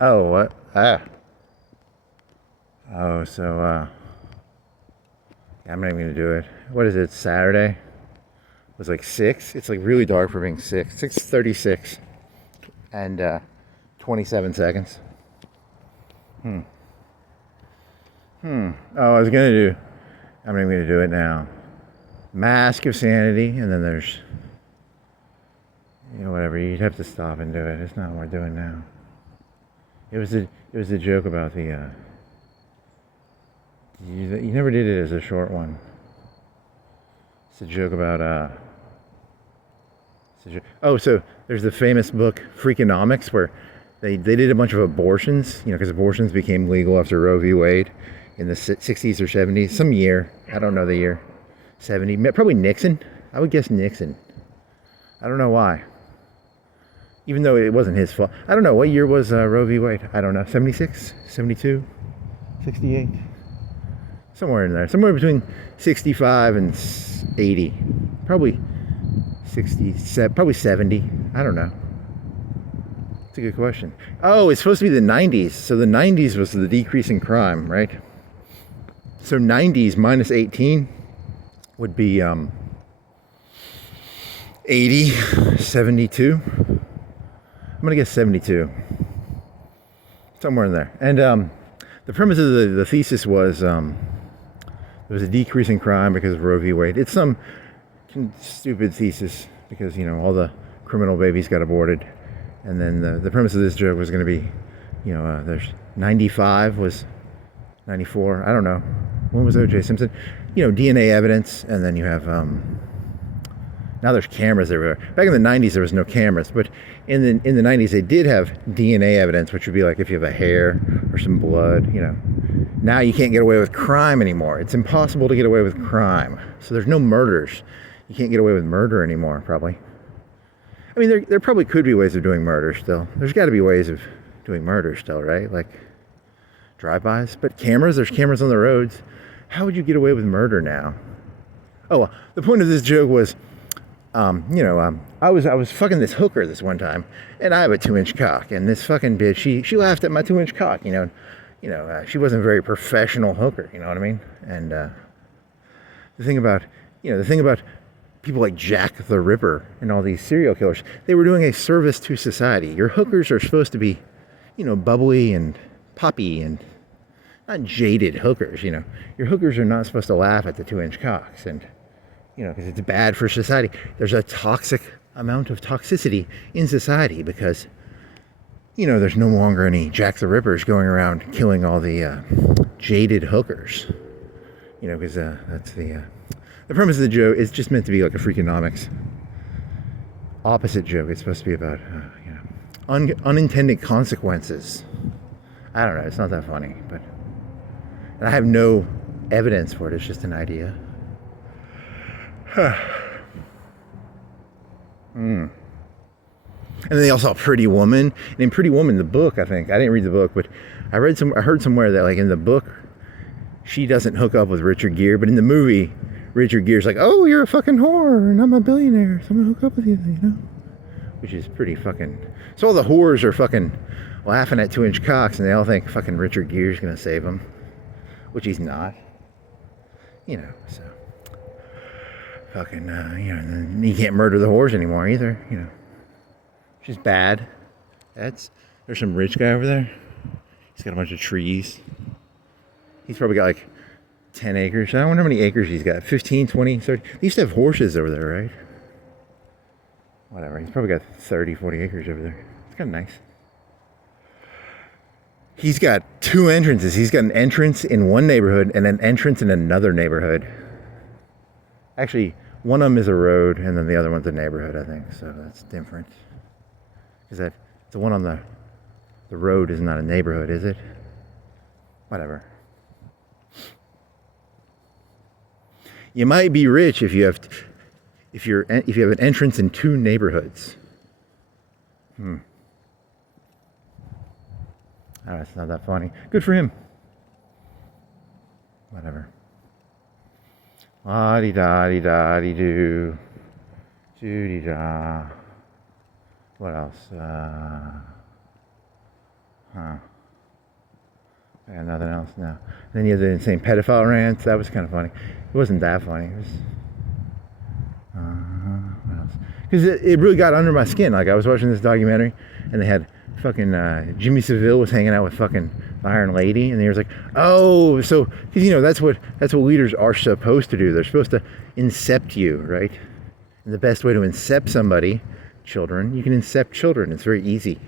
Oh, what? Ah. Oh, so, yeah, I'm not even gonna do it. What is it, Saturday? It was like 6. It's like really dark for being 6. 6:36 and 27 seconds. Oh, I was gonna do. I'm not even gonna do it now. Mask of Sanity, and then there's, whatever. You'd have to stop and do it. It's not what we're doing now. It was a joke about the. You never did it as a short one. It's a joke about Oh, so there's the famous book Freakonomics where they did a bunch of abortions, because abortions became legal after Roe v. Wade in the 60s or 70s, some year. I don't know the year. 70, probably Nixon. I would guess Nixon. I don't know why. Even though it wasn't his fault. I don't know. What year was Roe v. Wade? I don't know. 76? 72? 68? Somewhere in there. Somewhere between 65 and 80. Probably 60, probably 70. I don't know. It's a good question. Oh, it's supposed to be the 90s. So the 90s was the decrease in crime, right? So 90s minus 18 would be 80, 72. I'm going to guess 72. Somewhere in there. And the premise of the thesis was there was a decrease in crime because of Roe v. Wade. It's some stupid thesis because, all the criminal babies got aborted. And then the premise of this joke was going to be, there's 95 was 94. I don't know. When was O.J. Simpson? DNA evidence. And then you have, now there's cameras everywhere. Back in the 90s, there was no cameras. But in the 90s, they did have DNA evidence, which would be like if you have a hair or some blood, Now you can't get away with crime anymore. It's impossible to get away with crime. So there's no murders. You can't get away with murder anymore, probably. I mean, there probably could be ways of doing murder still. There's got to be ways of doing murder still, right? Like drive-bys. But there's cameras on the roads. How would you get away with murder now? Oh, the point of this joke was, I was fucking this hooker this one time, and I have a 2-inch cock, and this fucking bitch, she laughed at my 2-inch cock, she wasn't a very professional hooker, you know what I mean? And the thing about people like Jack the Ripper and all these serial killers, they were doing a service to society. Your hookers are supposed to be, bubbly and poppy and not jaded hookers, Your hookers are not supposed to laugh at the 2-inch cocks and, because it's bad for society. There's a toxic amount of toxicity in society because, there's no longer any Jack the Rippers going around killing all the jaded hookers. Because that's the premise of the joke. It's just meant to be like a Freakonomics opposite joke. It's supposed to be about, unintended consequences. I don't know. It's not that funny, but I have no evidence for it. It's just an idea. And then they also saw Pretty Woman. And in Pretty Woman, the book, I think, I didn't read the book, but I heard somewhere that, like, in the book, she doesn't hook up with Richard Gere, but in the movie, Richard Gere's like, oh, you're a fucking whore, and I'm a billionaire, so I'm gonna hook up with you, Which is pretty fucking... So all the whores are fucking laughing at 2-inch cocks, and they all think fucking Richard Gere's gonna save them. Which he's not. So... Fucking, and you can't murder the whores anymore either, Which is bad. There's some rich guy over there. He's got a bunch of trees. He's probably got like 10 acres. I wonder how many acres he's got. 15, 20, 30. They used to have horses over there, right? Whatever. He's probably got 30, 40 acres over there. It's kind of nice. He's got 2 entrances. He's got an entrance in one neighborhood and an entrance in another neighborhood. Actually, one of them is a road, and then the other one's a neighborhood, I think. So that's different. Is that the one on the road is not a neighborhood, is it? Whatever. You might be rich if you have an entrance in 2 neighborhoods. It's not that funny. Good for him. Whatever. Ah-dee-da-dee-da-dee-doo. Doo-dee-da. What else? got nothing else now. And then you have the insane pedophile rants. That was kind of funny. It wasn't that funny. It was. What else? Because it really got under my skin. Like I was watching this documentary, and they had fucking Jimmy Savile was hanging out with fucking the Iron Lady, and he was like, "Oh, so because you know that's what leaders are supposed to do. They're supposed to incept you, right? And the best way to incept somebody, children, you can incept children. It's very easy.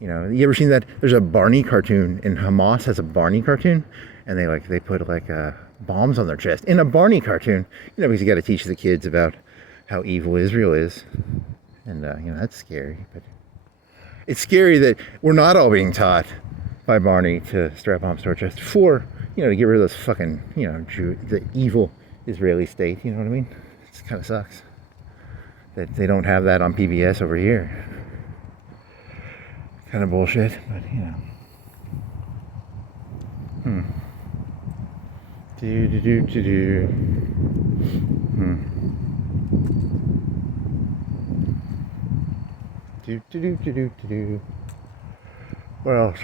You know, you ever seen that? There's a Barney cartoon, and Hamas has a Barney cartoon, and they put bombs on their chest in a Barney cartoon. You know, because you got to teach the kids about how evil Israel is, and you know that's scary. But it's scary that we're not all being taught by Barney to strap bombs to our chest for, you know, to get rid of those fucking, you know, the evil Israeli state. You know what I mean? It kind of sucks that they don't have that on PBS over here. Kind of bullshit, but you know. What else?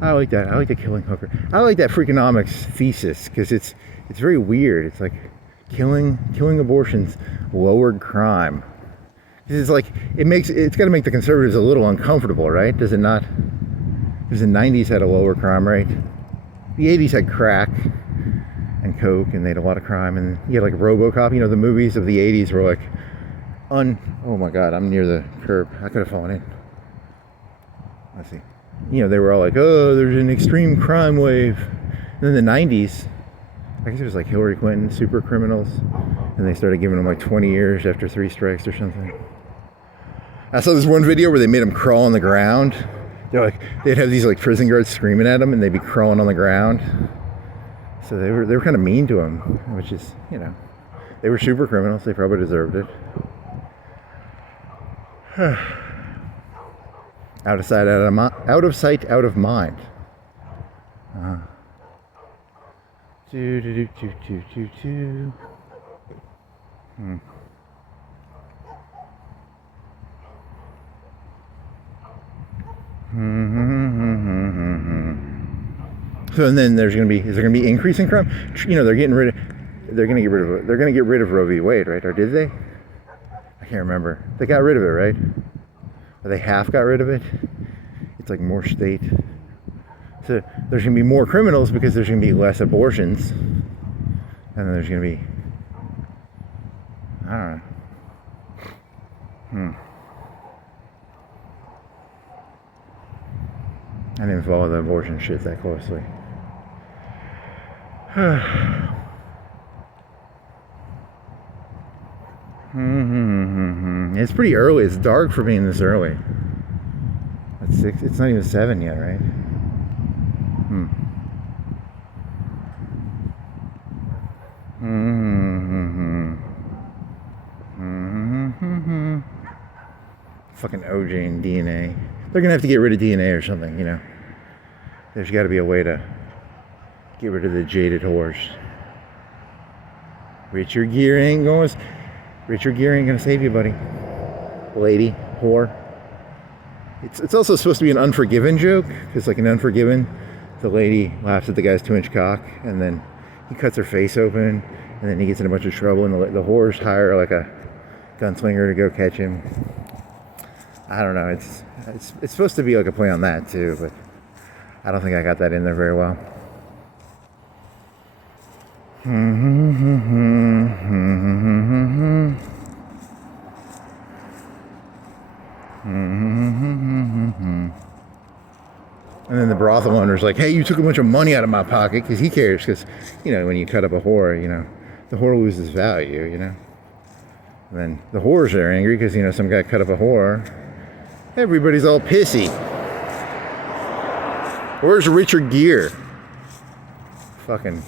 I like that. I like the killing hooker. I like that Freakonomics thesis because it's very weird. It's like killing abortions lowered crime. It's like it's got to make the conservatives a little uncomfortable, right? Does it not? Because the 90s had a lower crime rate. The 80s had crack and coke, and they had a lot of crime. And you had like RoboCop. You know, the movies of the 80s were like oh my God, I'm near the curb. I could have fallen in. Let's see. You know, they were all like, oh, there's an extreme crime wave. And then the 90s, I guess it was like Hillary Clinton, super criminals, and they started giving them like 20 years after 3 strikes or something. I saw this one video where they made them crawl on the ground. They'd have these like prison guards screaming at them, and they'd be crawling on the ground. So they were kind of mean to them, which is, you know, they were super criminals. They probably deserved it. Out of sight, out of mind. So and then is there gonna be increase in crime? You know, they're gonna get rid of Roe v. Wade, right? Or did they? I can't remember. They got rid of it, right? Or they half got rid of it. It's like more state. So there's gonna be more criminals because there's gonna be less abortions, and then there's gonna be, I don't know. I didn't follow the abortion shit that closely. It's pretty early. It's dark for being this early. It's 6. It's not even 7 yet, right? Fucking OJ and DNA. They're gonna have to get rid of DNA or something, you know. There's got to be a way to get rid of the jaded horse. Richard Gere ain't gonna save you, buddy. Lady, whore. It's also supposed to be an Unforgiven joke, because like in Unforgiven, the lady laughs at the guy's 2-inch cock, and then he cuts her face open, and then he gets in a bunch of trouble, and the whores hire like a gunslinger to go catch him. I don't know. It's supposed to be like a play on that too, but I don't think I got that in there very well. And then the brothel owner's like, hey, you took a bunch of money out of my pocket, because he cares, because, you know, when you cut up a whore, you know, the whore loses value, you know. And then the whores are angry because, you know, some guy cut up a whore. Everybody's all pissy. Where's Richard Gere? Fucking.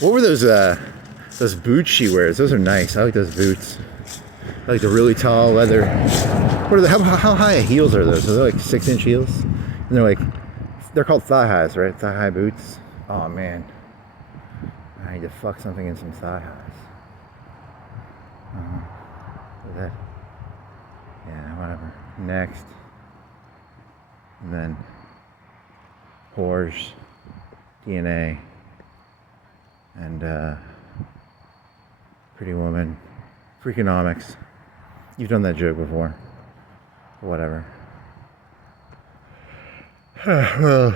What were those boots she wears? Those are nice. I like those boots. I like the really tall leather. What are they? How high heels are those? Are they like 6-inch heels? And they're called thigh highs, right? Thigh high boots. Oh man, I need to fuck something in some thigh highs. Look at that. next. And then whores, DNA, and Pretty Woman, Freakonomics. You've done that joke before. Whatever. Well,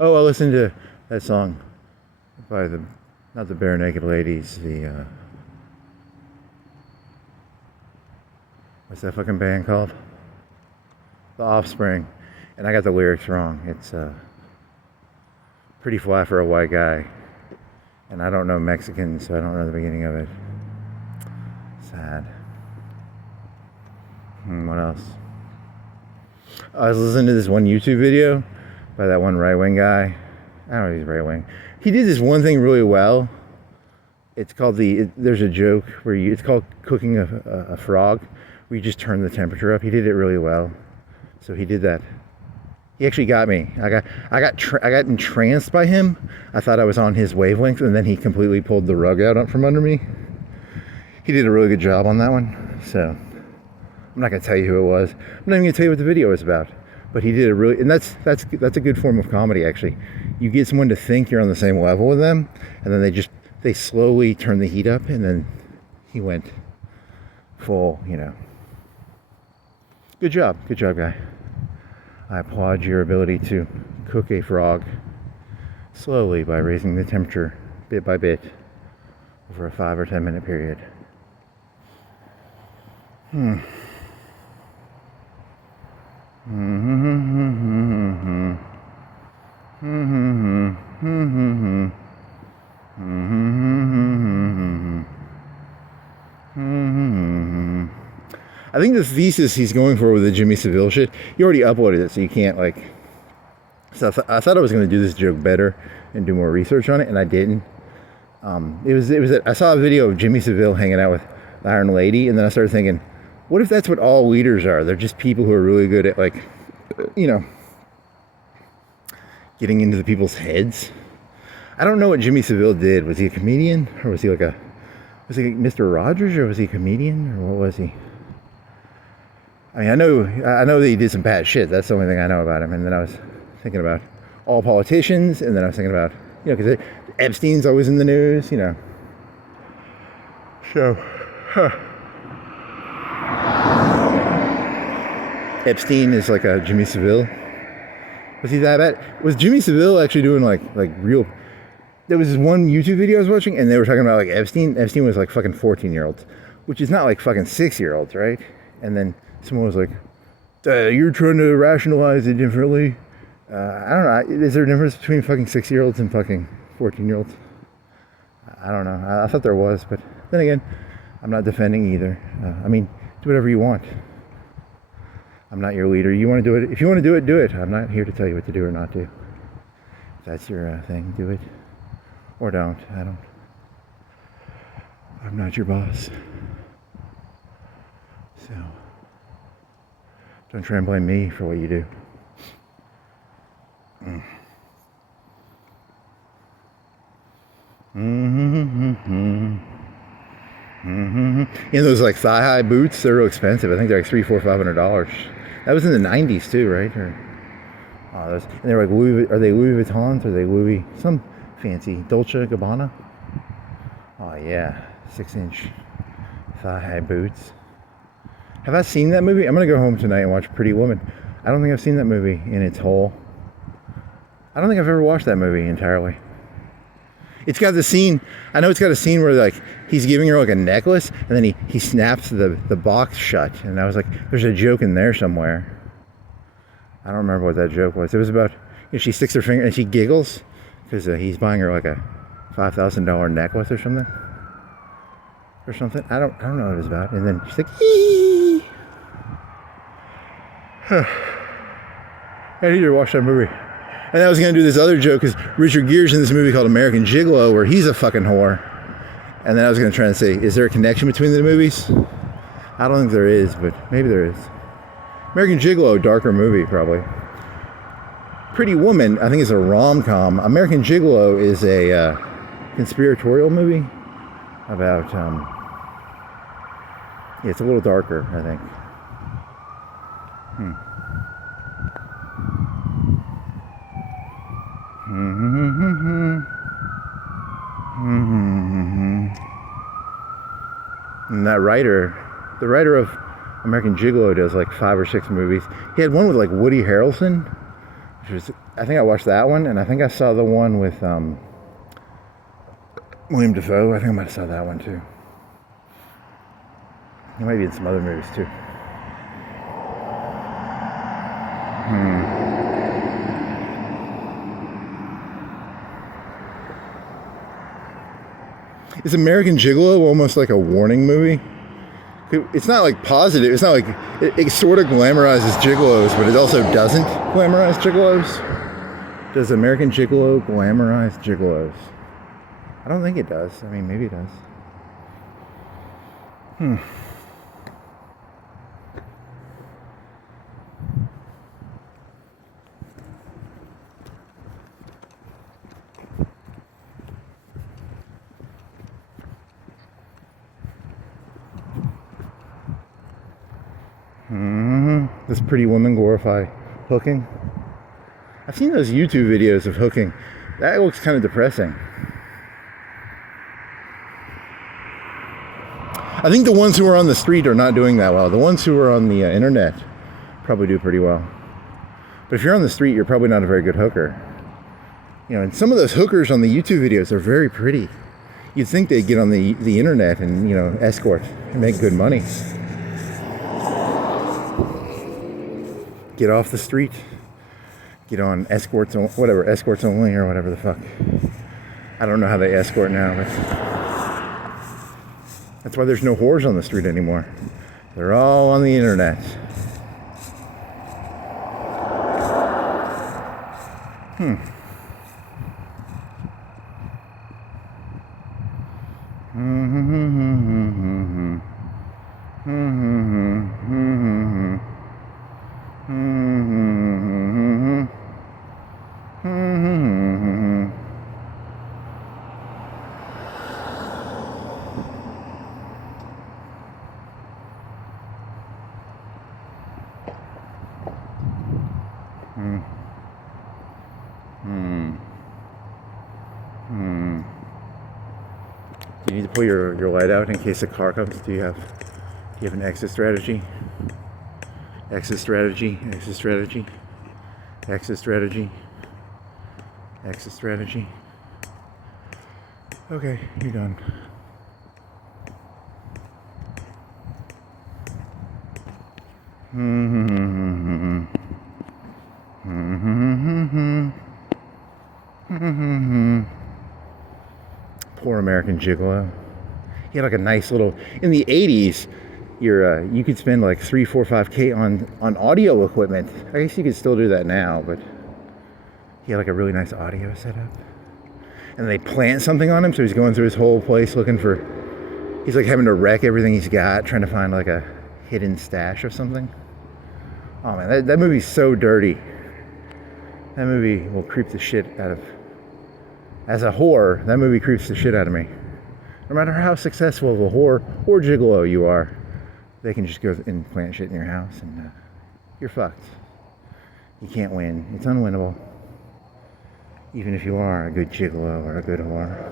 oh, I listened to that song by not the Bare Naked Ladies, what's that fucking band called? The Offspring. And I got the lyrics wrong. It's pretty fly for a white guy. And I don't know Mexican, so I don't know the beginning of it. Sad. What else? I was listening to this one YouTube video by that one right-wing guy. I don't know if he's right-wing. He did this one thing really well. It's called there's a joke where it's called cooking a frog, where you just turn the temperature up. He did it really well. So he did that. He actually got me. I got entranced by him. I thought I was on his wavelength, and then he completely pulled the rug out from under me. He did a really good job on that one. So I'm not gonna tell you who it was. I'm not even gonna tell you what the video is about. But he did a really, and that's a good form of comedy actually. You get someone to think you're on the same level with them, and then they slowly turn the heat up, and then he went full, Good job, guy. I applaud your ability to cook a frog slowly by raising the temperature bit by bit over a 5 or 10 minute period. I think the thesis he's going for with the Jimmy Savile shit, he already uploaded it, so you can't so I thought I was going to do this joke better and do more research on it, and I didn't. I saw a video of Jimmy Savile hanging out with the Iron Lady, and then I started thinking, what if that's what all leaders are? They're just people who are really good at getting into the people's heads. I don't know what Jimmy Savile did. Was he a comedian, or was he was he Mr. Rogers, or was he a comedian, or what was he? I mean, I know that he did some bad shit. That's the only thing I know about him. And then I was thinking about all politicians, and then I was thinking about, because Epstein's always in the news, So, Epstein is like a Jimmy Savile. Was he that bad? Was Jimmy Savile actually doing like real? There was this one YouTube video I was watching, and they were talking about Epstein. Epstein was like fucking 14-year-olds, which is not like fucking 6-year-olds, right? And then someone was like, you're trying to rationalize it differently. I don't know. Is there a difference between fucking 6-year-olds and fucking 14-year-olds? I don't know. I thought there was, but then again, I'm not defending either. Do whatever you want. I'm not your leader. You want to do it. If you want to do it, do it. I'm not here to tell you what to do or not do. If that's your thing, do it. Or don't. I'm not your boss. So, don't try and blame me for what you do. Those thigh-high boots, they're real expensive. I think they're like $300, $400, $500. That was in the 90s too, right? And they're like Louis. Are they Louis Vuittons? Or are they Louis? Some fancy Dolce & Gabbana? Oh yeah, 6-inch thigh-high boots. Have I seen that movie? I'm gonna go home tonight and watch Pretty Woman. I don't think I've seen that movie in its whole. I don't think I've ever watched that movie entirely. It's got the scene. I know it's got a scene where he's giving her a necklace, and then he snaps the box shut, and I was like, there's a joke in there somewhere. I don't remember what that joke was. It was about she sticks her finger and she giggles because he's buying her a $5,000 necklace or something. I don't know what it was about. And then she's like, hee. I need to watch that movie. And I was going to do this other joke because Richard Gere's in this movie called American Gigolo where he's a fucking whore. And then I was going to try and say, is there a connection between the movies? I don't think there is, but maybe there is. American Gigolo, darker movie probably. Pretty Woman, I think, is a rom-com. American Gigolo is conspiratorial movie about, yeah, it's a little darker, I think. And that writer, the writer of American Gigolo, does like 5 or 6 movies. He had one with like Woody Harrelson, which was, I think I watched that one, and I think I saw the one with William Dafoe. I think I might have saw that one too. He might be in some other movies too. Is American Gigolo almost like a warning movie? It's not like positive. It's not like it sort of glamorizes gigolos, but it also doesn't glamorize gigolos. Does American Gigolo glamorize gigolos? I don't think it does. I mean, maybe it does. Does Pretty Woman glorify hooking? I've seen those YouTube videos of hooking. That looks kind of depressing. I think the ones who are on the street are not doing that well. The ones who are on the internet probably do pretty well. But if you're on the street, you're probably not a very good hooker. You know, and some of those hookers on the YouTube videos are very pretty. You'd think they'd get on the internet and, you know, escort and make good money. Get off the street. Get on escorts, whatever, escorts only or whatever the fuck. I don't know how they escort now, but that's why there's no whores on the street anymore. They're all on the internet. Do you need to pull your light out in case a car comes? Do you have an exit strategy? Exit strategy, exit strategy, exit strategy, exit strategy. Okay, you're done. Poor American Gigolo. He had like a nice little, in the 80s, you could spend like 3, 4, 5K on audio equipment. I guess you could still do that now, but he had like a really nice audio setup. And they plant something on him, so he's going through his whole place looking for, he's like having to wreck everything he's got, trying to find like a hidden stash or something. Oh man, that movie's so dirty. That movie will creep the shit out of, as a whore, that movie creeps the shit out of me. No matter how successful of a whore or gigolo you are, they can just go and plant shit in your house and you're fucked. You can't win. It's unwinnable. Even if you are a good gigolo or a good whore.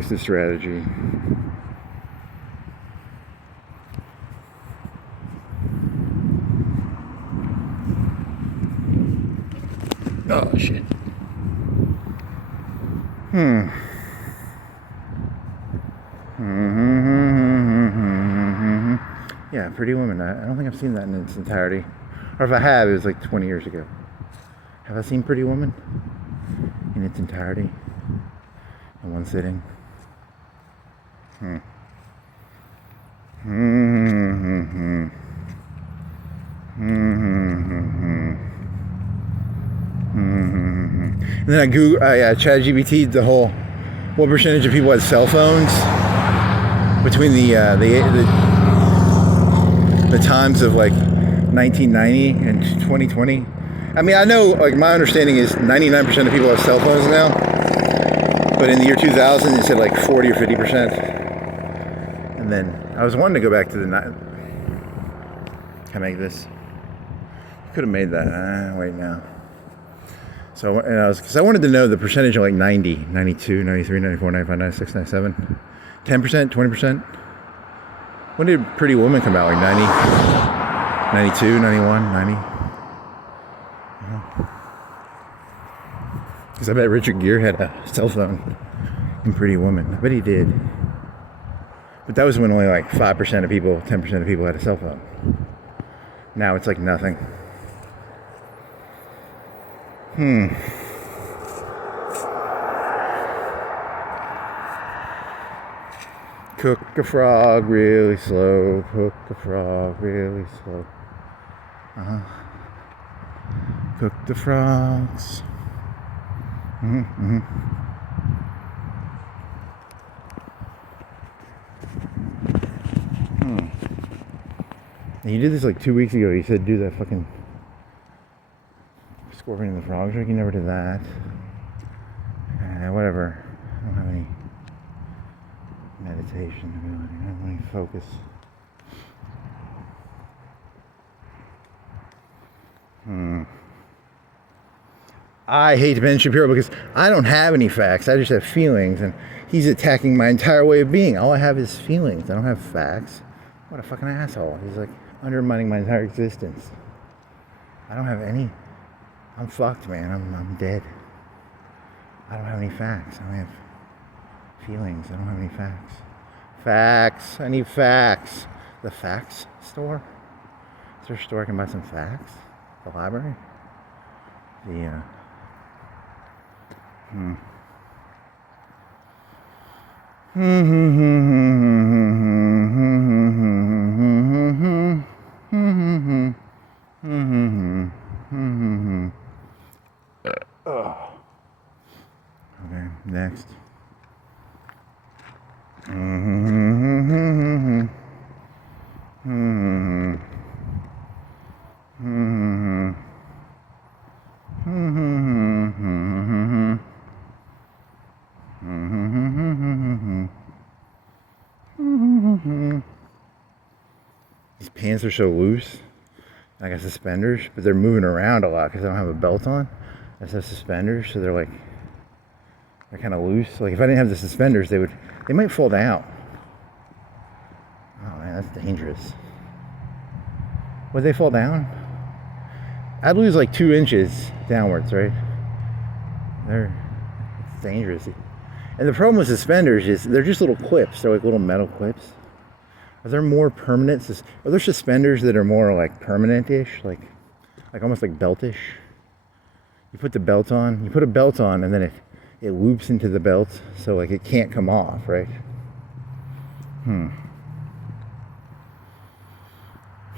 exit strategy. Oh shit. Yeah, Pretty Woman. I don't think I've seen that in its entirety. Or if I have, it was like 20 years ago. Have I seen Pretty Woman in its entirety? In one sitting? And then I ChatGPT'd the whole, what percentage of people had cell phones between the times of like 1990 and 2020. I mean, I know, like, my understanding is 99% of people have cell phones now, but in the year 2000 it said like 40 or 50%. And then I was wanting to go back to the Can I make this? Could have made that. Wait now. So, and because I wanted to know the percentage of like 90, 92, 93, 94, 95, 96, 97, 10%, 20%. When did Pretty Woman come out? Like 90, 92, 91, 90? Because I bet Richard Gere had a cell phone in Pretty Woman. I bet he did. But that was when only like 5% of people, 10% of people had a cell phone. Now it's like nothing. Cook a frog really slow. Cook a frog really slow. Cook the frogs. You did this like 2 weeks ago. You said do that fucking Scorpion and the Frog trick. You never did that. Whatever. I don't have any meditation ability. I don't have any focus. I hate Ben Shapiro because I don't have any facts. I just have feelings, and he's attacking my entire way of being. All I have is feelings. I don't have facts. What a fucking asshole. He's like undermining my entire existence. I don't have any. I'm fucked, man. I'm dead. I don't have any facts. I have feelings. I don't have any facts. Facts. I need facts. The facts store? Is there a store I can buy some facts? The library? The, Okay, next. These pants are so loose. I got suspenders, but they're moving around a lot because I don't have a belt on. I just have suspenders, so they're kind of loose. Like if I didn't have the suspenders, they might fall down. Oh man, that's dangerous. Would they fall down? I'd lose like 2 inches downwards, right? It's dangerous. And the problem with suspenders is they're just little clips. They're like little metal clips. Are there more permanent? Are there suspenders that are more like permanent-ish, like almost like beltish? You put the belt on. You put a belt on, and then it loops into the belt, so like it can't come off, right?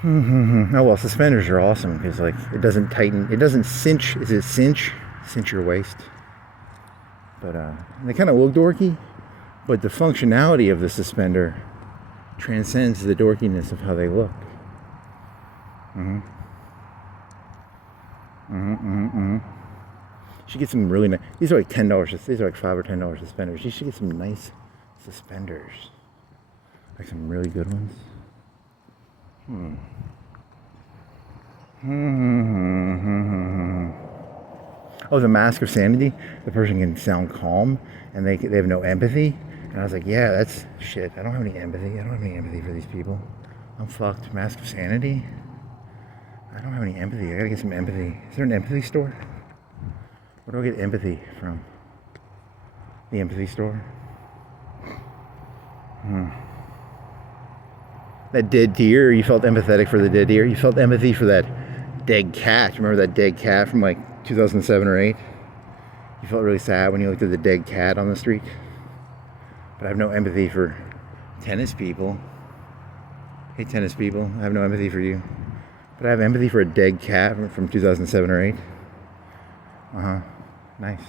Oh well, suspenders are awesome because like it doesn't tighten. It doesn't cinch. Is it cinch? Cinch your waist. But they kind of look dorky, but the functionality of the suspender transcends the dorkiness of how they look. You should get some really nice. These are like $10. These are like $5 or $10 suspenders. You should get some nice suspenders, like some really good ones. Oh, the mask of sanity. The person can sound calm, and they have no empathy, And I was like, yeah, that's shit. I don't have any empathy. I don't have any empathy for these people. I'm fucked. Mask of Sanity. I don't have any empathy. I gotta get some empathy. Is there an empathy store? Where do I get empathy from? The empathy store? That dead deer, you felt empathetic for the dead deer. You felt empathy for that dead cat. Remember that dead cat from like 2007 or 8? You felt really sad when you looked at the dead cat on the street. But I have no empathy for tennis people. Hey, tennis people, I have no empathy for you. But I have empathy for a dead cat from 2007 or 8. Nice.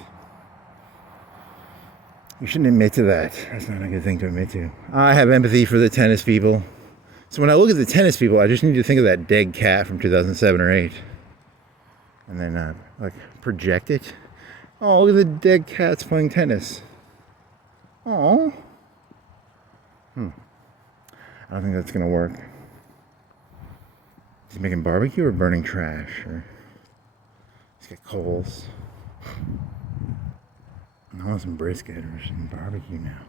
You shouldn't admit to that. That's not a good thing to admit to. I have empathy for the tennis people. So when I look at the tennis people, I just need to think of that dead cat from 2007 or 8. And then, like, project it. Oh, look at the dead cats playing tennis. Oh. I don't think that's going to work. Is he making barbecue or burning trash? Or he's got coals. I want some brisket or some barbecue now.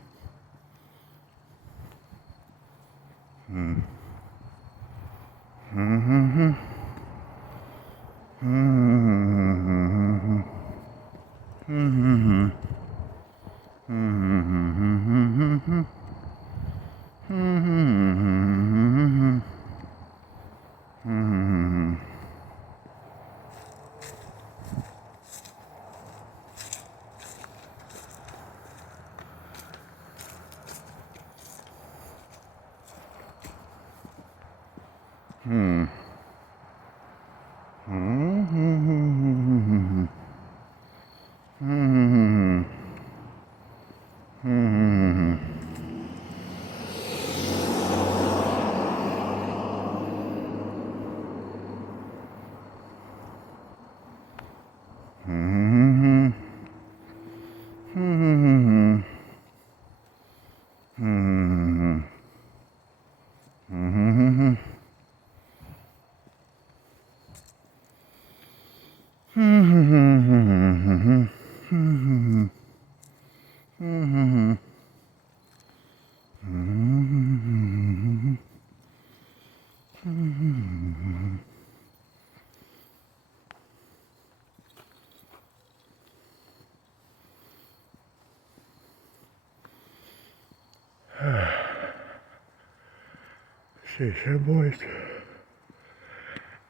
See, so boys,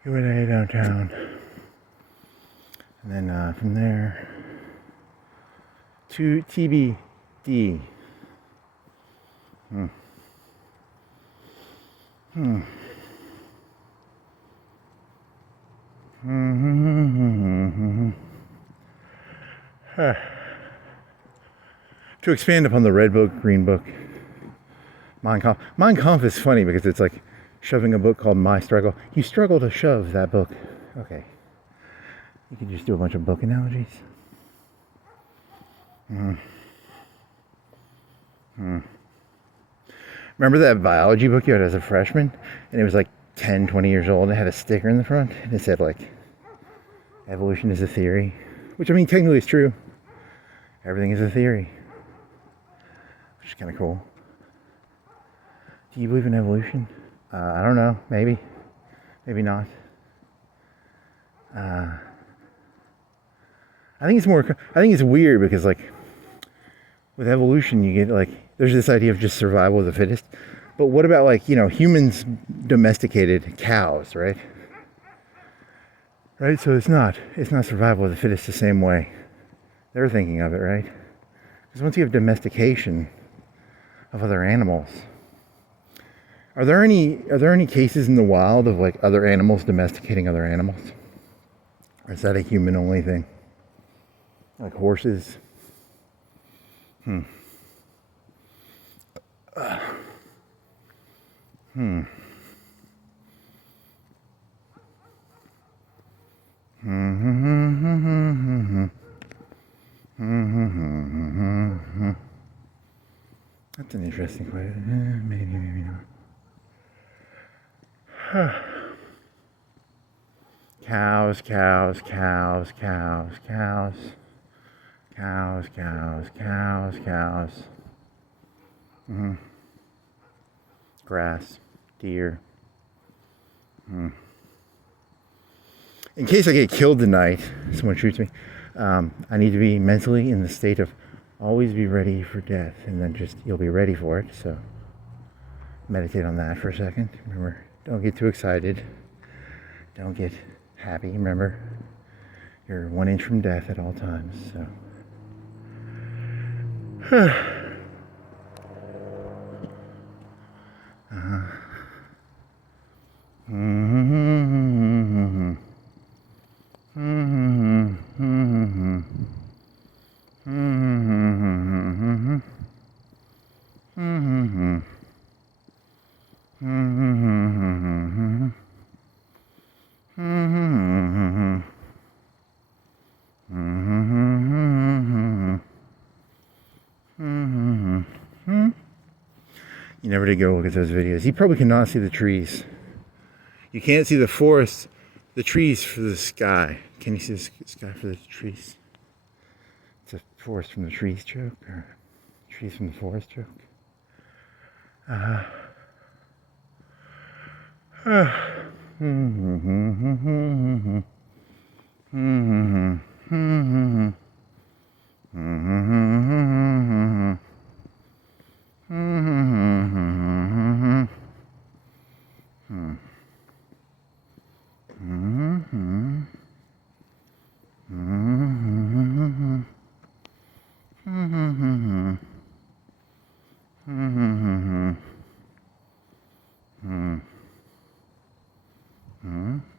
UNA downtown, and then from there to TBD. To expand upon the red book, green book, Mein Kampf. Mein Kampf is funny because it's like shoving a book called My Struggle. You struggle to shove that book. Okay. You can just do a bunch of book analogies. Remember that biology book you had as a freshman? And it was like 10, 20 years old. It had a sticker in the front. And it said like, evolution is a theory. Which, I mean, technically it's true. Everything is a theory. Which is kind of cool. Do you believe in evolution? I don't know. Maybe. Maybe not. I think it's weird because, like, with evolution, you get, like, there's this idea of just survival of the fittest. But what about, like, you know, humans domesticated cows, right? Right? So it's not survival of the fittest the same way they're thinking of it, right? Because once you have domestication of other animals, are there any cases in the wild of like other animals domesticating other animals? Or is that a human only thing? Like horses? That's an interesting question. Maybe not. Cows. Grass, deer. In case I get killed tonight, someone shoots me, I need to be mentally in the state of always be ready for death, and then just you'll be ready for it. So meditate on that for a second. Remember, don't get too excited. Don't get happy. Remember, you're 1 inch from death at all times. So. You never did go look at those videos. You probably cannot see the trees. You can't see the forest, the trees for the sky. Can you see the sky for the trees? It's a forest from the trees joke, or trees from the forest joke.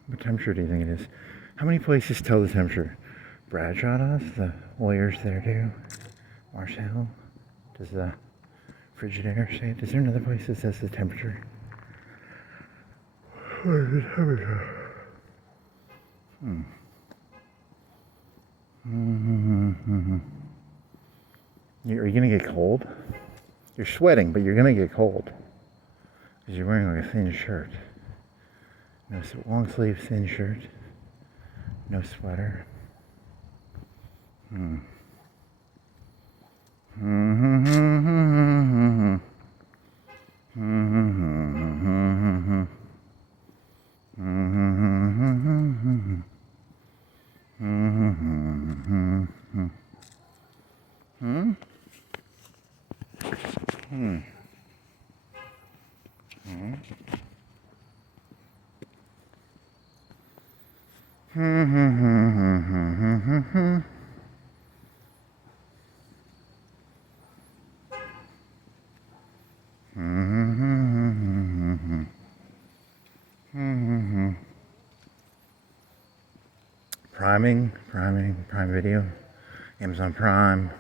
What temperature do you think it is? How many places tell the temperature? Bradshaw does, the lawyers there do. Marshall, does the Frigidaire say it? Is there another place that says the temperature? What is the temperature? Are you gonna get cold? You're sweating, but you're gonna get cold because you're wearing like a thin shirt. No long sleeve thin shirt. No sweater. Prime Video, Amazon Prime.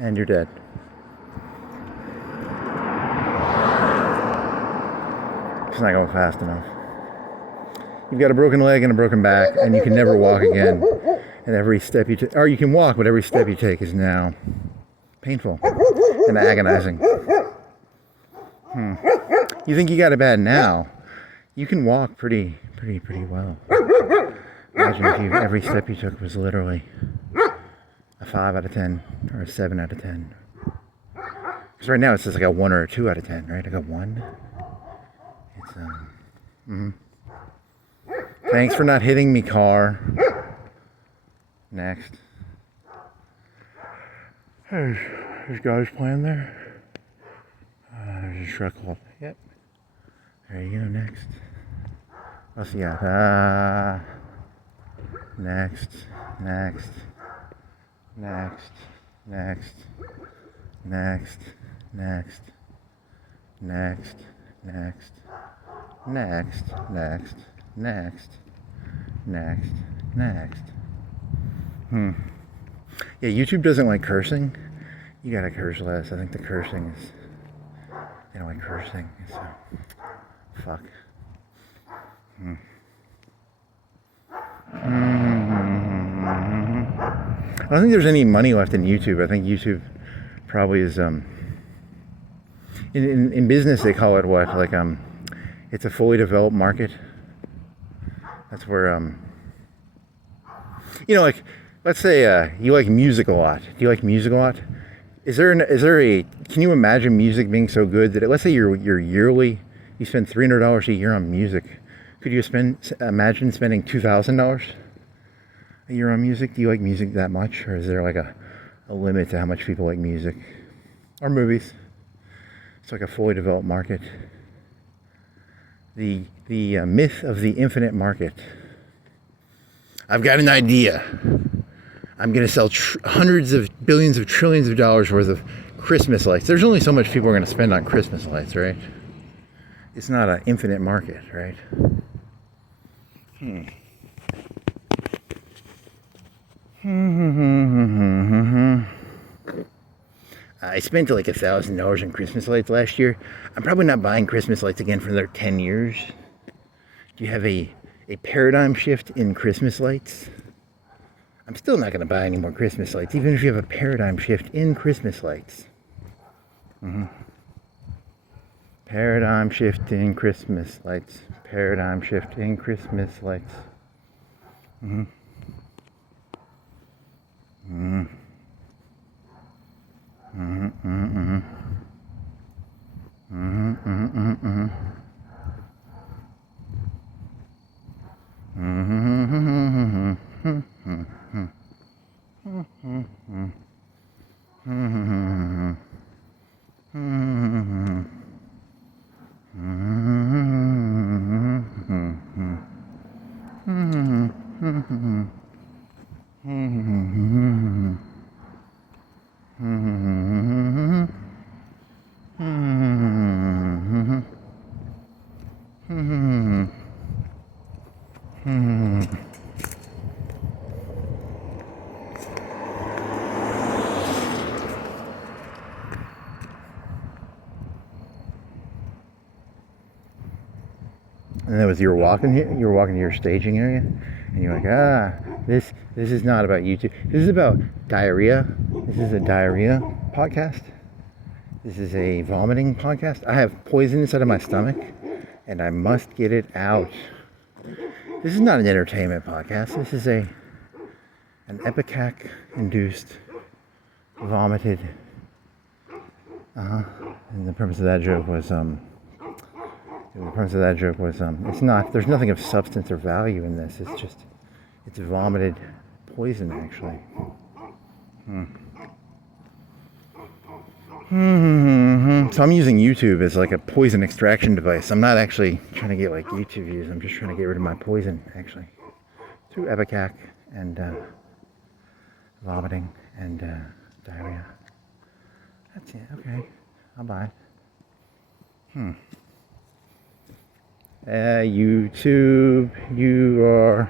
And you're dead. It's not going fast enough. You've got a broken leg and a broken back, and you can never walk again. And every step you take, or you can walk, but every step you take is now painful and agonizing. You think you got it bad now? You can walk pretty well. Imagine if every step you took was literally a 5 out of 10 or a 7 out of 10. Because right now it says like a 1 or a 2 out of 10, right? Like a 1. It's Thanks for not hitting me, car. Next. There's guys playing there. There's a truck called. Yep. There you go. Next. What's he got? Next. Next. Next. Next. Next. Next. Next. Next. Next. Next. Next. Next. Next. Yeah, YouTube doesn't like cursing. You gotta curse less. I think the cursing is... They don't like cursing, so... Fuck. I don't think there's any money left in YouTube. I think YouTube probably is... In business, they call it what? Like, it's a fully developed market. That's where, you know, like... Let's say you like music a lot. Do you like music a lot? Is there a? Can you imagine music being so good that let's say you're yearly, you spend $300 a year on music. Could you imagine spending $2,000 a year on music? Do you like music that much, or is there like a limit to how much people like music or movies? It's like a fully developed market. The myth of the infinite market. I've got an idea. I'm going to sell hundreds of billions of trillions of dollars worth of Christmas lights. There's only so much people are going to spend on Christmas lights, right? It's not an infinite market, right? I spent like $1,000 on Christmas lights last year. I'm probably not buying Christmas lights again for another 10 years. Do you have a paradigm shift in Christmas lights? I'm still not going to buy any more Christmas lights, even if you have a paradigm shift in Christmas lights. Paradigm shift in Christmas lights. Paradigm shift in Christmas lights. And that was, you were walking to your staging area, and you're like, this is not about YouTube. This is about diarrhea. This is a diarrhea podcast. This is a vomiting podcast. I have poison inside of my stomach, and I must get it out. This is not an entertainment podcast. This is an ipecac-induced, vomited. And the purpose of that joke was, it's not, there's nothing of substance or value in this. It's just, it's vomited poison, actually. So I'm using YouTube as like a poison extraction device. I'm not actually trying to get like YouTube views. I'm just trying to get rid of my poison, actually. Through ipecac and vomiting and diarrhea. That's it. Okay. I'll buy it. YouTube, you are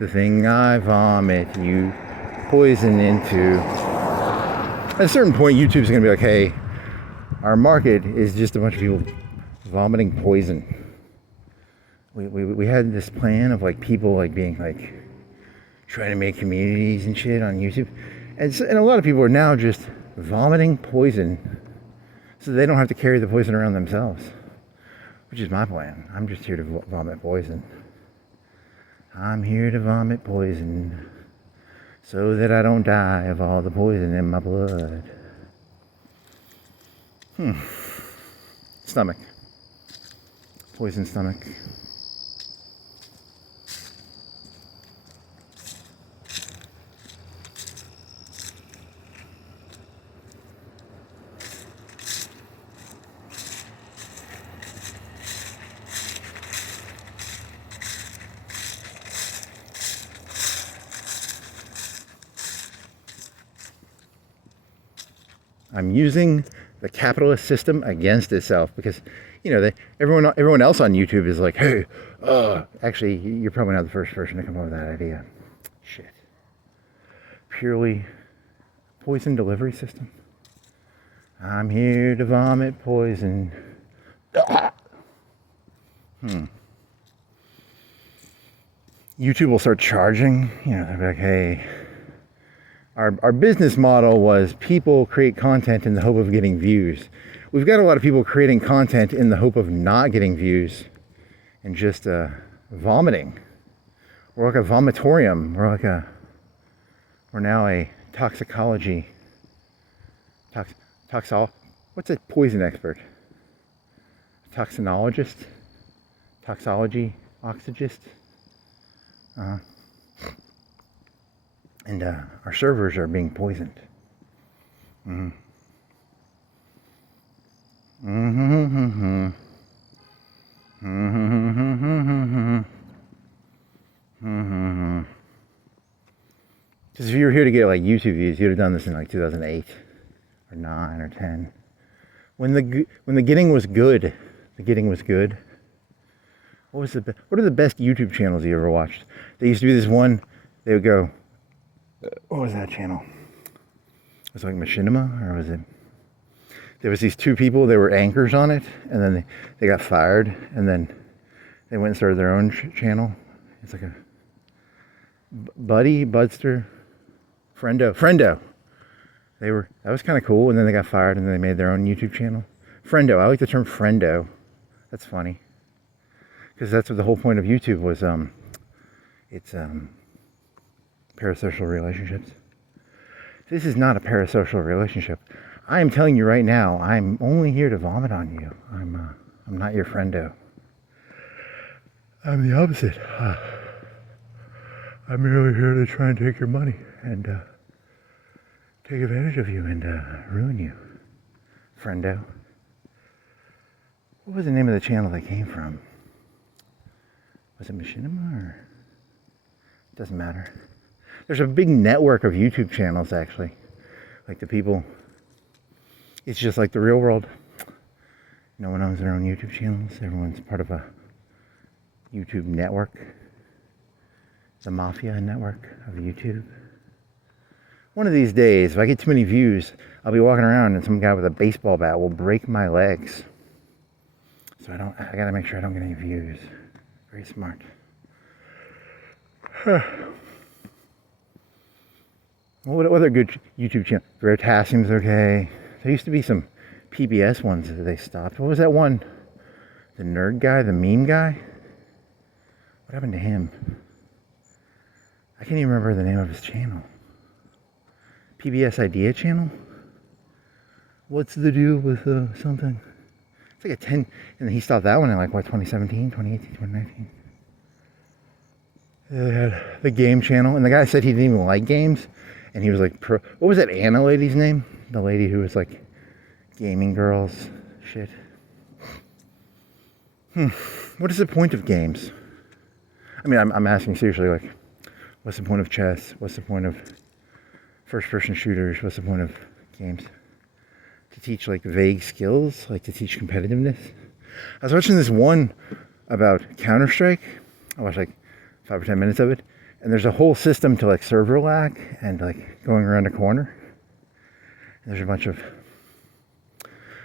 the thing I vomit, you poison into. At a certain point, YouTube's going to be like, hey, our market is just a bunch of people vomiting poison. We had this plan of like people like being like trying to make communities and shit on YouTube. And a lot of people are now just vomiting poison so they don't have to carry the poison around themselves. Which is my plan. I'm just here to vomit poison. I'm here to vomit poison so that I don't die of all the poison in my blood. Stomach. Poison stomach. I'm using the capitalist system against itself because, everyone else on YouTube is like, hey, actually, you're probably not the first person to come up with that idea. Shit. Purely poison delivery system. I'm here to vomit poison. YouTube will start charging, they'll be like, hey, our business model was people create content in the hope of getting views. We've got a lot of people creating content in the hope of not getting views and just vomiting. We're like a vomitorium. We're now a toxicology. What's a poison expert? Toxinologist? Toxology? Oxygist? And our servers are being poisoned. Because if you were here to get like YouTube views, you'd have done this in like 2008 or 9 or 10. When the getting was good, What are the best YouTube channels you ever watched? They used to be this one. They would go, what was that channel? Was it like Machinima, or was it? There was these two people. They were anchors on it, and then they got fired, and then they went and started their own channel. It's like a Budster, Friendo. That was kind of cool, and then they got fired, and then they made their own YouTube channel. Friendo. I like the term friendo. That's funny. Because that's what the whole point of YouTube was. It's parasocial relationships. This is not a parasocial relationship. I am telling you right now, I'm only here to vomit on you. I'm not your friendo. I'm the opposite. I'm merely here to try and take your money and take advantage of you and ruin you, friendo. What was the name of the channel they came from? Was it Machinima or? It doesn't matter. There's a big network of YouTube channels actually. Like the people, it's just like the real world. No one owns their own YouTube channels. Everyone's part of a YouTube network. The mafia network of YouTube. One of these days, if I get too many views, I'll be walking around and some guy with a baseball bat will break my legs. So I gotta make sure I don't get any views. Very smart. What other good YouTube channel? Veritasium's okay. There used to be some PBS ones that they stopped. What was that one? The nerd guy, the meme guy? What happened to him? I can't even remember the name of his channel. PBS Idea channel? What's the deal with something? It's like a 10, and he stopped that one in like, 2017, 2018, 2019. They had the game channel, and the guy said he didn't even like games, and he was like, what was that Anna lady's name? The lady who was like, gaming girls, shit. What is the point of games? I mean, I'm asking seriously, like, what's the point of chess? What's the point of first-person shooters? What's the point of games? To teach like vague skills, like to teach competitiveness. I was watching this one about Counter-Strike. I watched like 5 or 10 minutes of it, and there's a whole system to like server lag and like going around a corner. And there's a bunch of.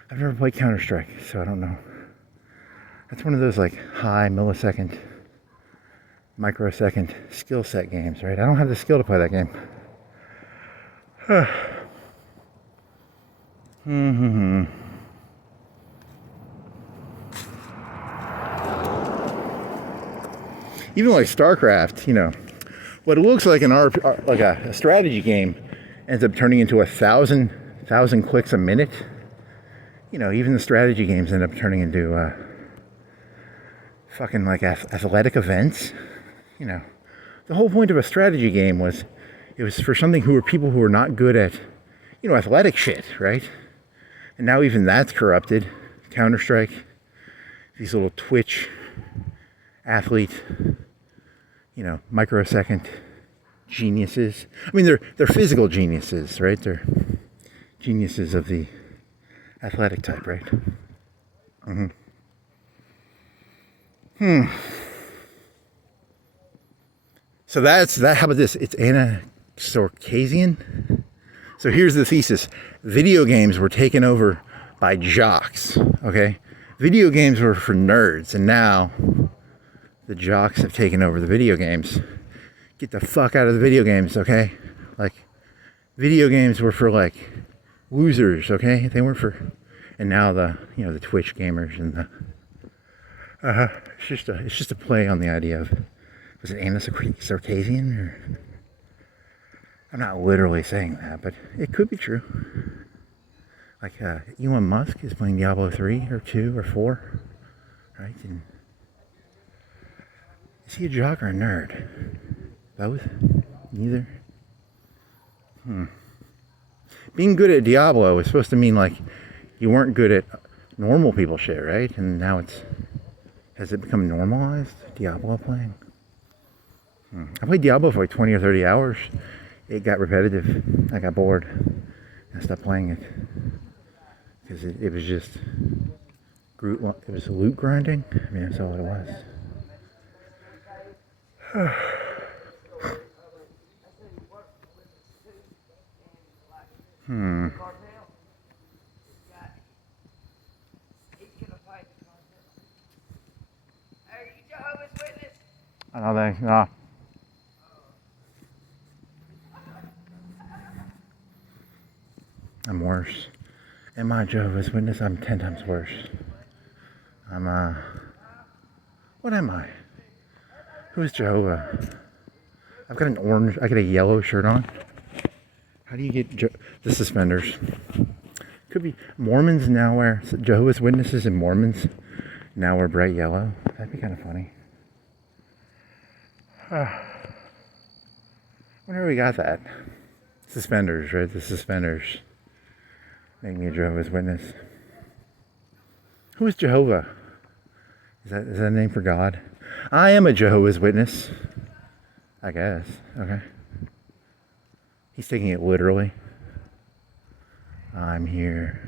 I've never played Counter-Strike, so I don't know. That's one of those like high millisecond, microsecond skill set games, right? I don't have the skill to play that game. Even like StarCraft, what it looks like in like a strategy game ends up turning into 1,000 clicks a minute. Even the strategy games end up turning into fucking like athletic events. The whole point of a strategy game was it was for something people who were not good at, athletic shit, right? And now even that's corrupted. Counter-Strike, these little Twitch athlete, microsecond geniuses. I mean, they're physical geniuses, right? They're geniuses of the athletic type, right? So that's that. How about this? It's Anaxorcasian. So here's the thesis. Video games were taken over by jocks, okay? Video games were for nerds, and now the jocks have taken over the video games. Get the fuck out of the video games, okay? Like, video games were for, like, losers, okay? They weren't for... And now the Twitch gamers and the... it's just a play on the idea of... Was it Anaxorcasian, or... I'm not literally saying that, but it could be true. Like, Elon Musk is playing Diablo 3 or 2 or 4, right? And is he a jock or a nerd? Both? Neither? Being good at Diablo is supposed to mean, like, you weren't good at normal people shit, right? And now has it become normalized, Diablo playing? I played Diablo for like 20 or 30 hours. It got repetitive. I got bored. I stopped playing it. Because it was just... It was loot grinding. I mean, that's all it was. I don't think, no. I'm worse. Am I Jehovah's Witness? I'm 10 times worse. What am I? Who's Jehovah? I've got I got a yellow shirt on. How do you get the suspenders? Could be Mormons now wear, Jehovah's Witnesses and Mormons now wear bright yellow. That'd be kind of funny. Whenever we got that. Suspenders, right? The suspenders make me a Jehovah's Witness. Who is Jehovah? Is that a name for God? I am a Jehovah's Witness. I guess. Okay. He's taking it literally. I'm here.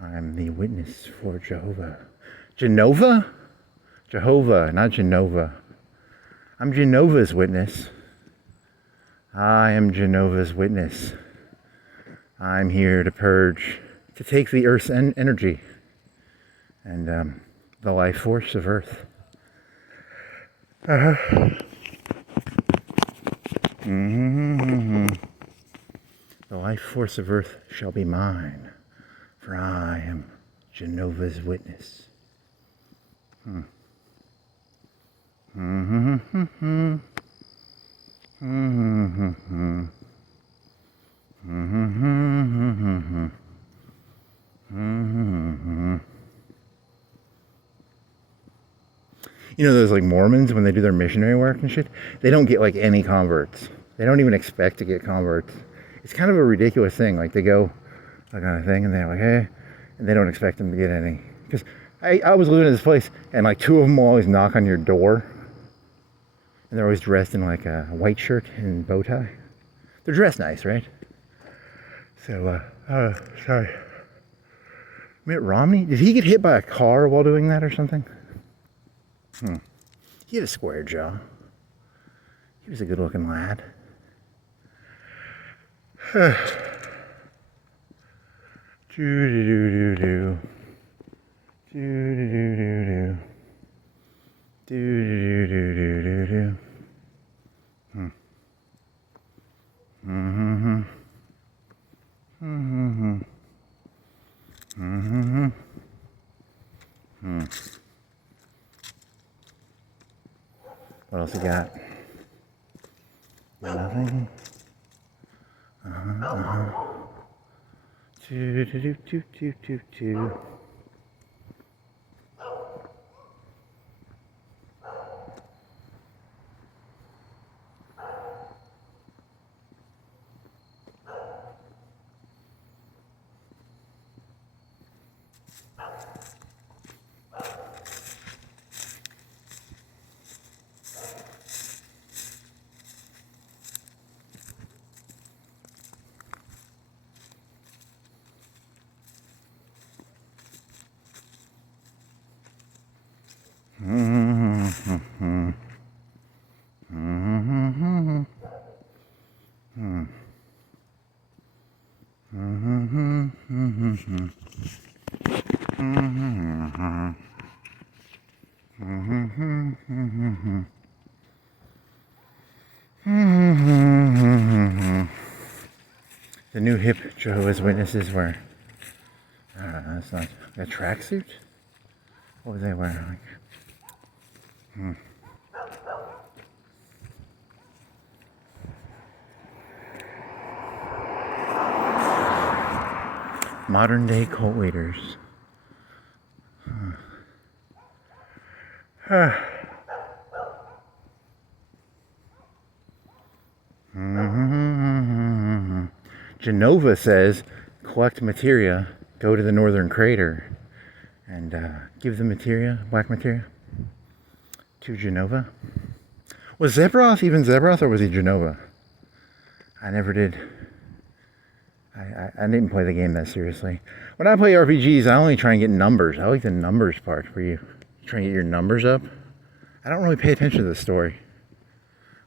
I'm the witness for Jehovah. Genova? Jehovah, not Genova. I'm Genova's witness. I am Genova's witness. I'm here to purge, to take the Earth's energy and the life force of Earth. The life force of Earth shall be mine, for I am Genova's witness. You know those like Mormons, when they do their missionary work and shit, they don't get like any converts. They don't even expect to get converts. It's kind of a ridiculous thing. Like they go like on a thing and they're like, hey, and they don't expect them to get any. Because I was living in this place and like two of them will always knock on your door. And they're always dressed in like a white shirt and bow tie. They're dressed nice, right? So, sorry. Mitt Romney, did he get hit by a car while doing that or something? He had a square jaw. He was a good looking lad. Do-do-do-do-do. Do-do-do-do-do. Do-do-do-do-do-do. What else you got? Nothing. Do. The new hip Jehovah's Witnesses wear, that's not a tracksuit. What was they wearing? Modern day cult leaders. Genova says, collect materia, go to the northern crater, and give the materia, black materia, to Genova. Was Zebroth even Zebroth, or was he Genova? I never did. I didn't play the game that seriously. When I play RPGs, I only try and get numbers. I like the numbers part, where you try and get your numbers up. I don't really pay attention to the story,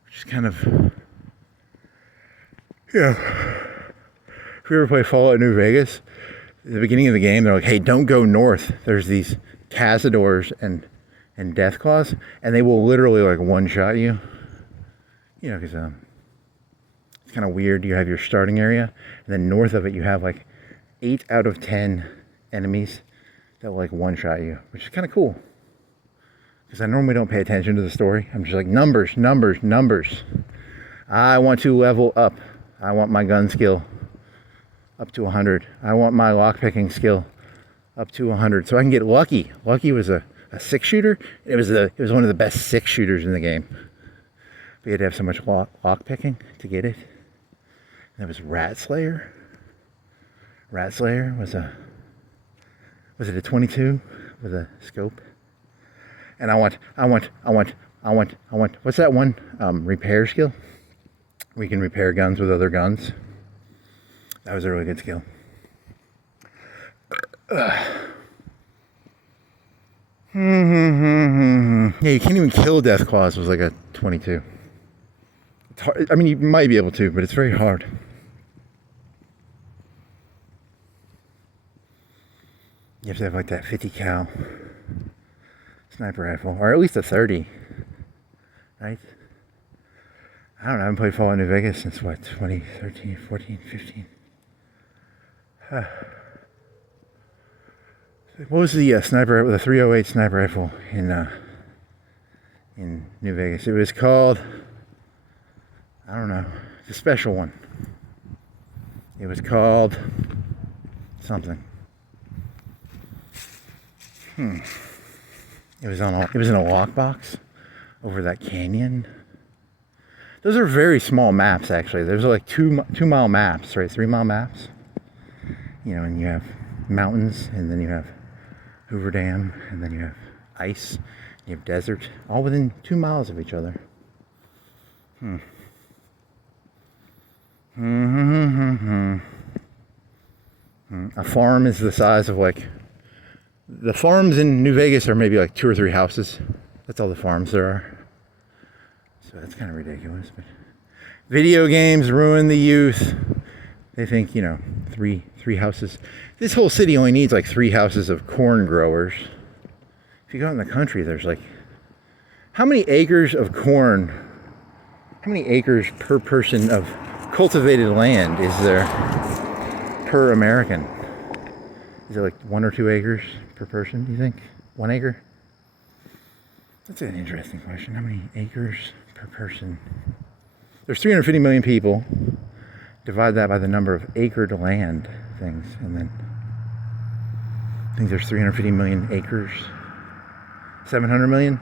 which is kind of, yeah. If you ever play Fallout New Vegas, at the beginning of the game, they're like, hey, don't go north. There's these cazadors and deathclaws, and they will literally like one-shot you. You know, because it's kind of weird. You have your starting area, and then north of it, you have like 8 out of 10 enemies that will like one-shot you, which is kind of cool. Because I normally don't pay attention to the story. I'm just like, numbers, numbers, numbers. I want to level up. I want my gun skill up to 100. I want my lockpicking skill up to 100. So I can get Lucky. Lucky was a 6-shooter. It was one of the best 6-shooters in the game. We had to have so much lockpicking to get it. And that was Rat Slayer. Rat Slayer was it a 22 with a scope? And I want, what's that one? Repair skill? We can repair guns with other guns. That was a really good skill. Yeah, you can't even kill Deathclaws was like a 22. It's hard. I mean, you might be able to, but it's very hard. You have to have like that 50 cal sniper rifle, or at least a 30, right? I don't know, I haven't played Fallout New Vegas since what, 2013, 14, 15? What was the sniper, the 308 sniper rifle in New Vegas? It was called, I don't know, it's a special one. It was called something. It was in a lockbox over that canyon. Those are very small maps, actually. Those are like 2-mile maps, right? 3-mile maps. You know, and you have mountains, and then you have Hoover Dam, and then you have ice, and you have desert, all within 2 miles of each other. A farm is the size of like, the farms in New Vegas are maybe like 2 or 3 houses. That's all the farms there are. So that's kind of ridiculous. But video games ruin the youth. They think, you know, three houses. This whole city only needs like 3 houses of corn growers. If you go out in the country, there's like, how many acres of corn, how many acres per person of cultivated land is there per American? Is it like 1 or 2 acres per person, do you think? 1 acre? That's an interesting question. How many acres per person? There's 350 million people. Divide that by the number of acred land things, and then I think there's 350 million acres. 700 million?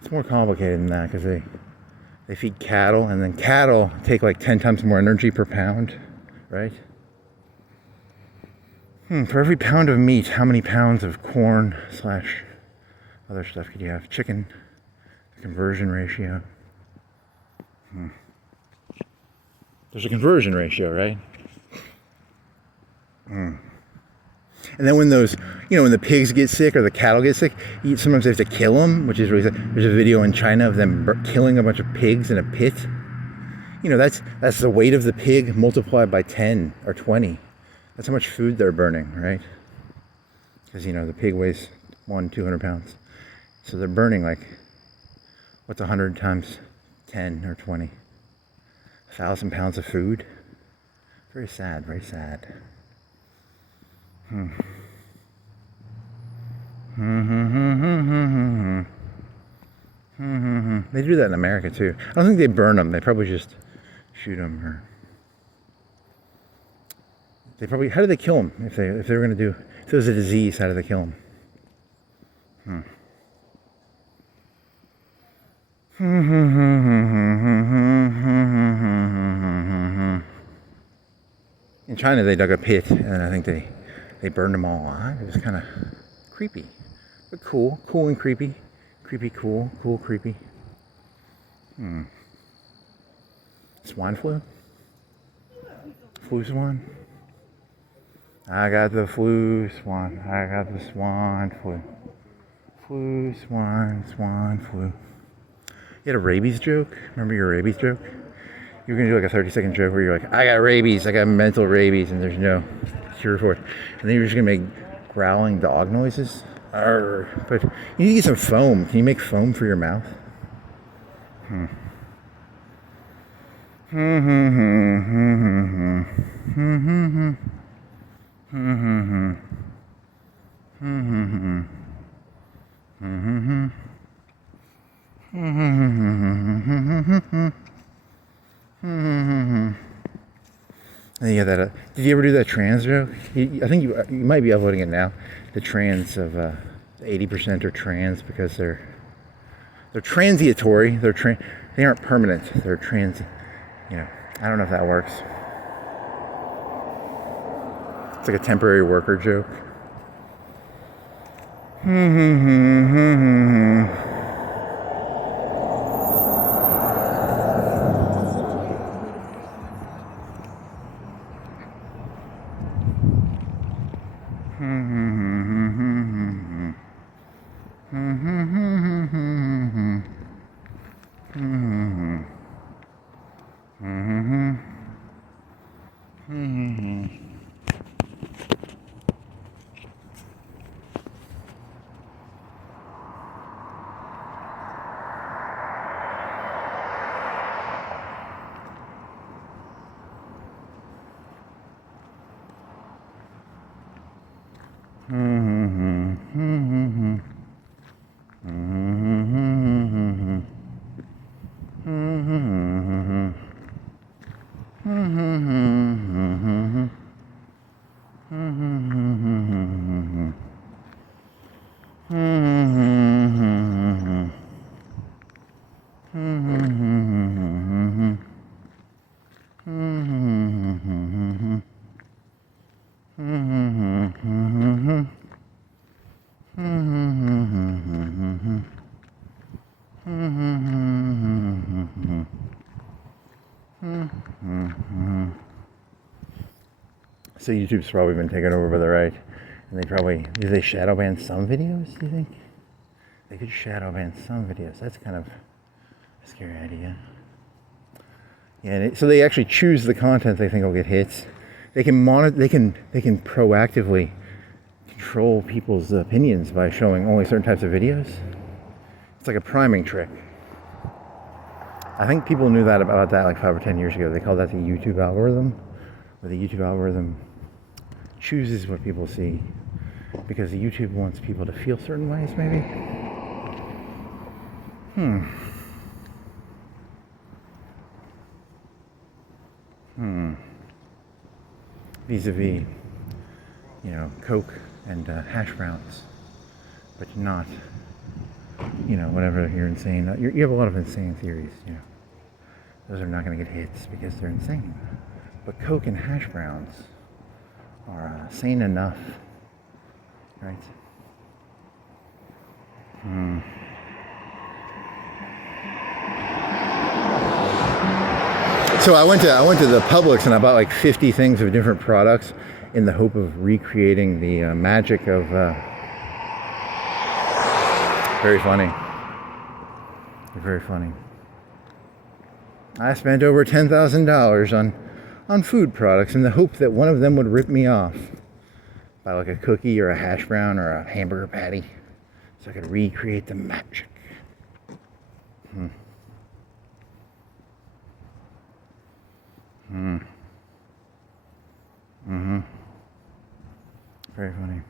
It's more complicated than that, because they feed cattle, and then cattle take like 10 times more energy per pound, right? For every pound of meat, how many pounds of corn / other stuff could you have? Chicken, conversion ratio. There's a conversion ratio, right? And then when those, you know, when the pigs get sick or the cattle get sick, sometimes they have to kill them, which is really sad. There's a video in China of them killing a bunch of pigs in a pit. You know, that's the weight of the pig multiplied by 10 or 20. That's how much food they're burning, right? Because, you know, the pig weighs 200 pounds. So they're burning like, what's 100 times 10 or 20? 1,000 pounds of food. Very sad, very sad. They do that in America too. I don't think they burn them. They probably just shoot them, or they probably. How do they kill them? If they were going to do, if there was a disease, how do they kill them? In China, they dug a pit, and I think they burned them all. It was kind of creepy, but cool and creepy. Creepy, cool, creepy. Swine flu? Flu swan? I got the flu swan. I got the swan flu. Flu swan flu. You had a rabies joke? Remember your rabies joke? You were going to do like a 30-second joke where you're like, I got rabies, I got mental rabies, and there's no cure for it. And then you're just going to make growling dog noises. Arr. But you need to get some foam. Can you make foam for your mouth? And you got that. Did you ever do that trans joke? I think you might be uploading it now. The trans of 80% are trans because they're transitory. They aren't permanent. They're trans. You know, I don't know if that works. It's like a temporary worker joke. So YouTube's probably been taken over by the right, and do they shadow ban some videos, do you think? They could shadow ban some videos. That's kind of a scary idea. Yeah, so they actually choose the content they think will get hits. They can monitor. They can proactively control people's opinions by showing only certain types of videos. It's like a priming trick. I think people knew that about that like 5 or 10 years ago. They called that the YouTube algorithm, where the YouTube algorithm chooses what people see because the YouTube wants people to feel certain ways, maybe. Vis-a-vis, you know, Coke and hash browns, but not, you know, whatever you're insane. You have a lot of insane theories, you know. Those are not going to get hits because they're insane. But Coke and hash browns are sane enough, right? So I went to the Publix and I bought like 50 things of different products in the hope of recreating the magic of. Very funny. Very funny. I spent over $10,000 on food products in the hope that one of them would rip me off. Buy like a cookie or a hash brown or a hamburger patty so I could recreate the magic. Very funny.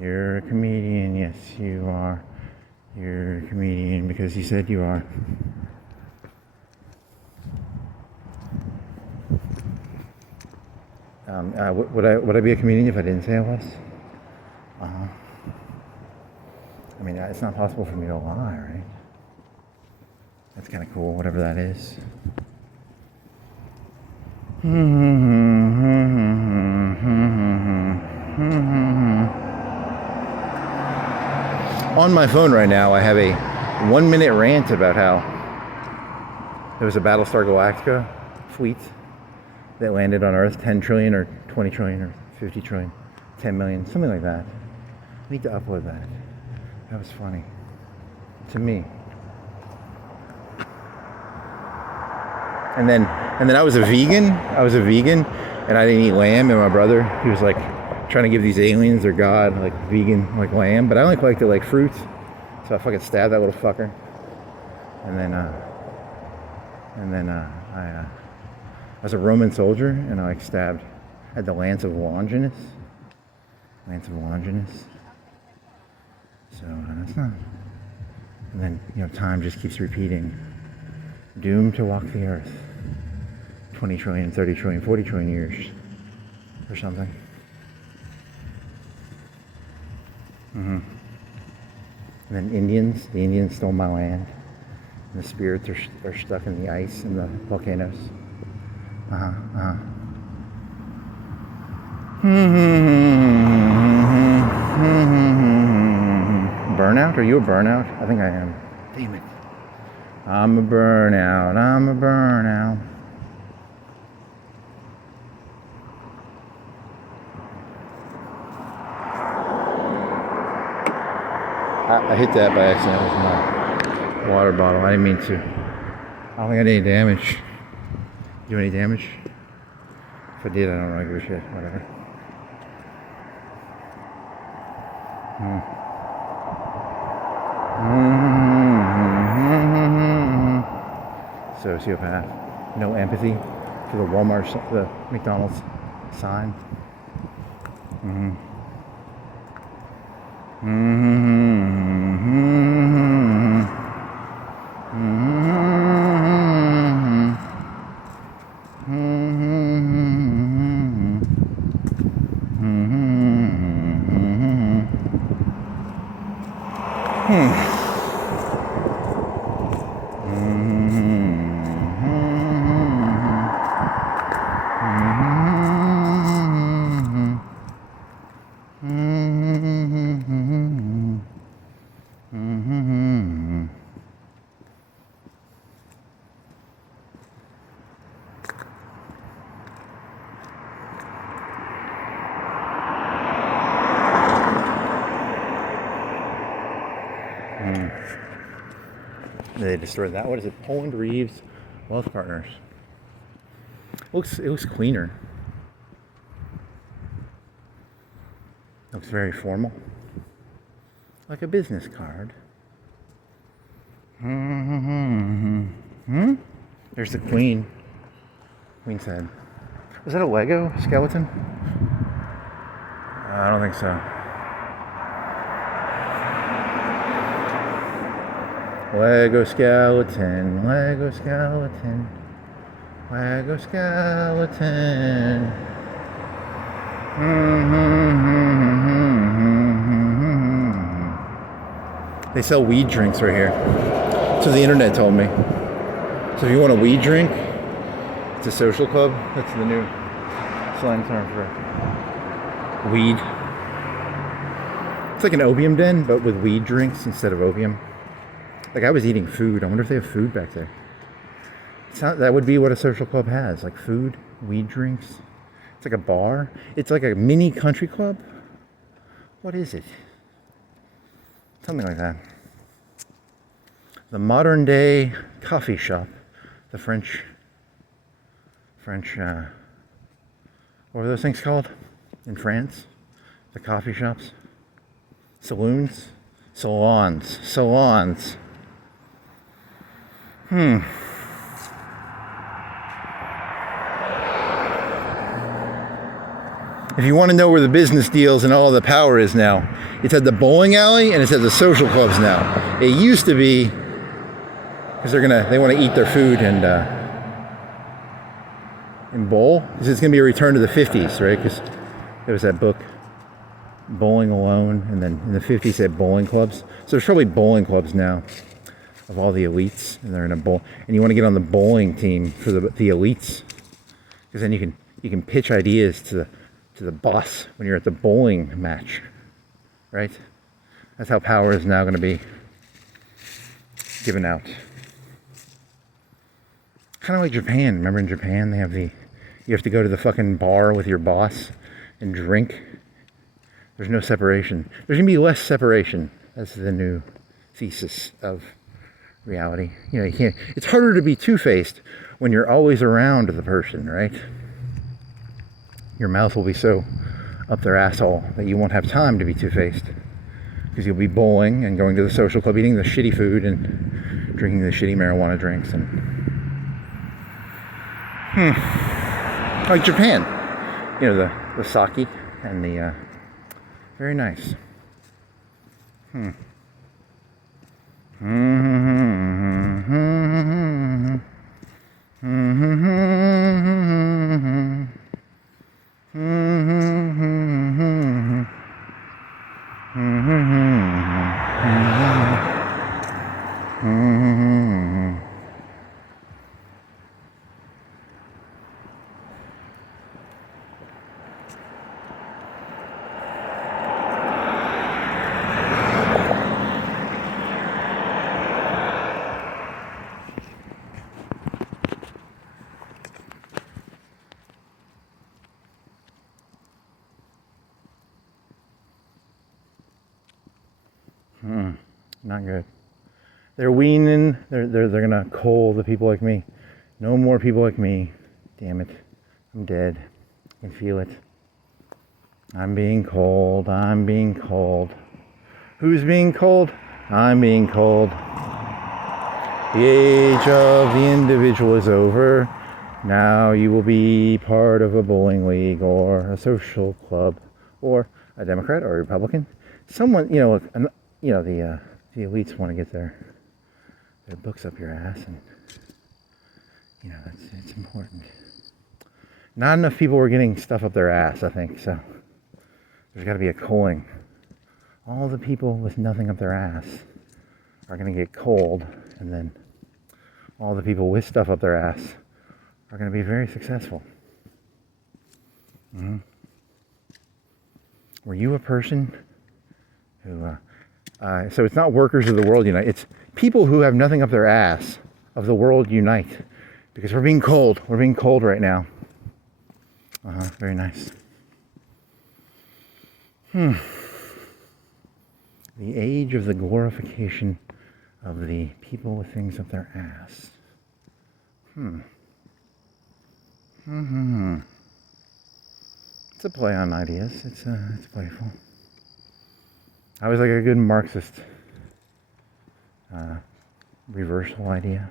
You're a comedian, yes you are. You're a comedian because you said you are. Would I be a comedian if I didn't say I was? I mean, it's not possible for me to lie, right? That's kind of cool, whatever that is. On my phone right now, I have a 1-minute rant about how there was a Battlestar Galactica fleet that landed on Earth, 10 trillion or 20 trillion or 50 trillion, 10 million, something like that. I need to upload that. That was funny. To me. And then I was a vegan, and I didn't eat lamb, and my brother, he was like trying to give these aliens their god, like vegan, like lamb, but I only liked it like fruits, so I fucking stabbed that little fucker. And then I was a Roman soldier, and I like stabbed, had the Lance of Longinus. So that's not. And then, time just keeps repeating. Doomed to walk the earth. 20 trillion, 30 trillion, 40 trillion years. Or something. And then the Indians stole my land. And the spirits are stuck in the ice and the volcanoes. Burnout? Are you a burnout? I think I am. Damn it. I'm a burnout. I hit that by accident with my water bottle. I didn't mean to. I don't think I did any damage. Do any damage? If I did, I don't really give a shit. Whatever. Sociopath. No empathy for the Walmart, the McDonald's sign. They destroyed that. What is it? Poland Reeves Wealth Partners. It looks cleaner. Looks very formal. Like a business card. There's the Queen. Queen's head. Was that a Lego skeleton? I don't think so. Lego skeleton, Lego skeleton, Lego skeleton. They sell weed drinks right here. So the internet told me. So if you want a weed drink, it's a social club. That's the new slang term for weed. It's like an opium den, but with weed drinks instead of opium. Like, I was eating food. I wonder if they have food back there. That would be what a social club has. Like food, weed drinks. It's like a bar. It's like a mini country club. What is it? Something like that. The modern day coffee shop. The French French, what were those things called in France? The coffee shops? Saloons? Salons. If you want to know where the business deals and all the power is now, it's at the bowling alley and it's at the social clubs now. It used to be, because they want to eat their food and bowl. Because it's going to be a return to the 50s, right? Because there was that book, Bowling Alone, and then in the 50s they had bowling clubs. So there's probably bowling clubs now of all the elites, and they're in a bowl. And you want to get on the bowling team for the elites, because then you can pitch ideas to the boss when you're at the bowling match, right? That's how power is now going to be given out. Kind of like Japan. Remember in Japan they have you have to go to the fucking bar with your boss and drink. There's no separation. There's going to be less separation. That's the new thesis of reality. You know, you can't. It's harder to be two-faced when you're always around the person, right? Your mouth will be so up their asshole that you won't have time to be two-faced, because you'll be bowling and going to the social club, eating the shitty food and drinking the shitty marijuana drinks, and like Japan, you know, the sake and the very nice. Not good. They're weaning. They're gonna cull the people like me. No more people like me. Damn it. I'm dead. I can feel it. I'm being culled. I'm being culled. Who's being culled? I'm being culled. The age of the individual is over. Now you will be part of a bowling league or a social club or a Democrat or a Republican. Someone, you know, the elites want to get their books up your ass, and you know it's important. Not enough people are getting stuff up their ass, I think. So there's got to be a culling. All the people with nothing up their ass are going to get culled, and then all the people with stuff up their ass are going to be very successful. Were you a person who? So it's not workers of the world unite. It's people who have nothing up their ass of the world unite, because we're being culled. We're being culled right now. Very nice. The age of the glorification of the people with things up their ass. It's a play on ideas. It's playful. I was like a good Marxist reversal idea.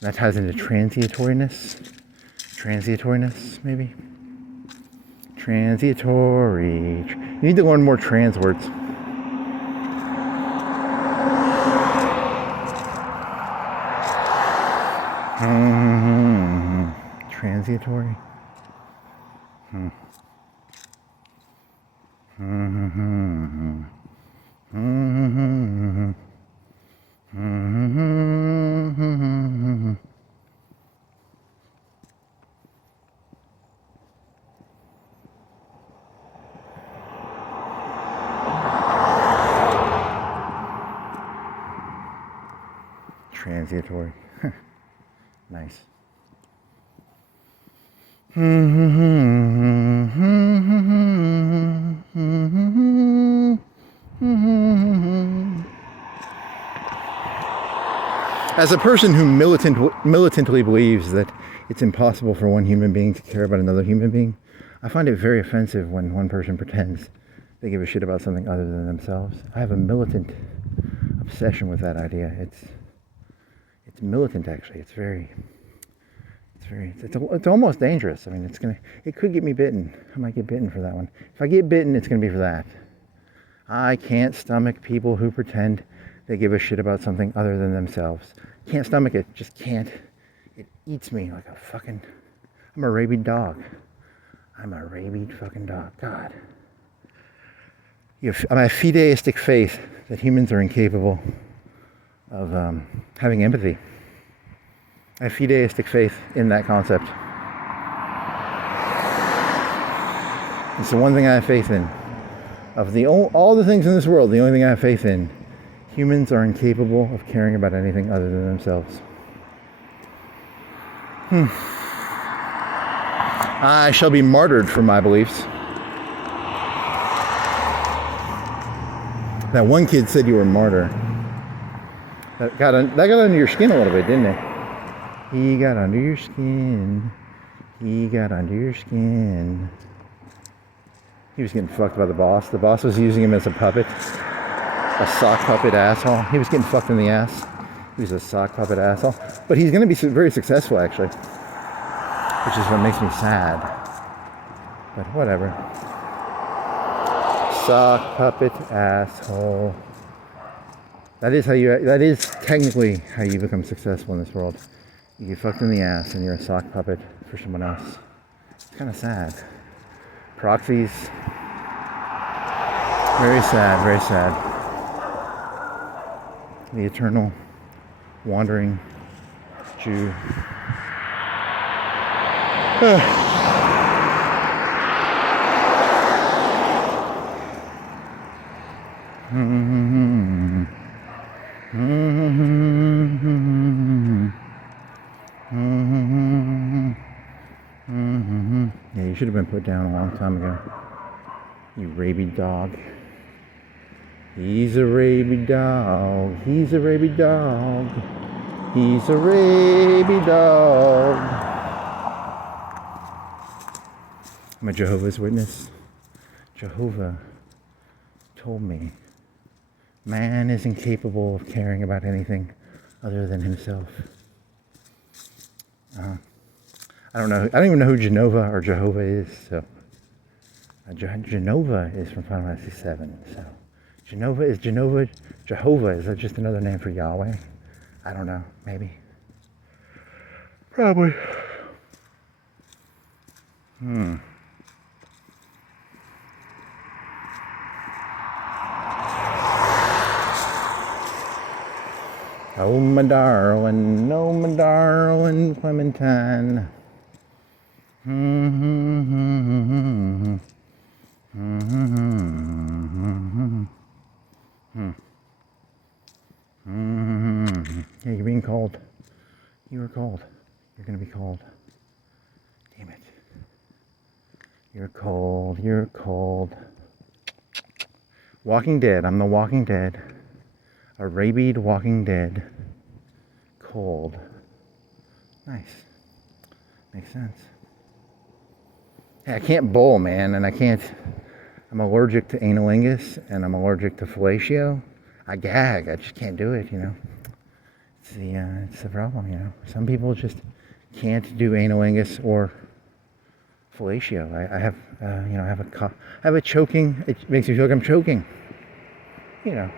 That ties into transitoriness, maybe. Transitory. You need to learn more trans words. Transitory. transitory. Nice. As a person who militantly believes that it's impossible for one human being to care about another human being, I find it very offensive when one person pretends they give a shit about something other than themselves. I have a militant obsession with that idea. It's militant, actually. It's almost dangerous. I mean, it could get me bitten. I might get bitten for that one. If I get bitten, it's gonna be for that. I can't stomach people who pretend they give a shit about something other than themselves. Can't stomach it, just can't. It eats me like a fucking, I'm a rabid dog. I'm a rabid fucking dog. God. I have fideistic faith that humans are incapable of having empathy. I have fideistic faith in that concept. It's the one thing I have faith in. Of all the things in this world, the only thing I have faith in, humans are incapable of caring about anything other than themselves. I shall be martyred for my beliefs. That one kid said you were a martyr. That got under your skin a little bit, didn't it? He got under your skin. He got under your skin. He was getting fucked by the boss. The boss was using him as a puppet. A sock puppet asshole. He was getting fucked in the ass. He was a sock puppet asshole. But he's going to be very successful, actually. Which is what makes me sad. But whatever. Sock puppet asshole. That is technically how you become successful in this world. You get fucked in the ass and you're a sock puppet for someone else. It's kind of sad. Proxies. Very sad, very sad. The eternal wandering Jew. Yeah, you should have been put down a long time ago. You rabid dog. He's a rabid dog. He's a rabid dog. He's a rabid dog. I'm a Jehovah's Witness. Jehovah told me man is incapable of caring about anything other than himself. I don't know. I don't even know who Genova or Jehovah is. So Genova is from Final Fantasy VII. So Jehovah is that just another name for Yahweh? I don't know. Maybe. Probably. Oh my darling Clementine. Yeah, you're being called. You were called. You're gonna be called. Damn it. You're cold. You're cold. Walking Dead. I'm the Walking Dead. A rabid Walking Dead. Cold. Nice. Makes sense. Hey, I can't bowl, man, and I'm allergic to anilingus, and I'm allergic to fellatio. I gag. I just can't do it, you know. It's the problem, you know. Some people just can't do anilingus or fellatio. I have I have a choking. It makes me feel like I'm choking. You know.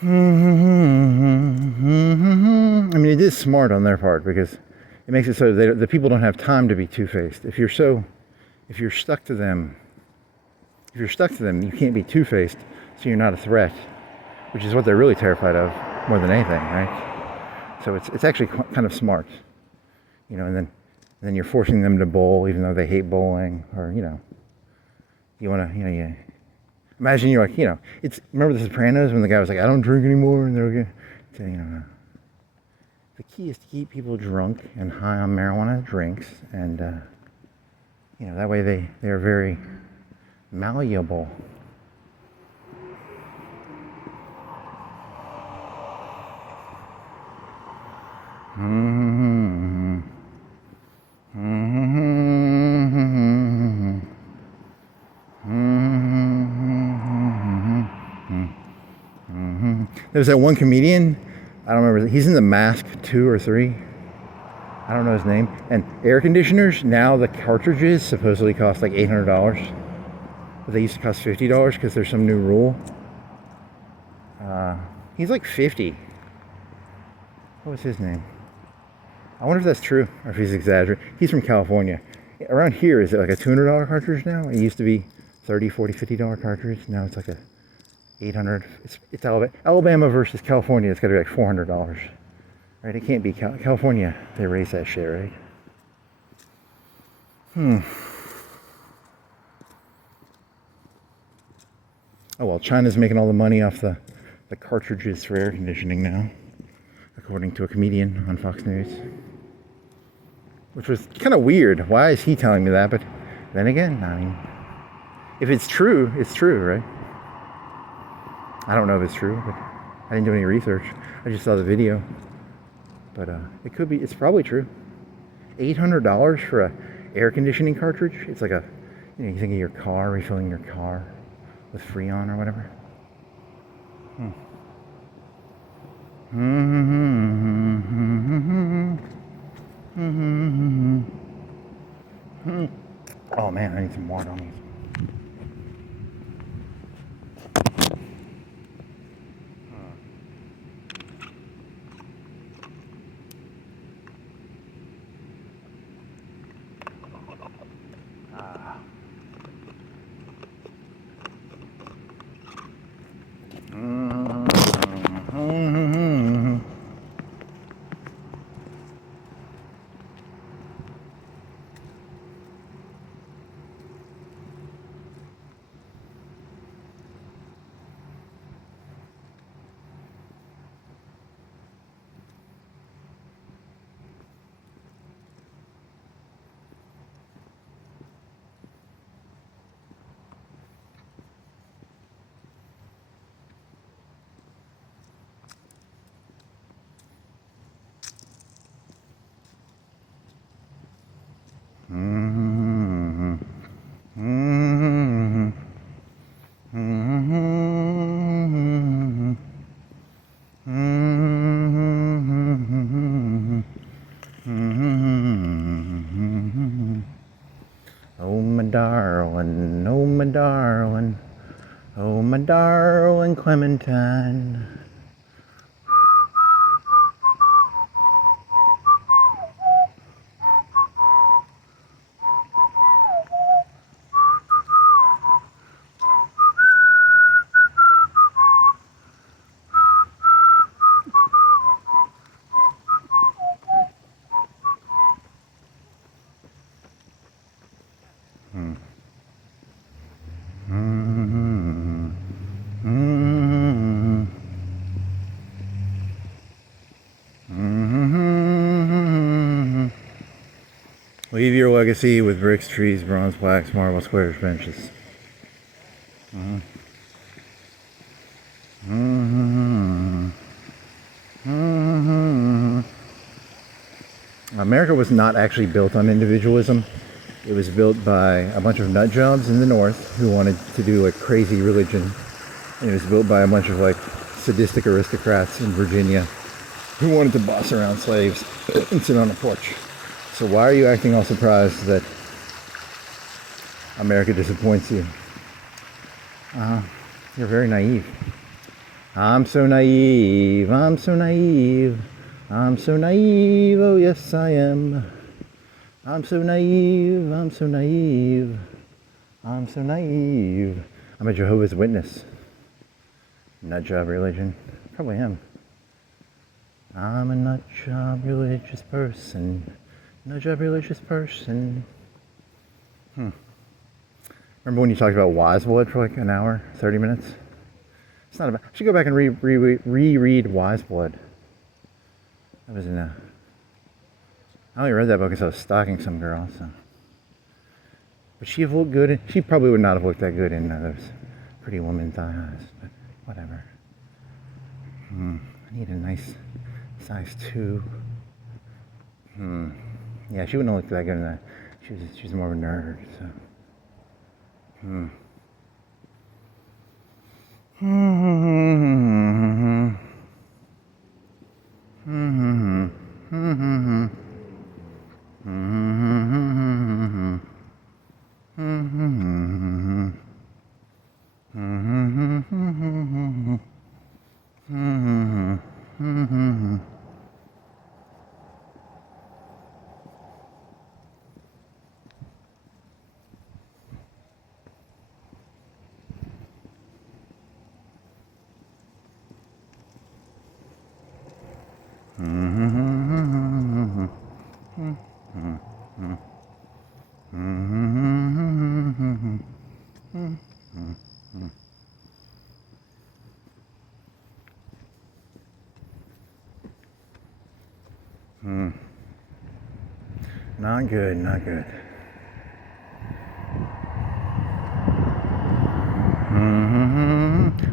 I mean, it is smart on their part because it makes it so that the people don't have time to be two-faced. If you're stuck to them, you can't be two-faced, so you're not a threat, which is what they're really terrified of more than anything, right? So it's actually kind of smart, and then you're forcing them to bowl even though they hate bowling, or you want to, you imagine you're like, remember The Sopranos when the guy was like, I don't drink anymore, and they're gonna, the key is to keep people drunk and high on marijuana drinks, and that way they are very malleable. There's that one comedian, I don't remember, he's in The Mask 2 or 3. I don't know his name. And air conditioners, now the cartridges supposedly cost like $800. But they used to cost $50 because there's some new rule. He's like 50. What was his name? I wonder if that's true or if he's exaggerating. He's from California. Around here, is it like a $200 cartridge now? It used to be $30, $40, $50 cartridge. Now it's like a $800. It's Alabama versus California. It's got to be like $400. Right? It can't be California. They raise that shit, right? Oh well, China's making all the money off the cartridges for air conditioning now, according to a comedian on Fox News. Which was kind of weird. Why is he telling me that? But then again, I mean, if it's true, it's true, right? I don't know if it's true, but I didn't do any research. I just saw the video. But it could be, it's probably true. $800 for a air conditioning cartridge? It's like you think of your car, refilling your car with Freon or whatever. Oh man, I need some water on these. Oh, my darling Clementine. Leave your legacy with bricks, trees, bronze plaques, marble squares, benches. America was not actually built on individualism. It was built by a bunch of nut jobs in the North who wanted to do like crazy religion. And it was built by a bunch of like sadistic aristocrats in Virginia who wanted to boss around slaves and sit on a porch. So why are you acting all surprised that America disappoints you? You're very naive. I'm so naive. I'm so naive. I'm so naive, oh yes I am. I'm so naive, I'm so naive. I'm so naive. I'm a Jehovah's Witness. Nut job religion. Probably am. I'm a nut job religious person. Nut job religious person. Remember when you talked about Wiseblood for like an hour, 30 minutes? It's not about. I should go back and reread Wiseblood. That was in a. I only read that book because I was stalking some girl, so. Would she have looked good? She probably would not have looked that good in those Pretty Woman thighs, but whatever. I need a nice size 2. Yeah, she wouldn't have looked that good in that. She's more of a nerd, so. Not good, not good.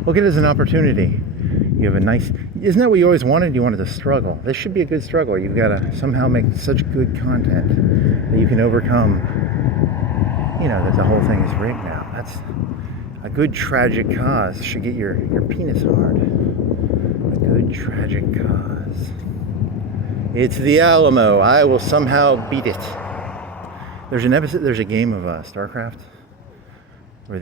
Look at it as an opportunity. You have a nice, isn't that what you always wanted? You wanted to struggle. This should be a good struggle. You've got to somehow make such good content that you can overcome, you know, that the whole thing is rigged now. That's a good tragic cause should get your penis hard. A good tragic cause. It's the Alamo. I will somehow beat it. There's an episode, there's a game of StarCraft where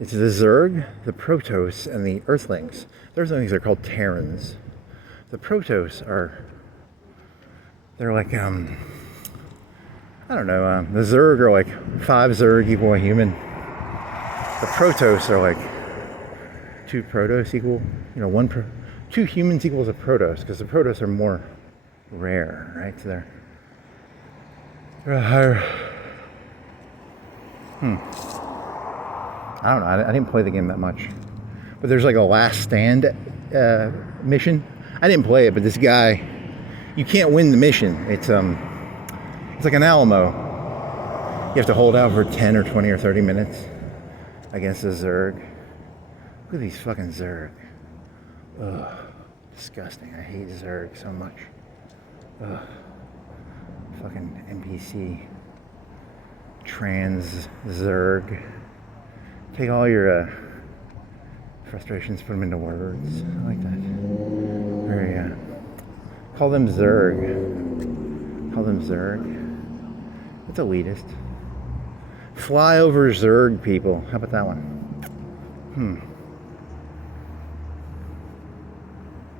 it's the Zerg, the Protoss, and the Earthlings. The Earthlings are called Terrans. The Protoss they're like, I don't know, the Zerg are like 5 Zerg equal a human. The Protoss are like 2 Protoss equal, 2 humans equals a Protoss, because the Protoss are more rare, right? So they're a higher. I don't know. I didn't play the game that much, but there's like a last stand mission. I didn't play it, but this guy, you can't win the mission. It's like an Alamo. You have to hold out for 10 or 20 or 30 minutes against a Zerg. Look at these fucking Zerg. Ugh, disgusting. I hate Zerg so much. Ugh. Fucking NPC. Trans Zerg. Take all your frustrations, put them into words. I like that. Very, call them Zerg. Call them Zerg. That's elitist. Fly over Zerg people. How about that one?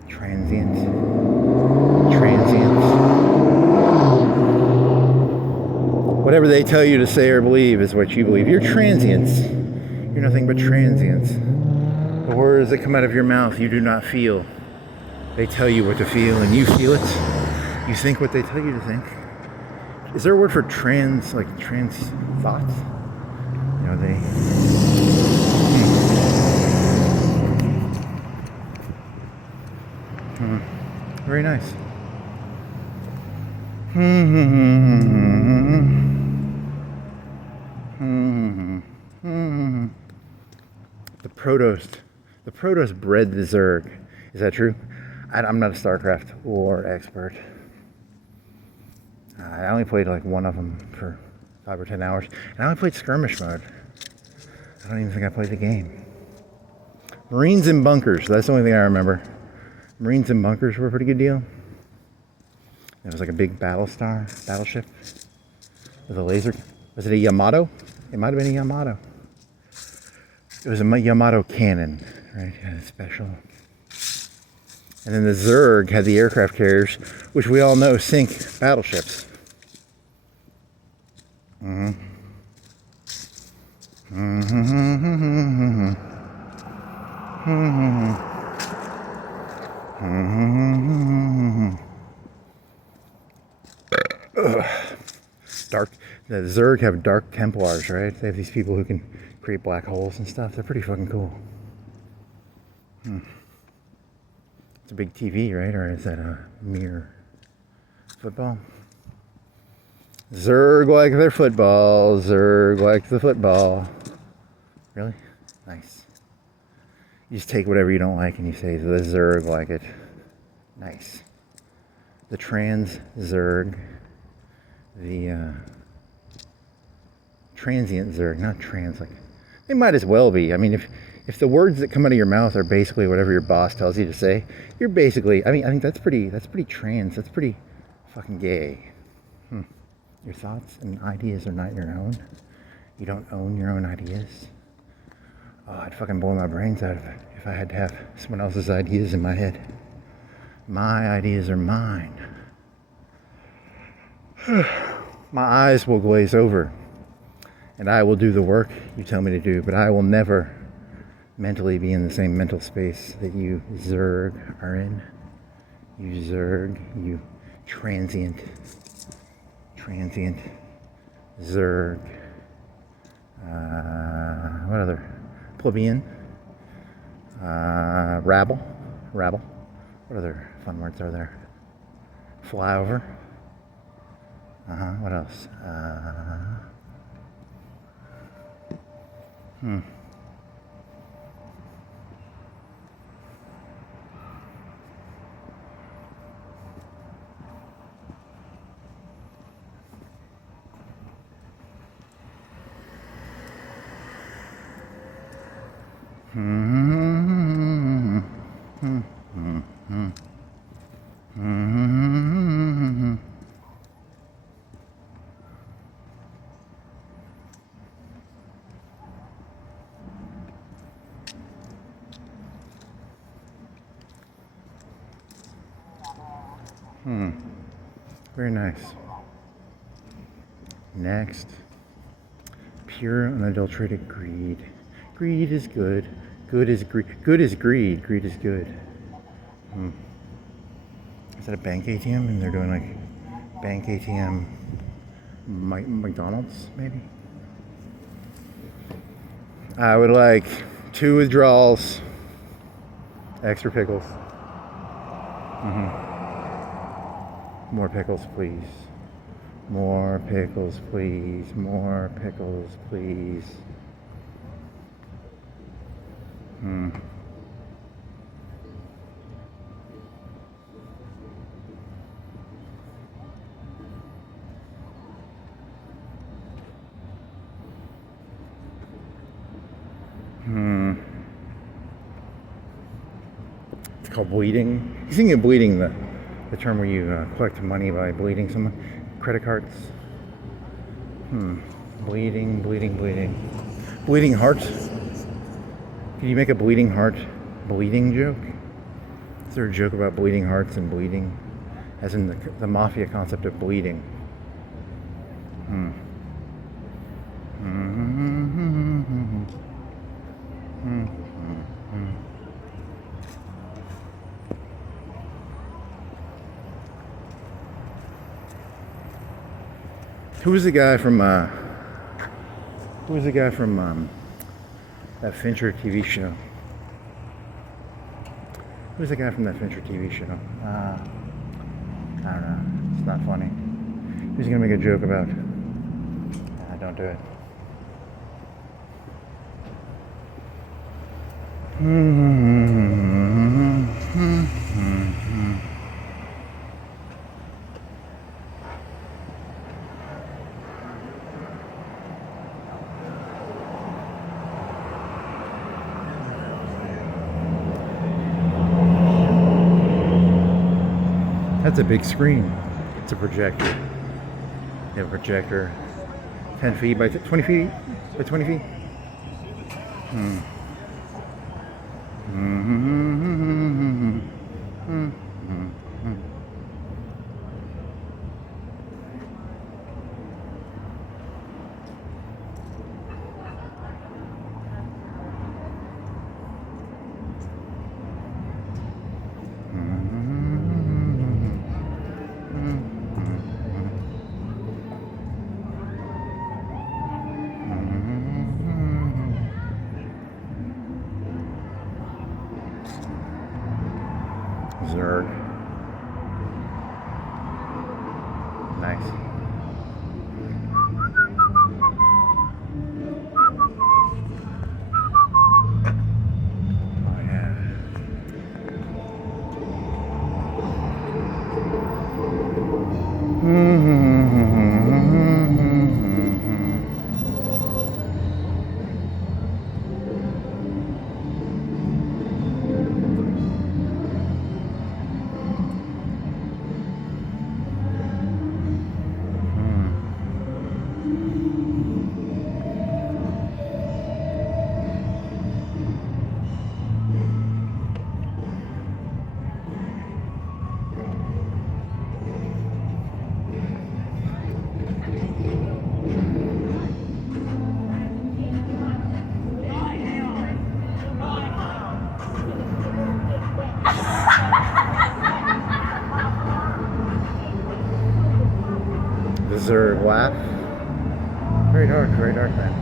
Transient. Whatever they tell you to say or believe is what you believe. You're transients. You're nothing but transients. The words that come out of your mouth you do not feel. They tell you what to feel and you feel it. You think what they tell you to think. Is there a word for trans, like trans thoughts? Very nice. The Protoss bred the Zerg. Is that true? I'm not a StarCraft war expert. I only played like one of them for 5 or 10 hours. And I only played skirmish mode. I don't even think I played the game. Marines in bunkers. That's the only thing I remember. Marines in bunkers were a pretty good deal. It was like a big battleship with a laser. Was it a Yamato? It might have been a Yamato. It was a Yamato cannon, right? Yeah, special. And then the Zerg had the aircraft carriers, which we all know sink battleships. Mm-hmm. Mm-hmm. Mm-hmm. Mm-hmm. Dark. The Zerg have dark Templars, right? They have these people who can create black holes and stuff. They're pretty fucking cool. It's a big TV, right? Or is that a mirror? Football? Zerg like their football. Zerg like the football. Really? Nice. You just take whatever you don't like and you say the Zerg like it. Nice. The trans Zerg. The transient Zerg, not trans. Like they might as well be. I mean, if the words that come out of your mouth are basically whatever your boss tells you to say, you're basically. I think that's pretty trans. That's pretty fucking gay. Your thoughts and ideas are not your own. You don't own your own ideas. Oh, I'd fucking blow my brains out if I had to have someone else's ideas in my head. My ideas are mine. My eyes will glaze over, and I will do the work you tell me to do, but I will never mentally be in the same mental space that you Zerg are in. You Zerg, you transient Zerg. What other? Plebeian. Rabble. What other fun words are there? Flyover. What else? Very nice. Next, pure unadulterated greed. Greed is good. Good is greed. Good is greed. Greed is good. Is that a bank ATM? And they're doing like bank ATM McDonald's, maybe? I would like 2 withdrawals. Extra pickles. More pickles, please. More pickles, please. More pickles, please. It's called bleeding. You thinking of bleeding, the term where you collect money by bleeding someone? Credit cards. Bleeding. Bleeding heart. Can you make a bleeding heart bleeding joke? Is there a joke about bleeding hearts and bleeding? As in the mafia concept of bleeding. Who was the guy from that Fincher TV show? Who's the guy from that Fincher TV show? I don't know. It's not funny. Who's gonna make a joke about? Don't do it. That's a big screen. It's a projector. You have a projector 10 feet by 20 feet by 20 feet. Zerg laugh. Very dark, man.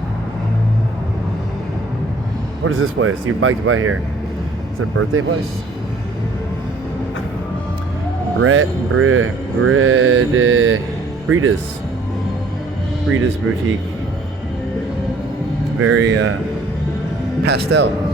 What is this place? You biked by here. Is it a birthday place? Breda's boutique. Very pastel.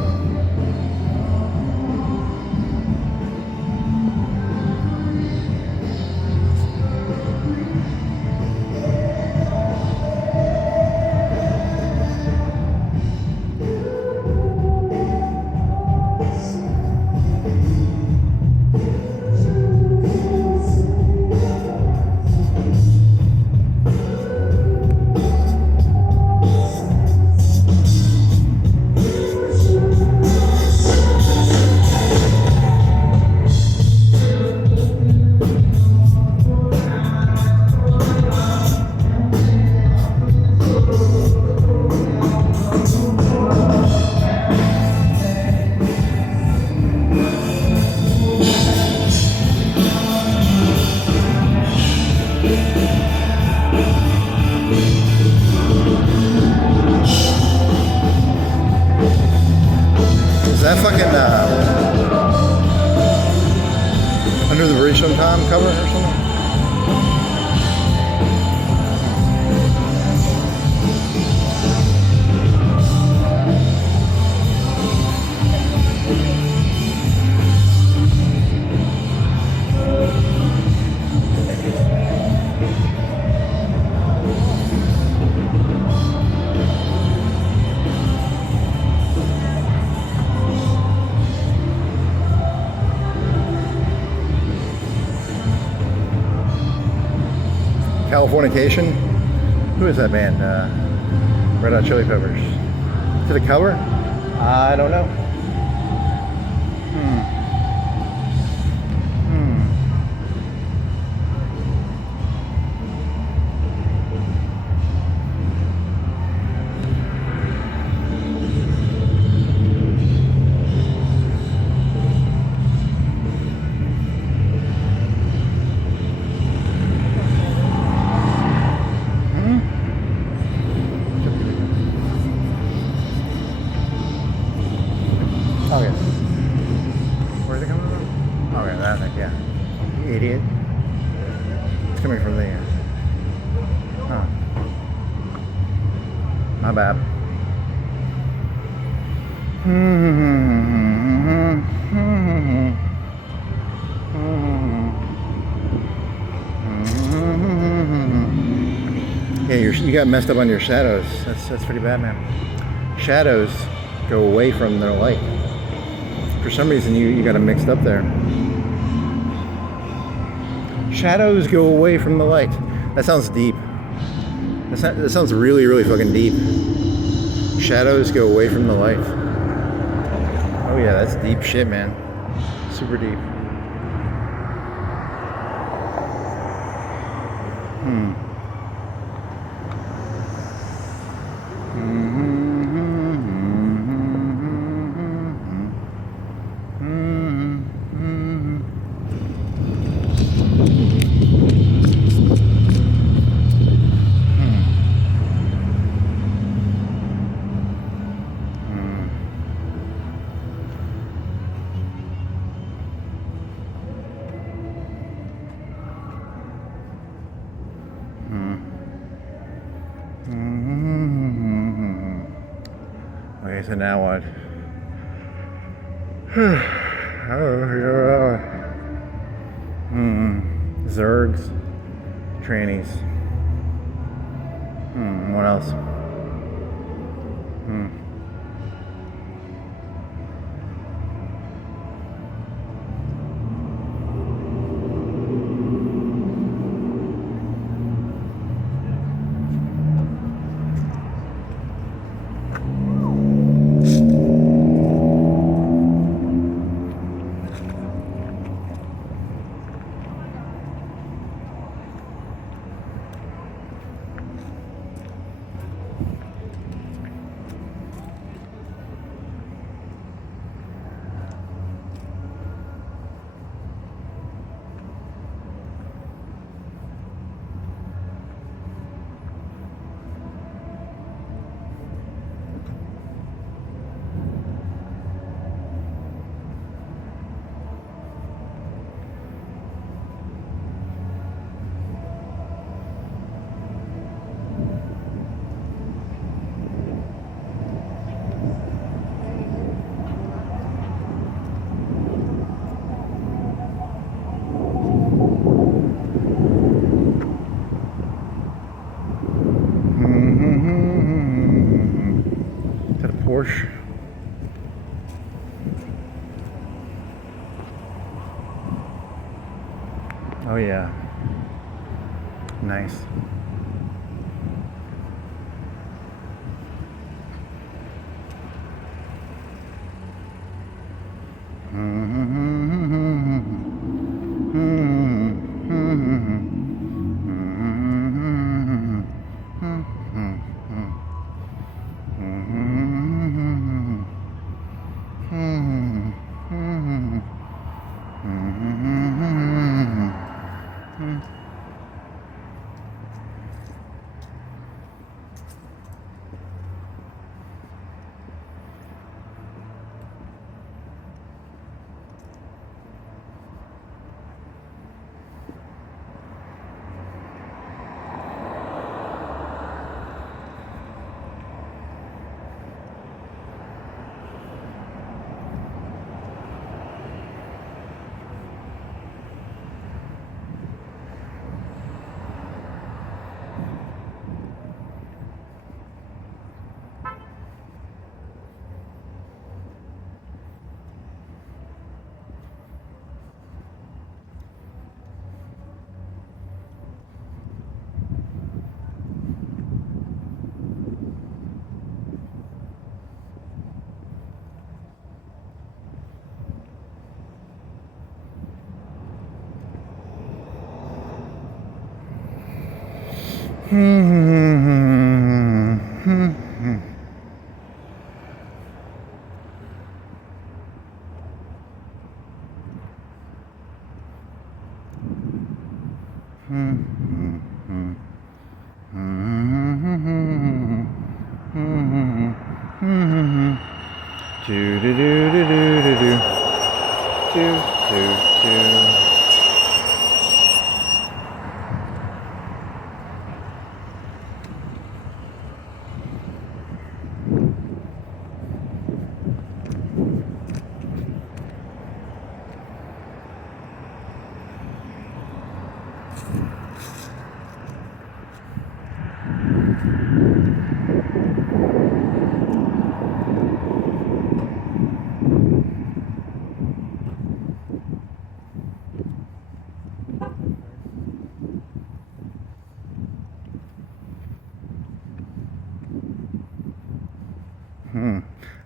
Is that fucking Under the Bridge Sometime cover or something? Californication? Who is that band? Red Hot Chili Peppers. To the cover? I don't know. Okay. Where's it coming from? Okay, that thing, yeah. You idiot. It's coming from there. Huh. My bad. Yeah, you got messed up on your shadows. That's pretty bad, man. Shadows go away from their light. For some reason, you got them mixed up there. Shadows go away from the light. That sounds deep. That sounds really, really fucking deep. Shadows go away from the light. Oh yeah, that's deep shit, man. Super deep. Okay, so now what? Zergs, trannies. What else? Is that a Porsche? Oh yeah. Nice.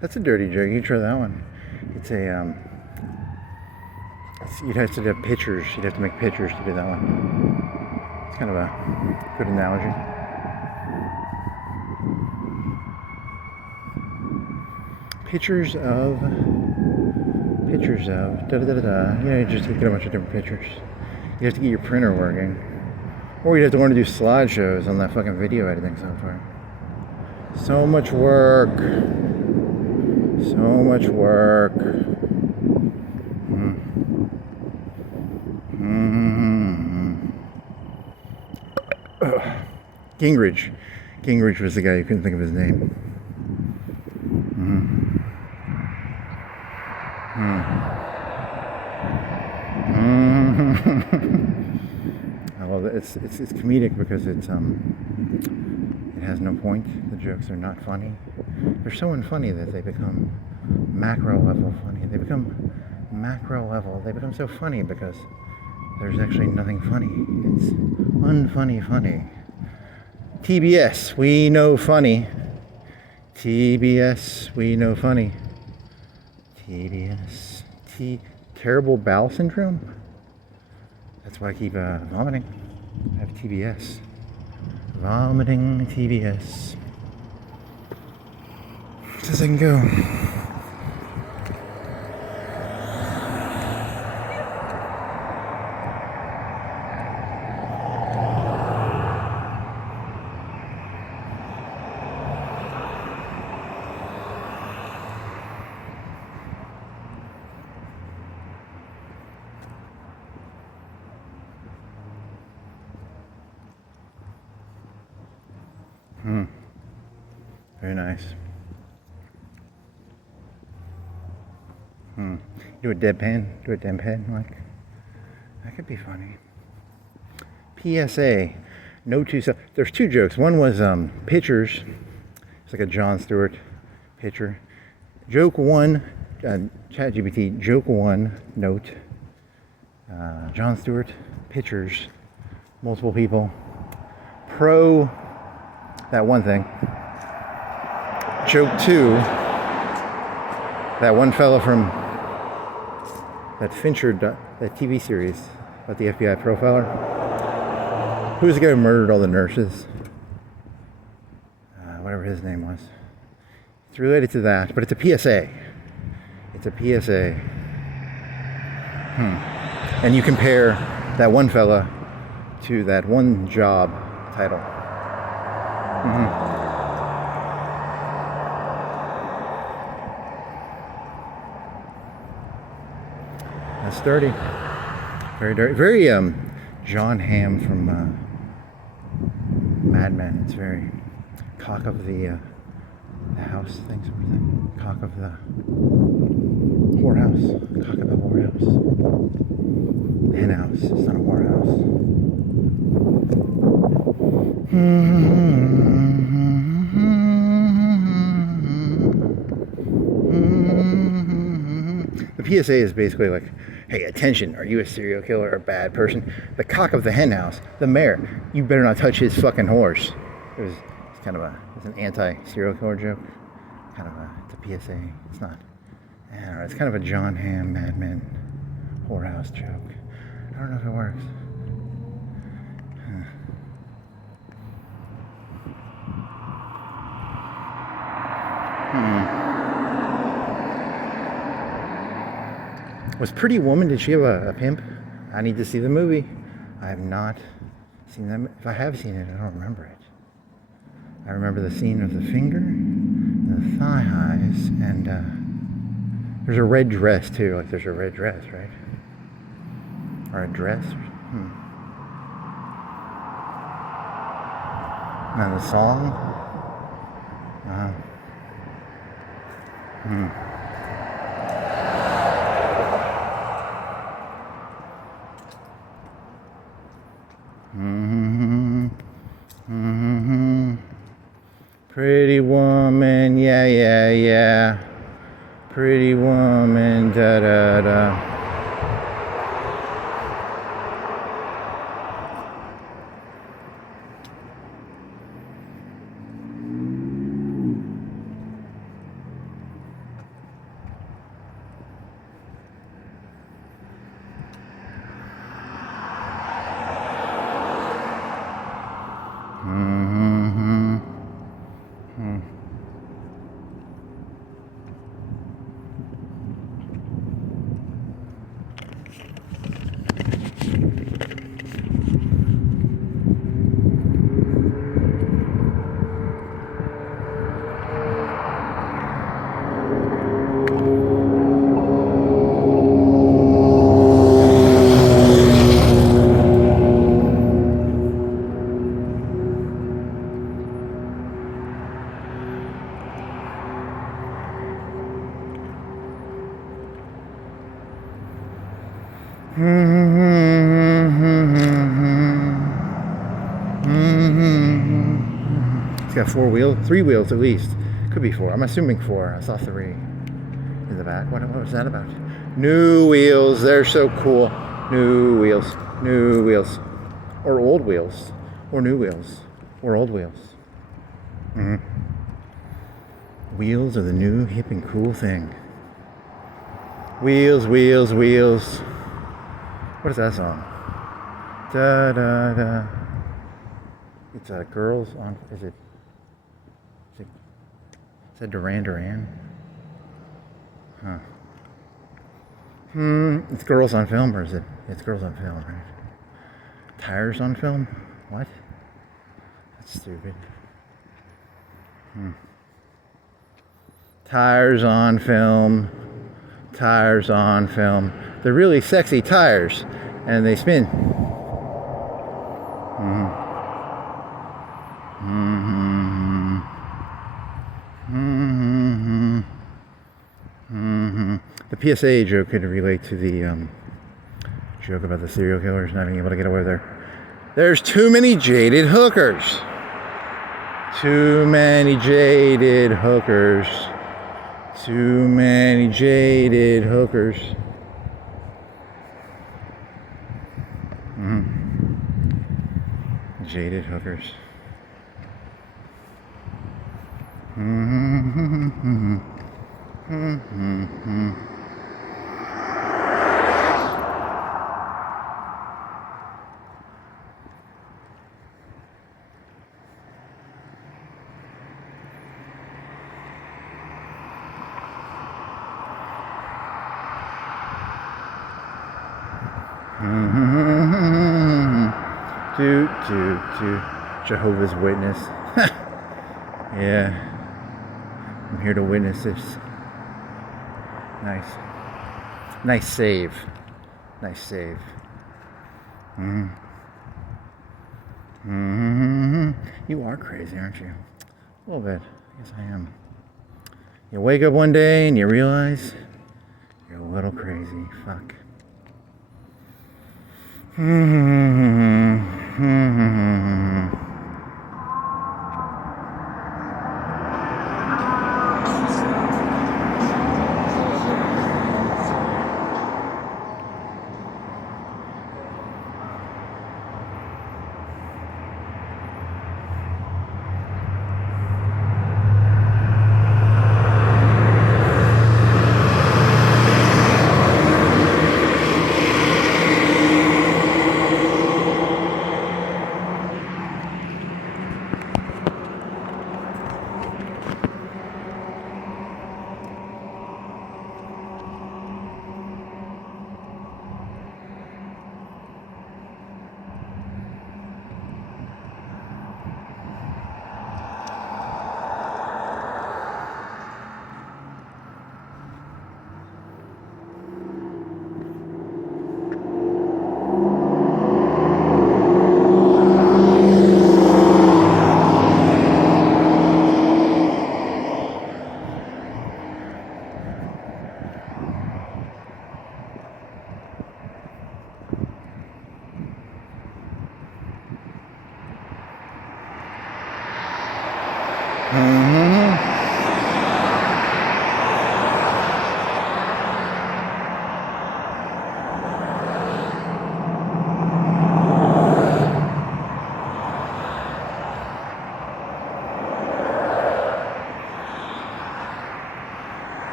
That's a dirty joke. You try that one. It's a you'd have to have pictures. You'd have to make pictures to do that one. It's kind of a good analogy. Pictures of da da da da da. You know, you just get a bunch of different pictures. You have to get your printer working, or you'd have to learn to do slideshows on that fucking video editing software. So much work. So much work. Gingrich. Gingrich was the guy who couldn't think of his name. I Well, it's comedic because it has no point. The jokes are not funny. They're so unfunny that they become macro level funny. They become macro level. They become so funny because there's actually nothing funny. It's unfunny funny. TBS, we know funny. TBS, we know funny. TBS. Terrible bowel syndrome? That's why I keep vomiting. I have TBS. Vomiting TBS. As I can go. Very nice. Do a deadpan, like that could be funny. PSA, no two. There's two jokes. One was pictures. It's like a Jon Stewart picture. Joke one, ChatGPT. Joke one, note. Jon Stewart pictures, multiple people. Pro, that one thing. Joke two, that one fella from that Fincher, that TV series about the FBI profiler. Who was the guy who murdered all the nurses? Whatever his name was. It's related to that, but it's a PSA. It's a PSA. And you compare that one fella to that one job title. That's dirty. Very dirty. Very John Hamm from Mad Men. It's very cock of the house thing, sort of thing. Cock of the whorehouse. Cock of the whorehouse. Hen house. It's not a whorehouse. The PSA is basically like, hey, attention, are you a serial killer or a bad person? The cock of the hen house, the mayor, you better not touch his fucking horse. It's kind of it's an anti-serial killer joke. It's a PSA. It's not, I don't know, it's kind of a John Hamm, Mad Men, whorehouse joke. I don't know if it works. Was Pretty Woman, did she have a pimp? I need to see the movie. I have not seen that. If I have seen it, I don't remember it. I remember the scene of the finger, the thigh highs, and there's a red dress too. Like there's a red dress, right? Or a dress. And the song. Pretty woman, yeah, yeah, yeah. Pretty woman, da da da. got 3 wheels at least. Could be 4. I'm assuming 4. I saw 3 in the back. What was that about? New wheels. They're so cool. New wheels. New wheels. Or old wheels. Or new wheels. Or old wheels. Wheels are the new hip and cool thing. Wheels, wheels, wheels. What is that song? Da da da. It's Girls on. Is it Duran Duran? Huh. It's Girls on Film, or is it? It's Girls on Film, right? Tires on Film? What? That's stupid. Tires on film. Tires on film. They're really sexy tires, and they spin. The PSA joke could relate to the joke about the serial killers not being able to get away with their. There's too many jaded hookers. Too many jaded hookers. Too many jaded hookers. Jaded hookers. To Jehovah's Witness. Yeah, I'm here to witness this. Nice save. Nice save. You are crazy, aren't you? A little bit. Yes, I am. You wake up one day and you realize you're a little crazy. Fuck.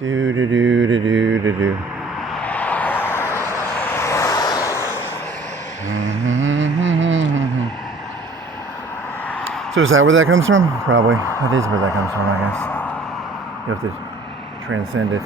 Do do do do do do do. So is that where that comes from? Probably. That is where that comes from, I guess. You have to transcend it.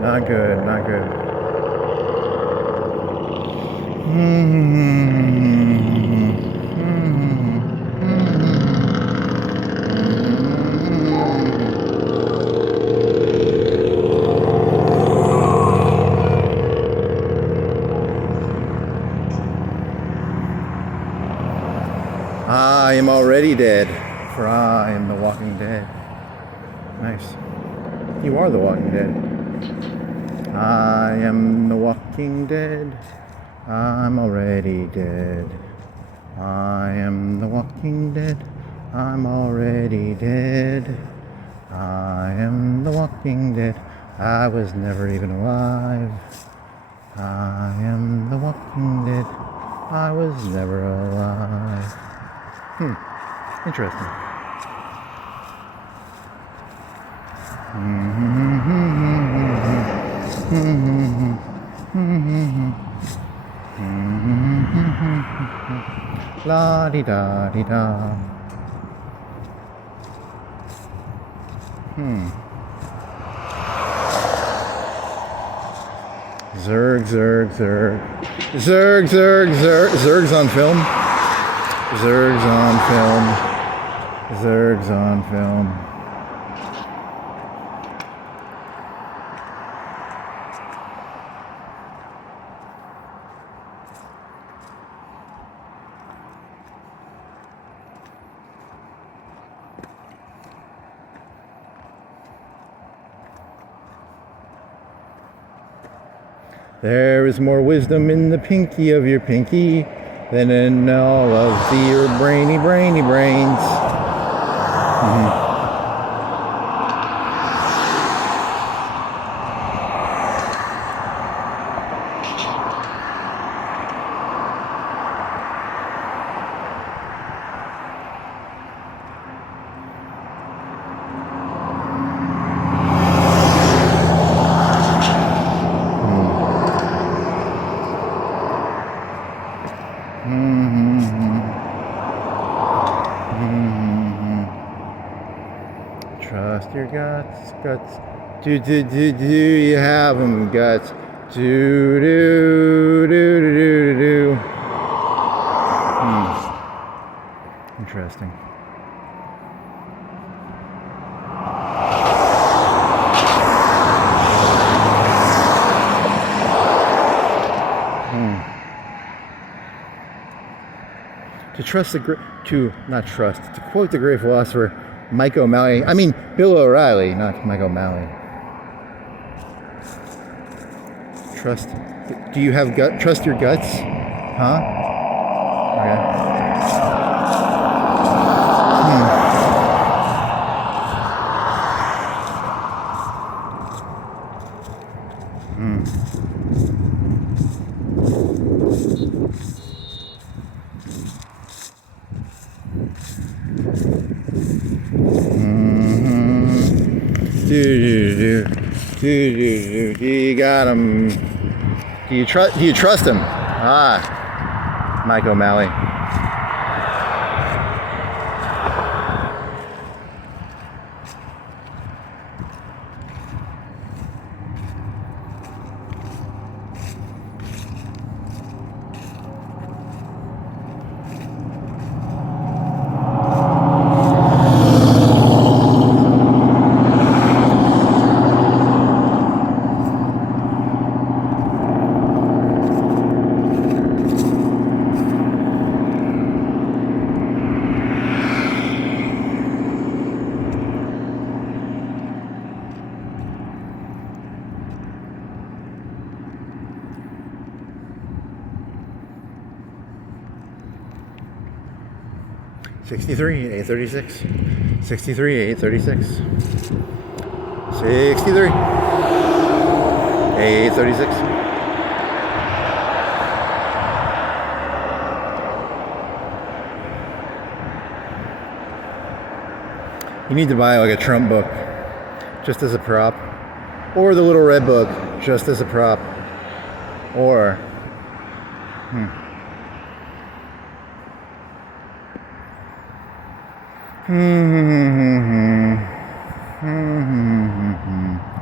Not good, not good. I am already dead, for I am the walking dead. Nice. You are the walking dead. I am the walking dead. I'm already dead. I am the walking dead. I'm already dead. I am the walking dead. I was never even alive. I am the walking dead. I was never alive. Interesting. La di da di da. Zerg, zerg, zerg. Zerg, zerg, zerg. Zerg's on film. Zerg's on film. Zerg's on film. There is more wisdom in the pinky of your pinky than in all of your brainy brains. Trust your guts. Do you have them? Guts. Do. Interesting. To quote the great philosopher Mike O'Malley, Bill O'Reilly, not Mike O'Malley. Trust your guts? Huh? Okay. You got him. Do you trust him? Mike O'Malley. $63, $836. $63, $836. $63, $836. You need to buy like a Trump book just as a prop, or the Little Red Book just as a prop, or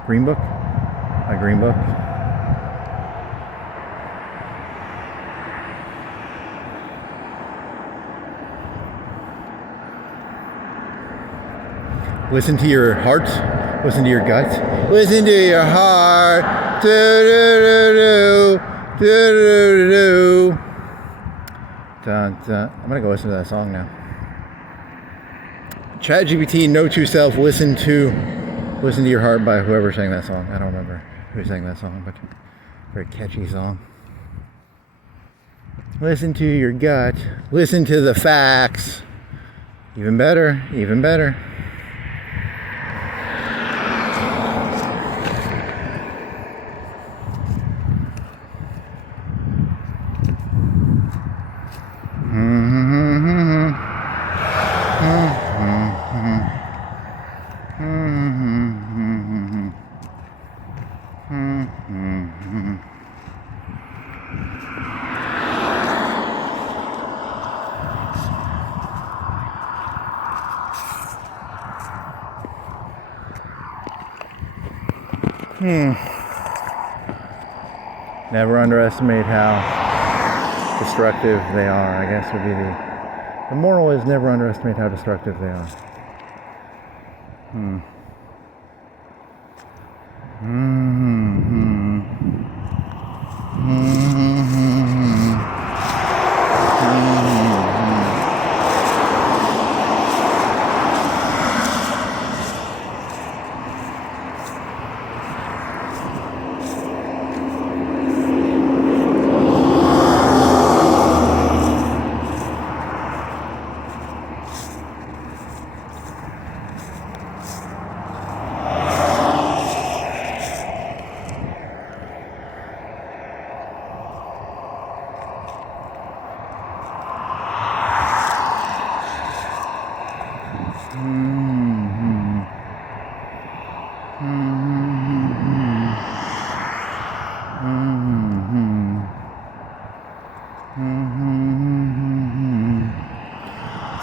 Green Book? A Green Book? Listen to your heart. Listen to your gut. Listen to your heart. Do-do-do-do. Dun, dun. I'm gonna go listen to that song now. ChatGPT, note to self, listen to your heart by whoever sang that song. I don't remember who sang that song, but very catchy song. Listen to your gut. Listen to the facts. Even better, even better. Never underestimate how destructive they are, I guess would be the moral is never underestimate how destructive they are.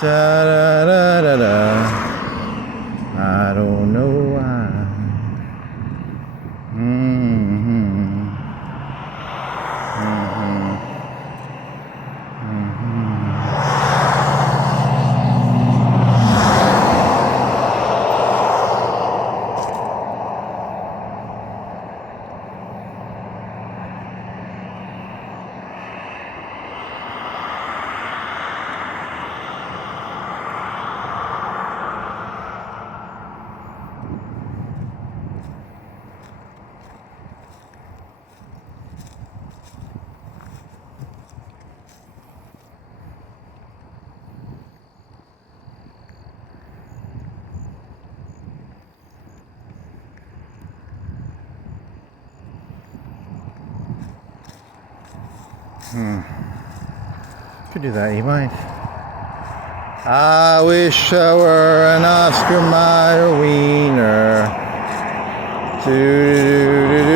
Da da da da da. I don't know why. Could do that, you might. I wish I were an Oscar Mayer wiener. Do do do do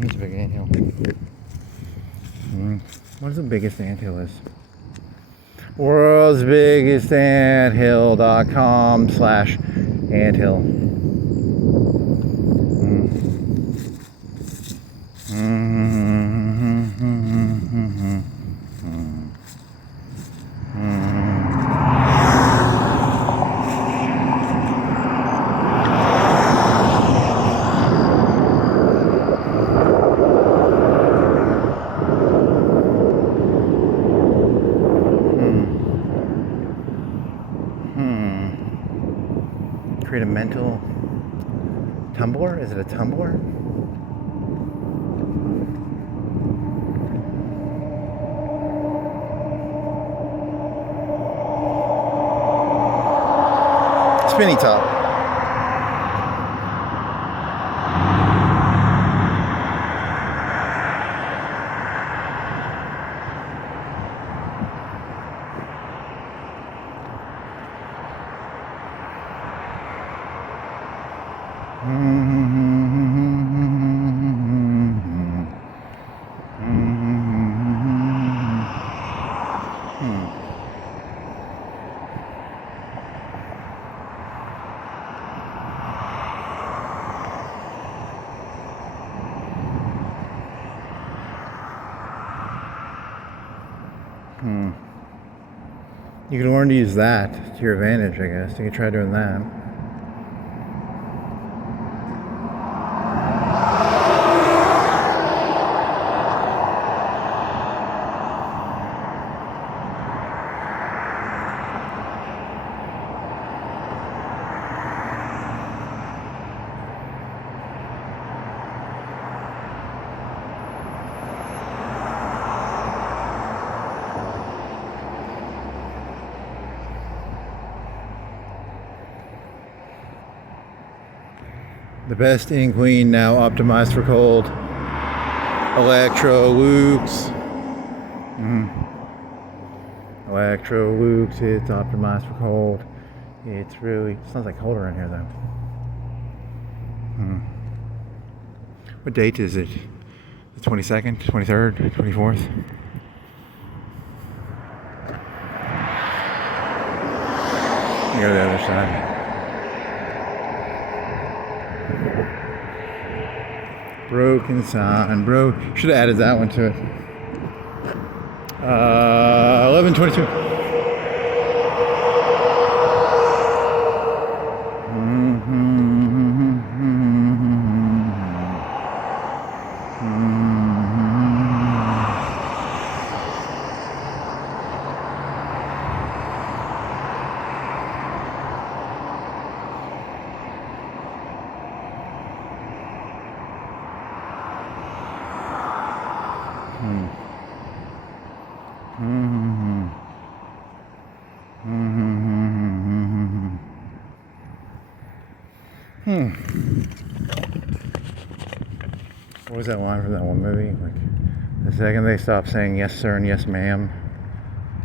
Here's a big anthill. What is the biggest anthill is? World's biggest anthill.com/anthill. Create a mental tumbler? Is it a tumbler? Spinny top. You can learn to use that to your advantage, I guess. You can try doing that. The best in queen now optimized for cold. Electro Lukes. Electro Lukes, it's optimized for cold. It's really, sounds like colder in here though. What date is it? The 22nd, 23rd, 24th? Go to the other side. Broken sign, bro. Should have added that one to it. 11:22. was that line from that one movie? Like, the second they stop saying yes sir and yes ma'am.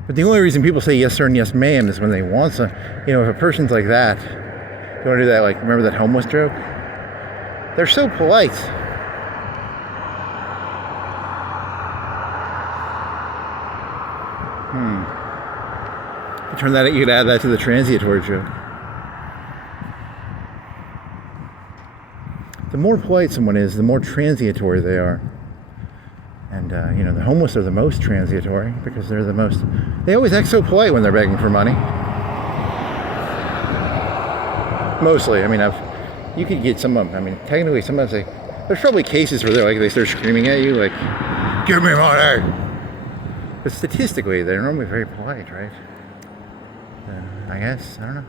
But the only reason people say yes sir and yes ma'am is when they want some. You know, if a person's like that, you want to do that, like, remember that homeless joke? They're so polite. You could add that to the transitory joke. The more polite someone is, the more transitory they are. And, you know, the homeless are the most transitory because they're the most... They always act so polite when they're begging for money. Mostly. I mean, you could get some of them. I mean, technically, sometimes there's probably cases where they start screaming at you, like, give me money! But statistically, they're normally very polite, right? I guess. I don't know.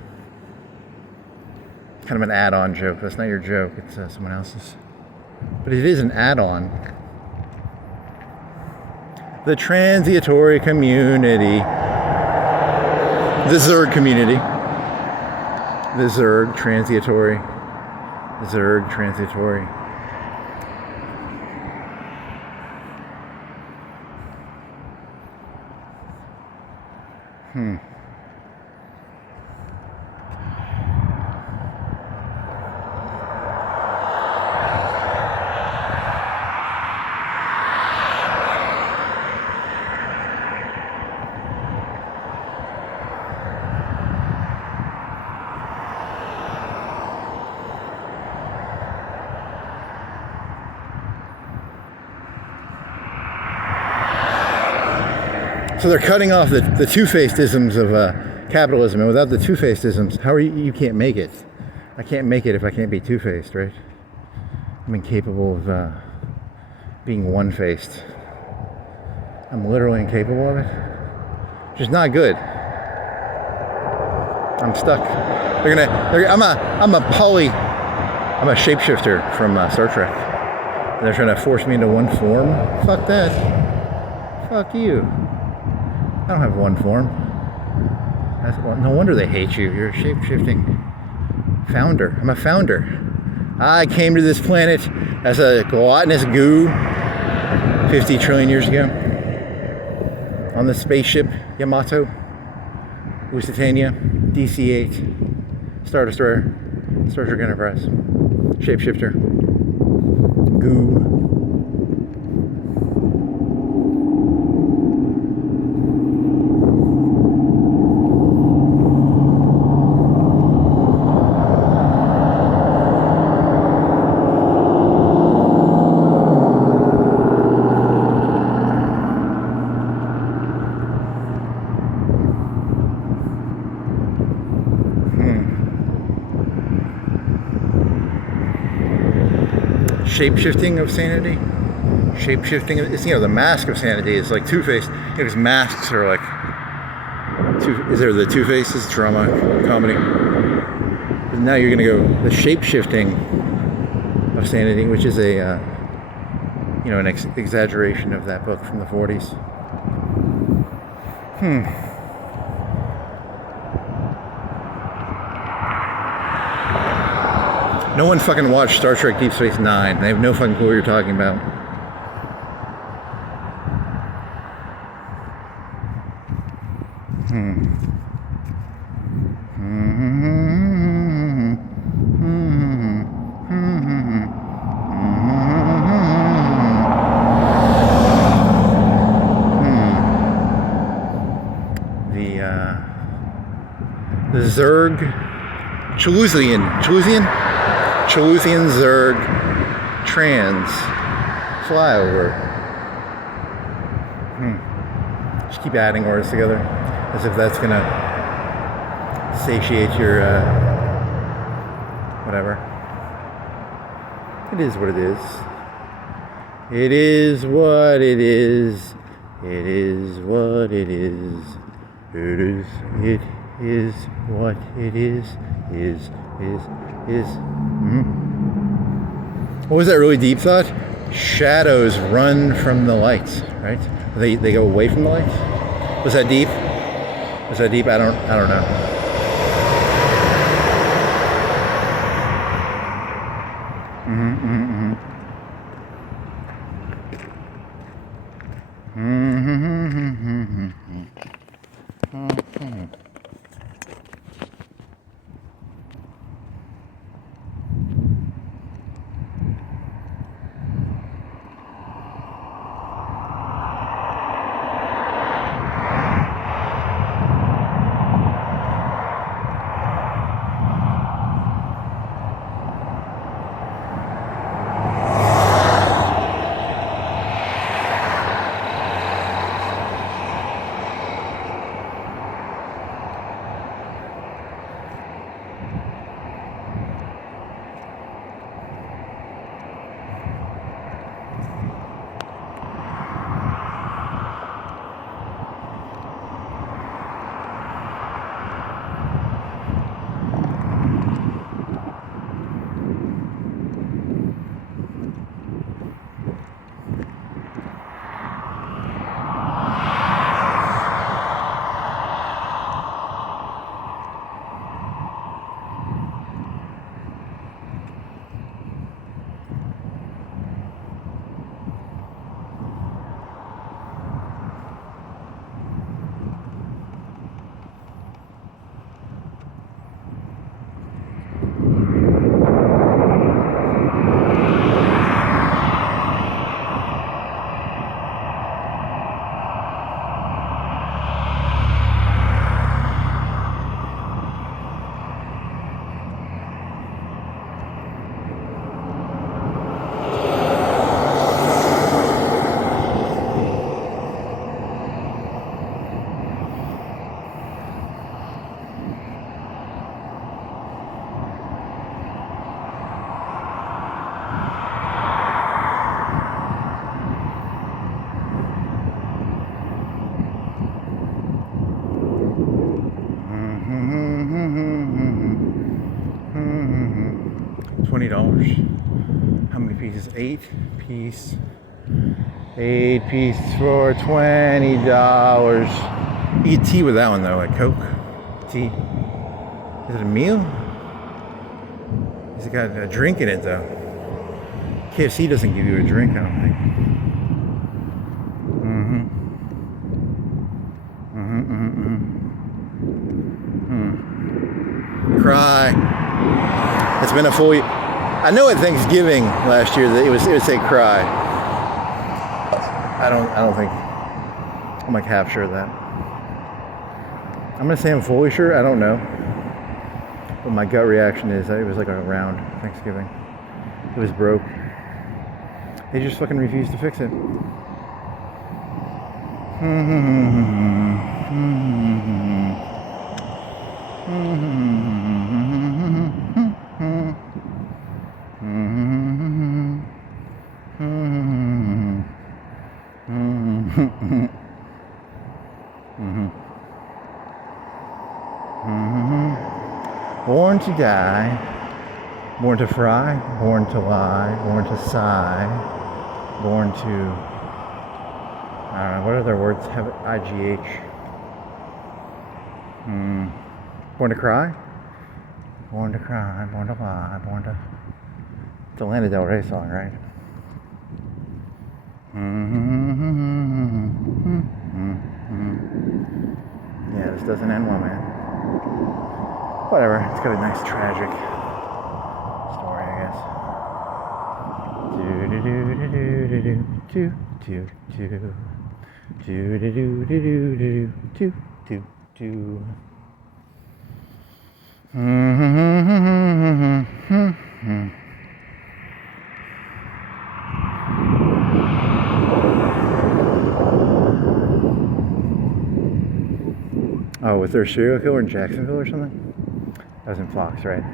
Kind of an add-on joke. That's not your joke. It's someone else's. But it is an add-on. The transitory community. The Zerg community. The Zerg transitory. Zerg transitory. So they're cutting off the two-faced-isms of capitalism, and without the two-faced-isms, how are you can't make it. I can't make it if I can't be two-faced, right? I'm incapable of being one-faced. I'm literally incapable of it. Which is not good. I'm stuck. I'm a shapeshifter from Star Trek. And they're trying to force me into one form. Fuck that. Fuck you. I don't have one form. No wonder they hate you. You're a shape-shifting founder. I'm a founder. I came to this planet as a gluttonous goo 50 trillion years ago on the spaceship Yamato, Lusitania, DC-8, Star Destroyer, Star Trek Enterprise, shapeshifter, goo. Shape-shifting of sanity. Shape-shifting, it's, you know, the mask of sanity is like two-faced. Because masks are like is there the two faces, drama, comedy. But now you're gonna go the shape-shifting of sanity, which is a you know, an exaggeration of that book from the 40s. No one fucking watched Star Trek Deep Space Nine. They have no fucking clue what you're talking about. The Zerg, Chaluthian Zerg trans flyover. Just keep adding words together as if that's gonna satiate your whatever. It is what it is. It is what it is. It is what it is. It is. It is what it is. Is. What was that really deep thought? Shadows run from the lights, right? They go away from the lights. Was that deep? Was that deep? I don't know. $20. How many pieces? 8 pieces. 8 pieces for $20. You get tea with that one though, like Coke. Tea. Is it a meal? Has it got a drink in it though? KFC doesn't give you a drink, I don't think. Cry. It's been a full year. I know at Thanksgiving last year that it would say cry. I don't think I'm like half sure of that. I'm gonna say I'm fully sure. I don't know, but my gut reaction is that it was like around Thanksgiving. It was broke. They just fucking refused to fix it. Born to die, born to fry, born to lie, born to sigh, born to, I don't know, what other words have IGH? Born to cry? Born to cry, born to lie, born to... It's a Lana Del Rey song, right? Yeah, this doesn't end well, man. Whatever, it's got a nice tragic story, I guess. Oh, was there a serial killer in Jacksonville or something? That was in Fox, right?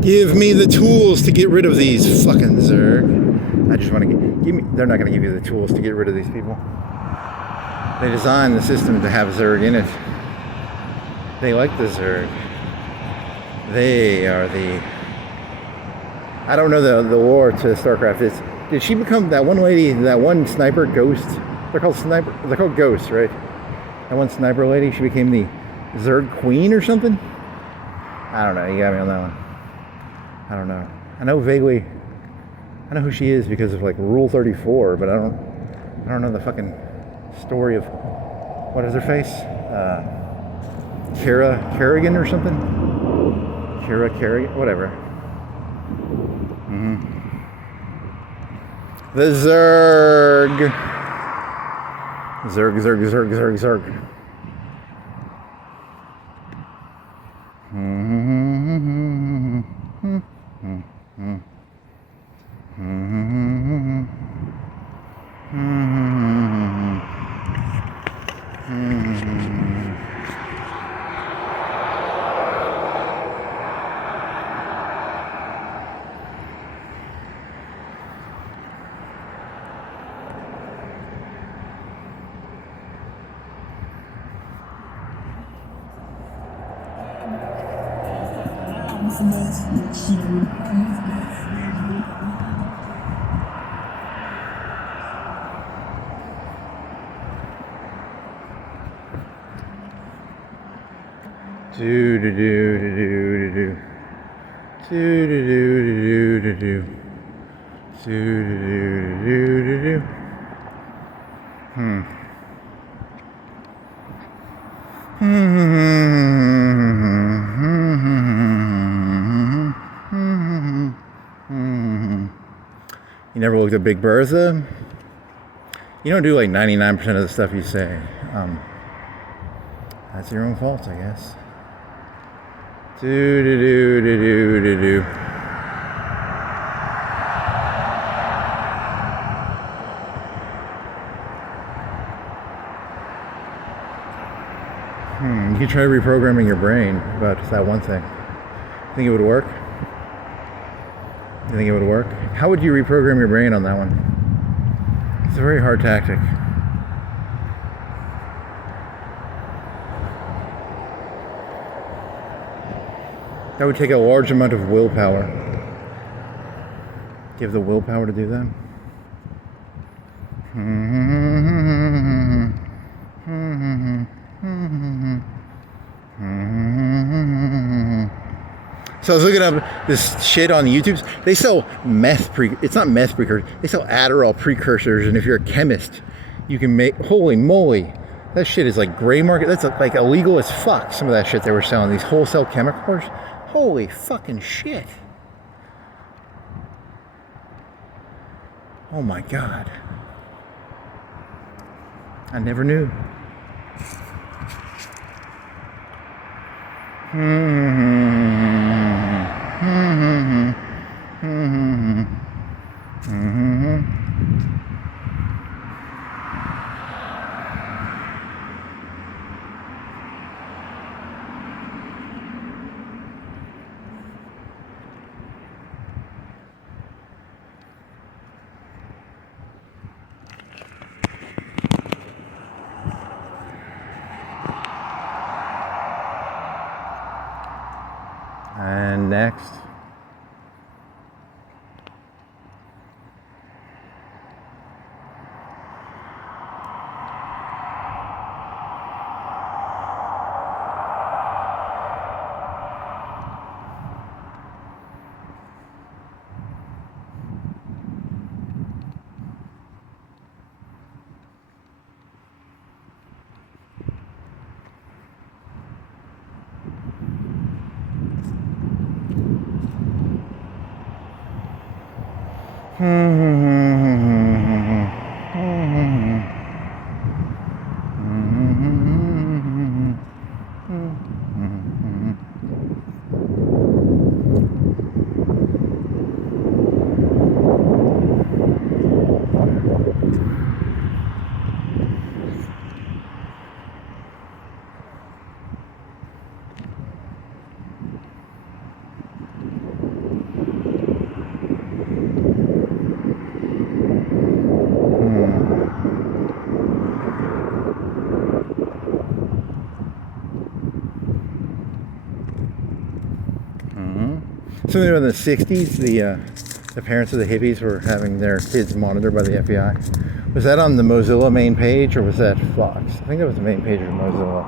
Give me the tools to get rid of these fucking Zerg. I just want to give me. They're not going to give you the tools to get rid of these people. They designed the system to have Zerg in it. They like the Zerg. They are the. I don't know the lore to StarCraft. Did she become that one lady? That one sniper ghost? They're called sniper. They're called ghosts, right? That one sniper lady. She became the Zerg queen or something. I don't know. You got me on that one. I don't know. I know vaguely. I know who she is because of like Rule 34, but I don't know the fucking story of what is her face? Kerrigan or something? Kerrigan, whatever. The Zerg. Zerg. You never looked at Big Bertha? You don't do like 99% of the stuff you say. That's your own fault, I guess. You could try reprogramming your brain about that one thing. Think it would work? You think it would work? How would you reprogram your brain on that one? It's a very hard tactic. That would take a large amount of willpower. Do you have the willpower to do that? So I was looking up this shit on YouTube. They sell it's not meth precursors. They sell Adderall precursors, and if you're a chemist, you can make, holy moly, that shit is like gray market. That's like illegal as fuck, some of that shit they were selling, these wholesale chemicals. Holy fucking shit. Oh my God. I never knew. And next. Something in the 60s, the parents of the hippies were having their kids monitored by the FBI. Was that on the Mozilla main page, or was that Fox? I think that was the main page of Mozilla.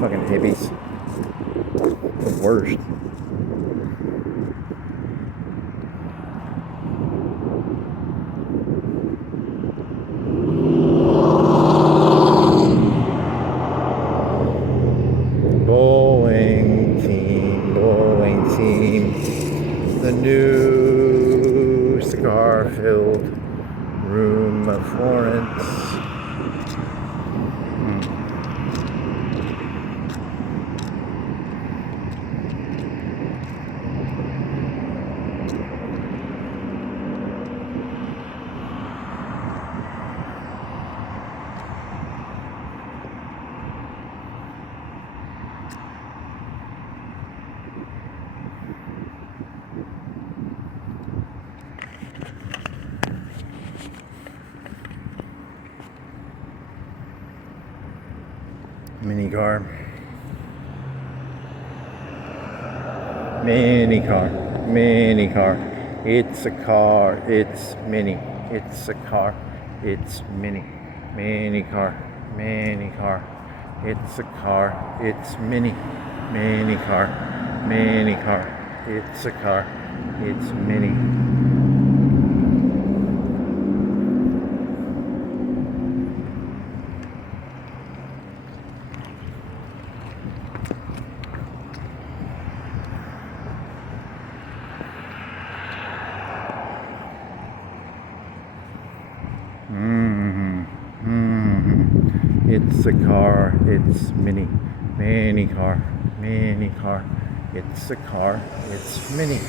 Fucking hippies. The worst. Bowling team, the new cigar-filled room of Florence. Mini car. Mini car. Mini car. It's a car. It's mini. It's a car. It's mini. Mini car. Mini car. It's a car. It's mini. Mini car. Mini car. It's a car. It's mini. It's a car, it's mini, mini car, mini car. It's a car, it's mini.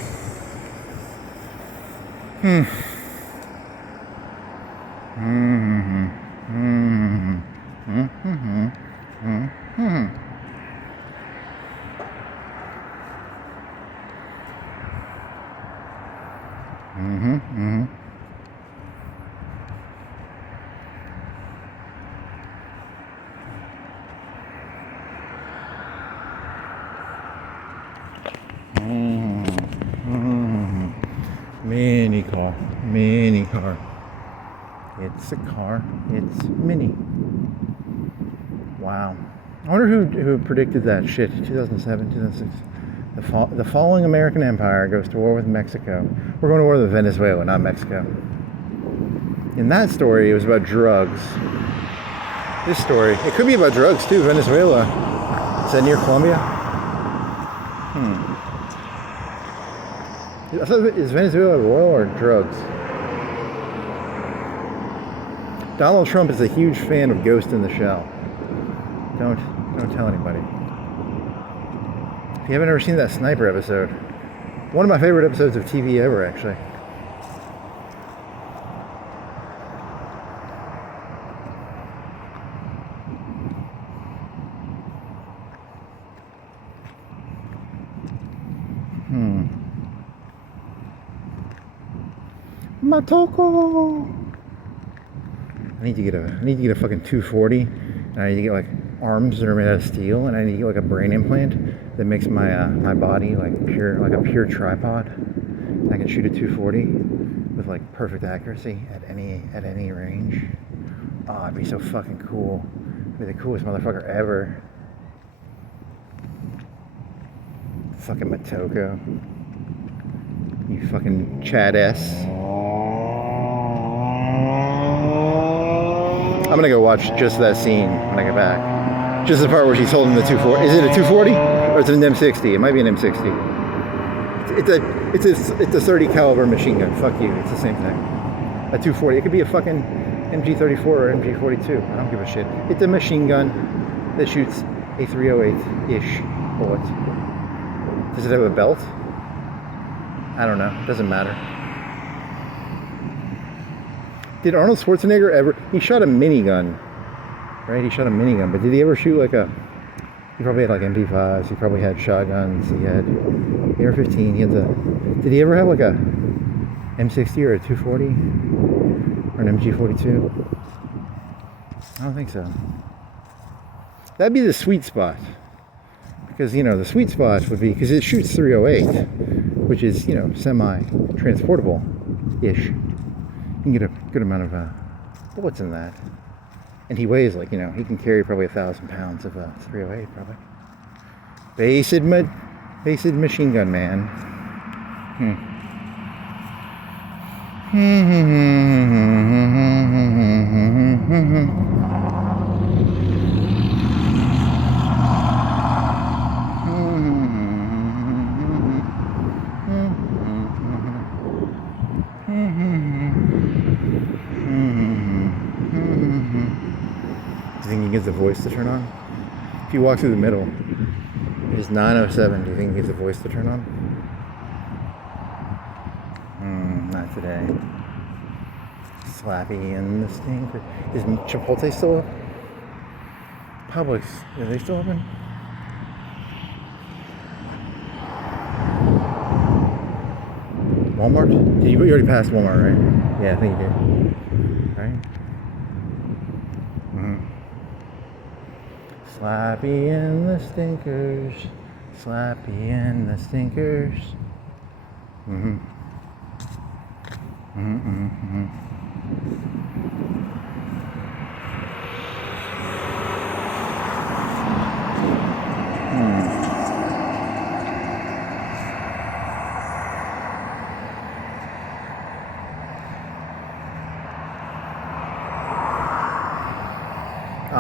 Mini car, mini car. It's a car, it's mini. Wow. I wonder who predicted that shit. 2007, 2006. The falling American empire goes to war with Mexico. We're going to war with Venezuela, not Mexico. In that story, it was about drugs. This story, it could be about drugs too. Venezuela. Is that near Colombia? I thought, is Venezuela oil or drugs? Donald Trump is a huge fan of Ghost in the Shell. Don't tell anybody. If you haven't ever seen that Sniper episode, one of my favorite episodes of TV ever, actually. Matoko. I need to get a fucking 240, and I need to get like arms that are made out of steel, and I need to get like a brain implant that makes my my body like a pure tripod. I can shoot a 240 with like perfect accuracy at any range. Oh, it'd be so fucking cool. It'd be the coolest motherfucker ever. Fucking Matoko. You fucking Chad S. I'm gonna go watch just that scene when I get back. Just the part where she's holding the 240. Is it a 240 or is it an M60? It might be an M60. It's a 30 caliber machine gun. Fuck you. It's the same thing. A 240. It could be a fucking MG34 or MG42. I don't give a shit. It's a machine gun that shoots a 308-ish bullet. Does it have a belt? I don't know. Doesn't matter. Did Arnold Schwarzenegger ever... He shot a minigun. Right? He shot a minigun. But did he ever shoot like a... He probably had like MP5s. He probably had shotguns. He had AR-15. He had the... Did he ever have like a M60 or a 240? Or an MG42? I don't think so. That'd be the sweet spot. Because, you know, the sweet spot would be... Because it shoots 308, which is, you know, semi-transportable-ish. You can get a good amount of bullets in that. And he weighs like, you know, he can carry probably 1,000 pounds of 308, probably. Basic machine gun man. Do you think he gets a voice to turn on? If you walk through the middle, it's 9:07. Do you think he gets a voice to turn on? Not today. Slappy and the stinker. Is Chipotle still up? Publix, are they still open? Walmart? You already passed Walmart, right? Yeah, I think you did. Right? Slappy and the stinkers. Slappy and the stinkers.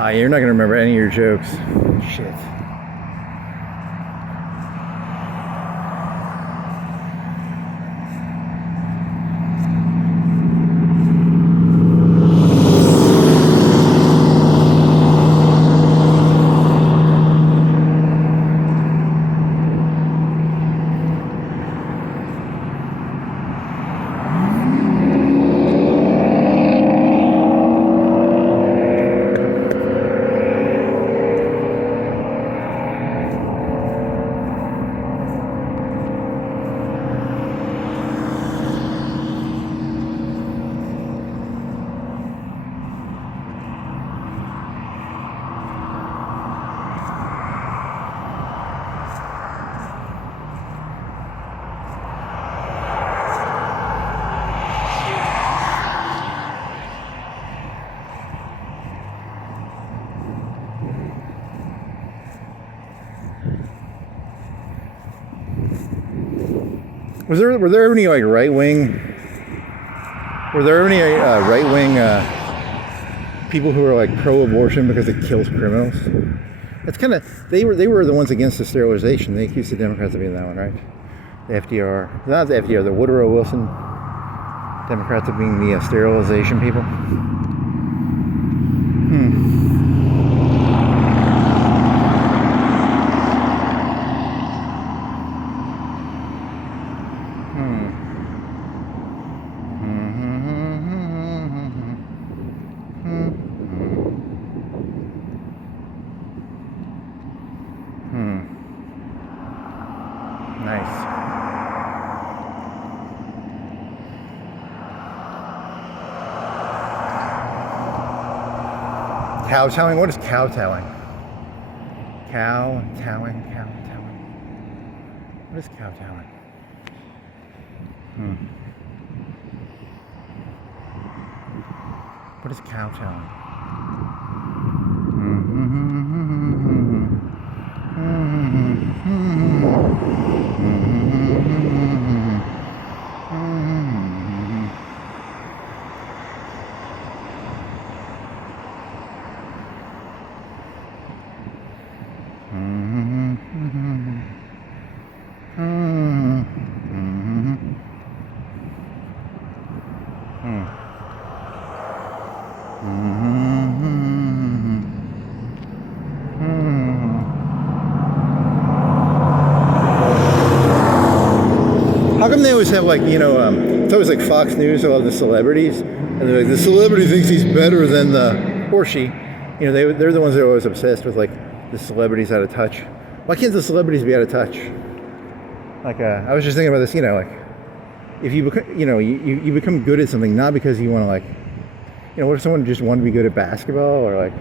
You're not going to remember any of your jokes. Shit. Were there any like right-wing people who were like pro-abortion because it kills criminals? That's kind of they were the ones against the sterilization. They accused the Democrats of being that one, right? The FDR, not the FDR, the Woodrow Wilson Democrats of being the sterilization people. Nice. Kowtowing? What is kowtowing? Kowtowing. What is kowtowing? What is kowtowing? come they always have like, it's always like Fox News, all the celebrities, and they're like, the celebrity thinks he's better than the, or she, they're the ones that are always obsessed with like the celebrity's out of touch. Why can't the celebrities be out of touch? Like, I was just thinking about this, like, if you become, you become good at something, not because you want to like, what if someone just wanted to be good at basketball or like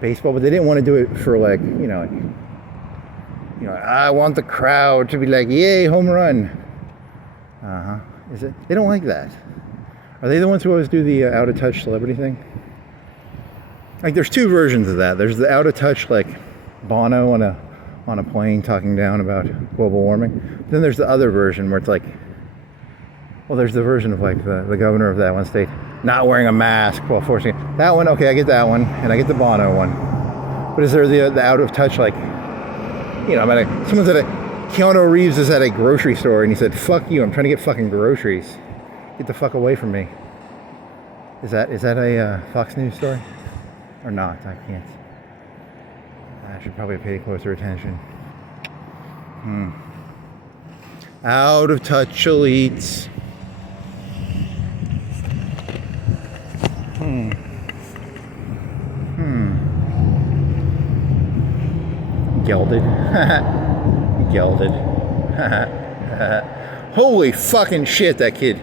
baseball, but they didn't want to do it for like, I want the crowd to be like, yay, home run. Is it? They don't like that. Are they the ones who always do the out of touch celebrity thing? Like, there's two versions of that. There's the out of touch, like Bono on a plane talking down about global warming. Then there's the other version where it's like, well, there's the version of like the governor of that one state not wearing a mask while forcing it. That one, okay, I get that one, and I get the Bono one. But is there the out of touch, like, someone's at Keanu Reeves is at a grocery store and he said, fuck you, I'm trying to get fucking groceries. Get the fuck away from me. Is that a Fox News story? Or not? I can't. I should probably pay closer attention. Out of touch elites. Gelded. Gelded. Holy fucking shit, that kid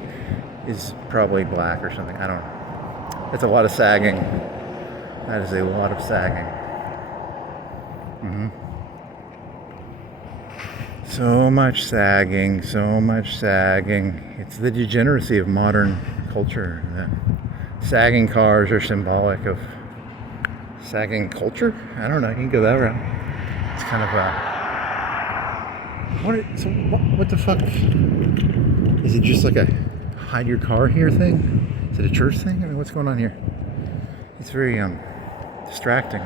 is probably black or something. I don't know. That's a lot of sagging. That is a lot of sagging. So much sagging, so much sagging. It's the degeneracy of modern culture. Sagging cars are symbolic of sagging culture? I don't know, you can go that route. It's kind of what the fuck? Is it just like a hide your car here thing? Is it a church thing? I mean, what's going on here? It's very distracting.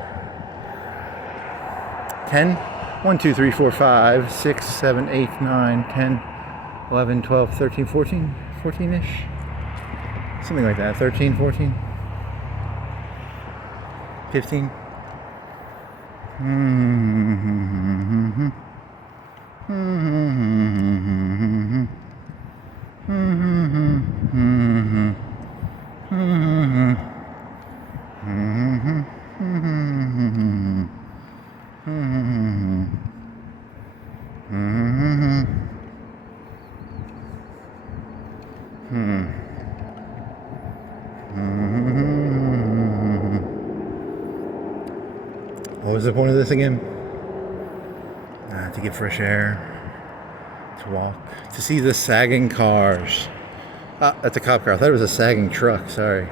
10, 1, 2, 3, 4, 5, 6, 7, 8, 9, 10, 11, 12, 13, 14, 14-ish. Something like that. 13, 14, 15. What was the point of this again? To get fresh air, to walk, to see the sagging cars. That's a cop car. I thought it was a sagging truck. Sorry.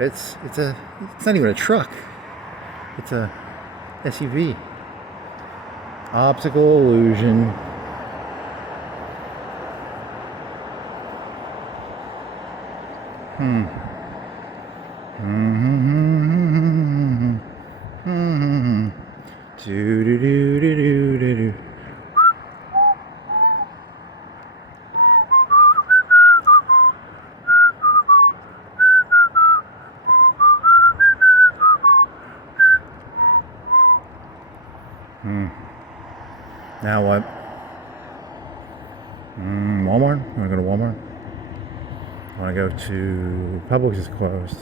It's not even a truck. It's a SUV. Optical illusion. Do do do do do do do. Now what? Walmart? You wanna go to Walmart? I wanna go to Publix is closed.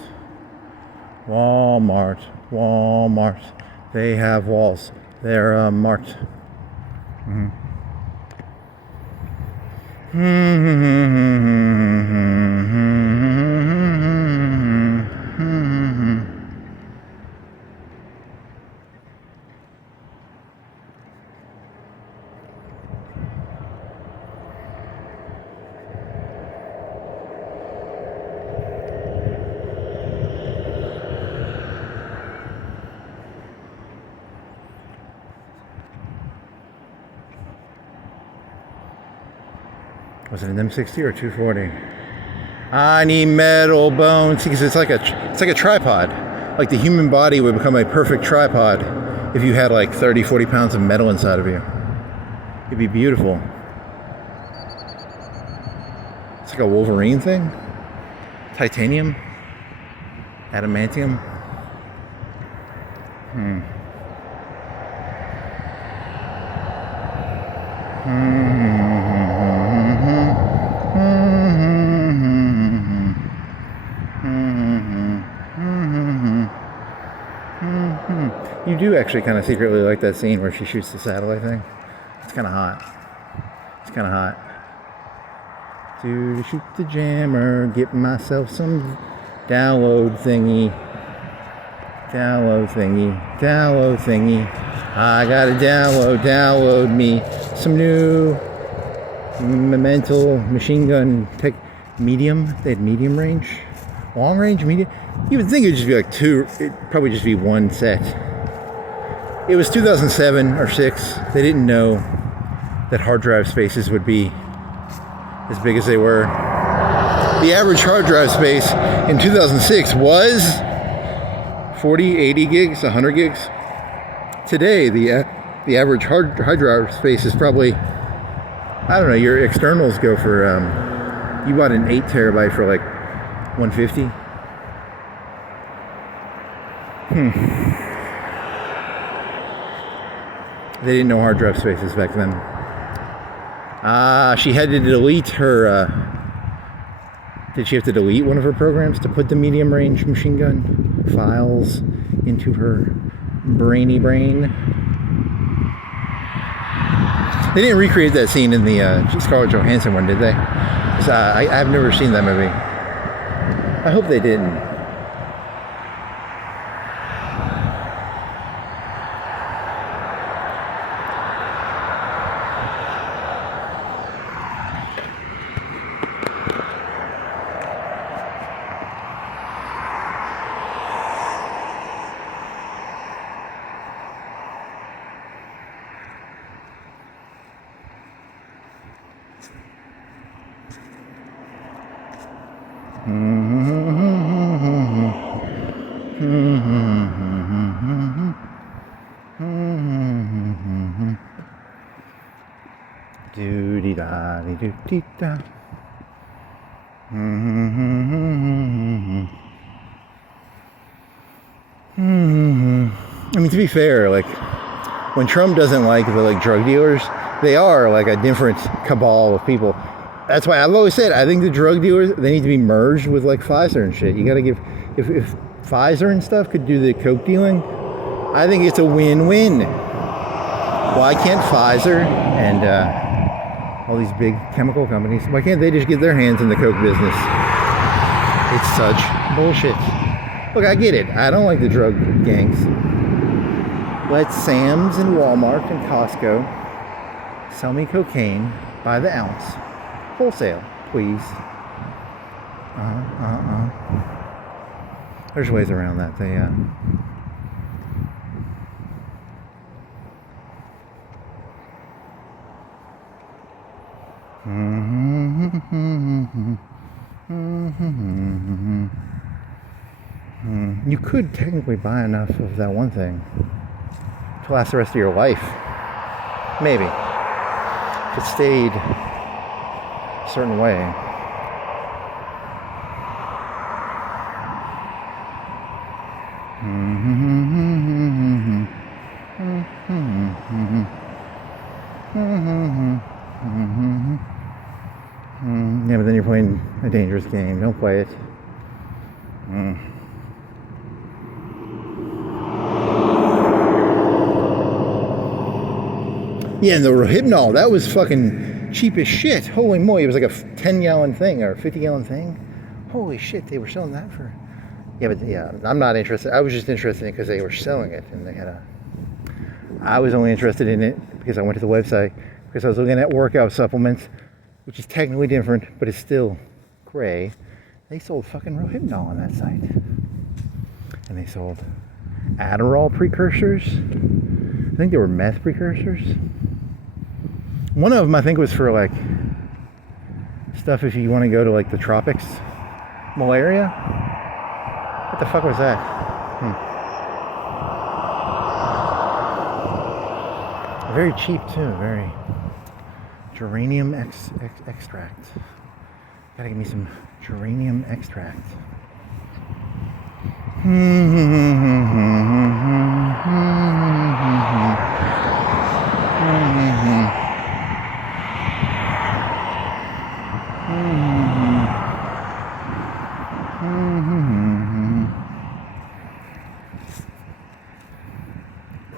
Walmart. They have walls. They're marked. Was it an M60 or 240? I need metal bones because it's like a tripod. Like the human body would become a perfect tripod if you had like 30, 40 pounds of metal inside of you. It'd be beautiful. It's like a Wolverine thing. Titanium. Adamantium. do actually kind of secretly like that scene where she shoots the satellite thing. It's kind of hot. It's kind of hot. To shoot the jammer, get myself some download thingy. Download thingy. I gotta download me some new Memento machine gun tech. Medium. They had medium range, long range, medium. You would think it'd just be like two. It'd probably just be one set. It was 2007 or 6. They didn't know that hard drive spaces would be as big as they were. The average hard drive space in 2006 was 40, 80 gigs, 100 gigs. Today, the average hard drive space is probably, I don't know, your externals go for, you bought an 8 terabyte for like 150. They didn't know hard drive spaces back then. She had to delete her, did she have to delete one of her programs to put the medium range machine gun files into her brainy brain? They didn't recreate that scene in the Scarlett Johansson one, did they? I've never seen that movie. I hope they didn't. Do-dee-da-dee-doo-dee-da. I mean, to be fair, like, when Trump doesn't like the drug dealers, they are like a different cabal of people. That's why I've always said I think the drug dealers, they need to be merged with like Pfizer and shit. You got to give, if Pfizer and stuff could do the coke dealing, I think it's a win-win. Why can't Pfizer and all these big chemical companies, why can't they just get their hands in the coke business? It's such bullshit. Look, I get it. I don't like the drug gangs. Let Sam's and Walmart and Costco sell me cocaine by the ounce. Wholesale, please. There's ways around that. They, you could technically buy enough of that one thing to last the rest of your life. Maybe. If it stayed a certain way. Yeah, but then you're playing a dangerous game. Don't play it. Yeah, and the Rohypnol, that was fucking cheap as shit. Holy moly, it was like a 10-gallon thing or a 50-gallon thing. Holy shit, they were selling that for... Yeah, but yeah, I'm not interested. I was just interested in it because they were selling it, and they had a... I was only interested in it because I went to the website, because I was looking at workout supplements, which is technically different, but it's still gray. They sold fucking Rohypnol on that site. And they sold Adderall precursors. I think they were meth precursors. One of them, I think, was for like stuff if you want to go to like the tropics. Malaria? What the fuck was that? Very cheap too, very. Geranium extract. Gotta give me some geranium extract.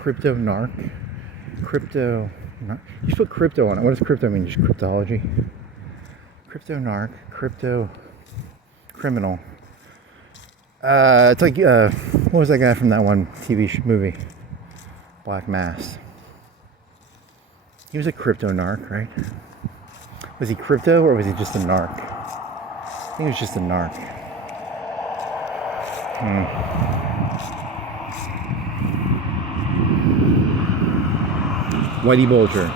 crypto narc. Crypto. You put crypto on it. What does crypto mean? Just cryptology. Crypto narc. Crypto criminal. It's like what was that guy from that one TV movie? Black Mass. He was a crypto narc, right? Was he crypto or was he just a narc? I think he was just a narc. Whitey Bulger.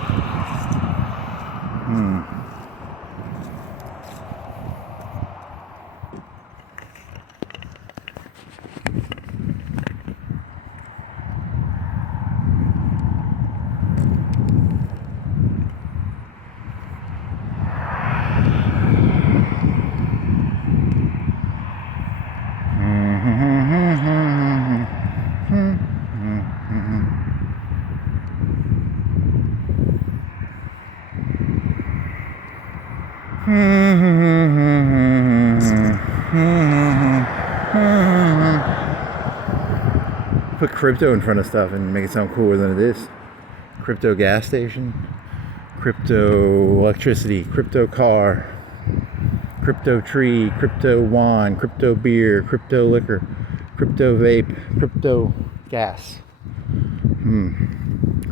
Put crypto in front of stuff and make it sound cooler than it is. Crypto gas station, crypto electricity, crypto car, crypto tree, crypto wine, crypto beer, crypto liquor, crypto vape, crypto gas,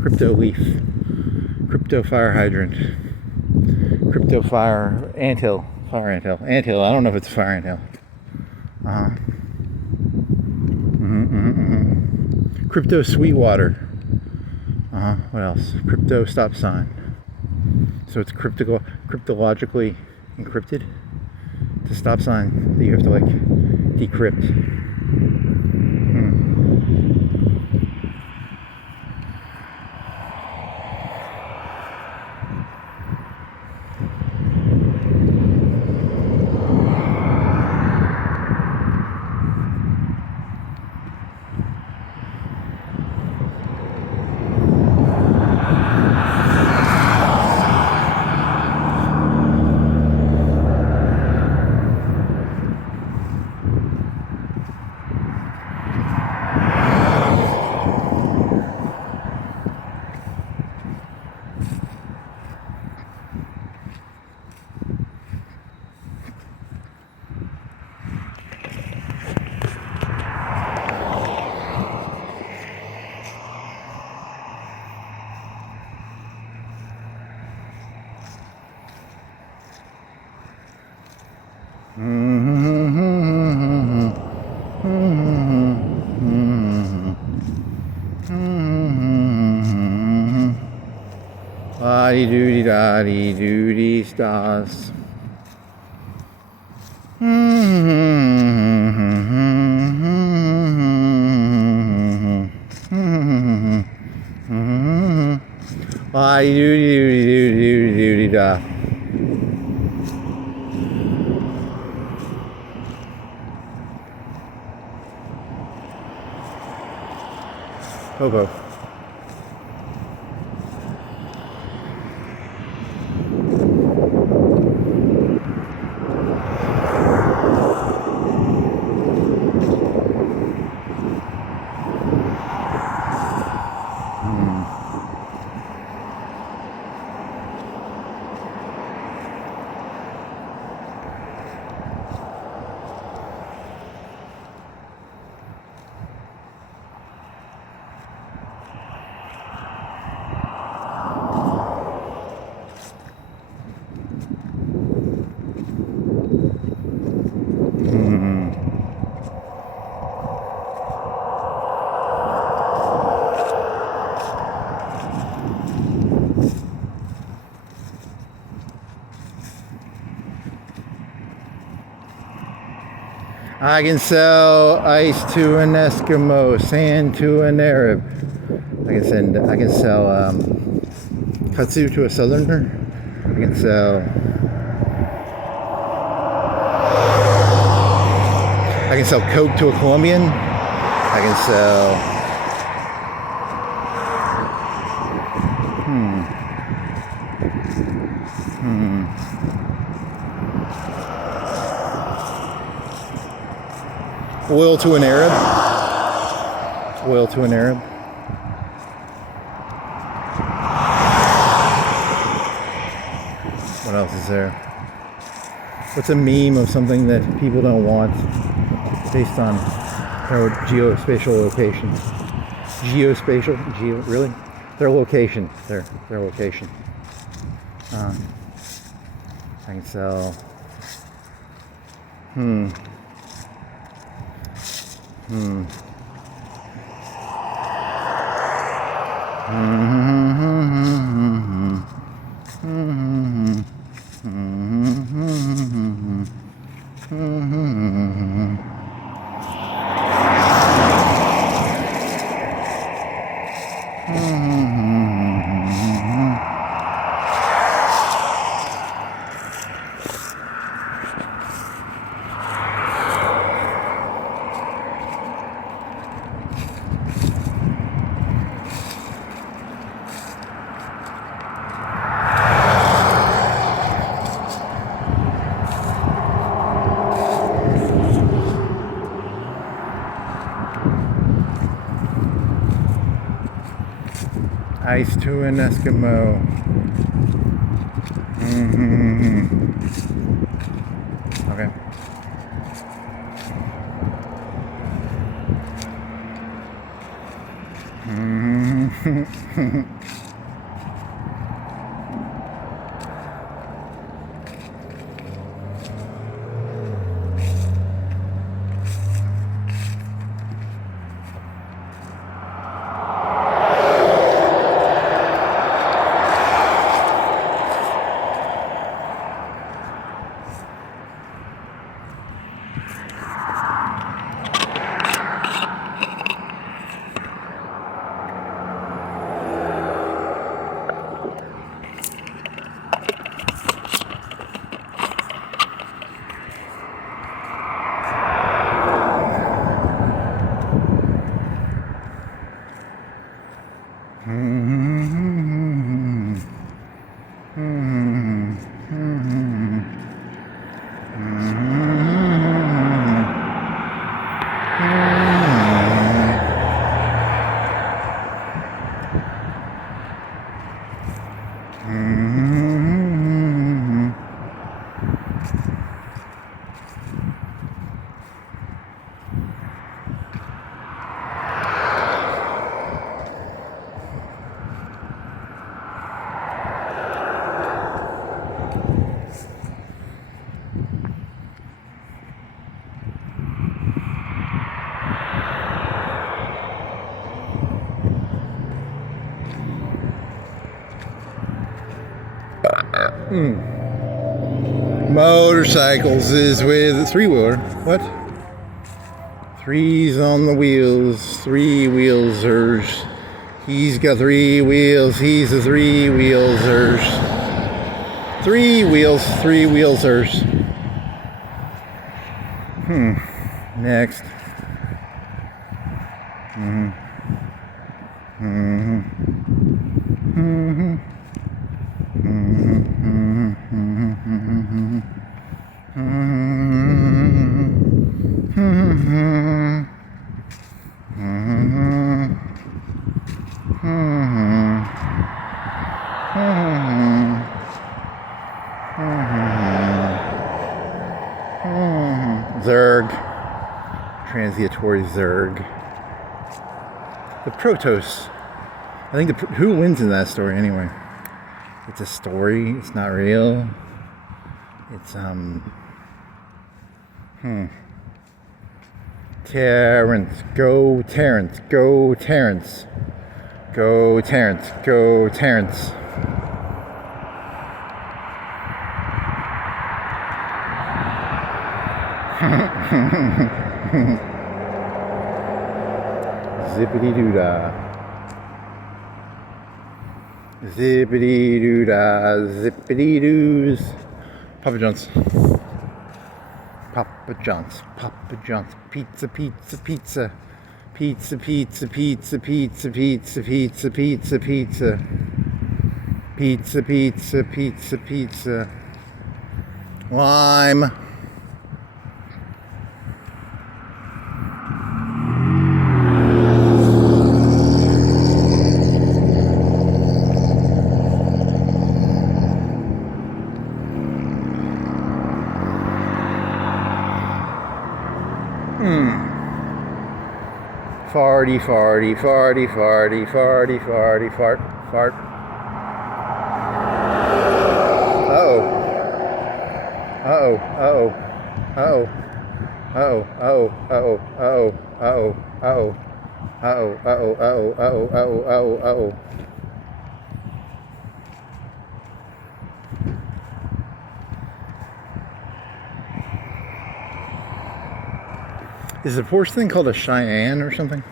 crypto leaf, crypto fire hydrant, crypto fire anthill, anthill. I don't know if it's a fire anthill. Crypto Sweetwater. What else? Crypto stop sign. So it's cryptologically encrypted. It's a stop sign that you have to like decrypt. La-dee doody da-dee doody stars. La-dee doody doody doody doody da. Popo. I can sell ice to an Eskimo, sand to an Arab. I can sell katsu to a Southerner. I can sell Coke to a Colombian. I can sell oil to an Arab. Oil to an Arab. What else is there? What's a meme of something that people don't want based on their geospatial location? Really? Their location. Their location. I can sell. Ice to an Eskimo. Okay. Motorcycles is with a three-wheeler. What? Threes on the wheels, three-wheelsers. He's got three wheels, he's a three-wheelsers. Three wheels, three-wheelsers. Next. Zerg. Transitory Zerg. The Protos. I think who wins in that story anyway? It's a story. It's not real. It's Terrence. Go Terrence. Go Terrence. Go Terrence. Go Terrence. Zippity doo dah. Zippity doo dah. Zippity doos. Papa John's. Papa John's. Papa John's. Pizza, pizza, pizza. Pizza, pizza, pizza, pizza, pizza, pizza, pizza, pizza. Pizza, pizza, pizza, pizza. Lime. Farty, farty, farty, farty, farty, farty, fart, fart. Uh-oh. Uh-oh, uh-oh, uh-oh, uh-oh, uh-oh, uh-oh, uh-oh, uh-oh, uh-oh, uh-oh, uh-oh, uh-oh, uh-oh, uh-oh, uh-oh, uh-oh. Is the Porsche thing called a Cheyenne or something?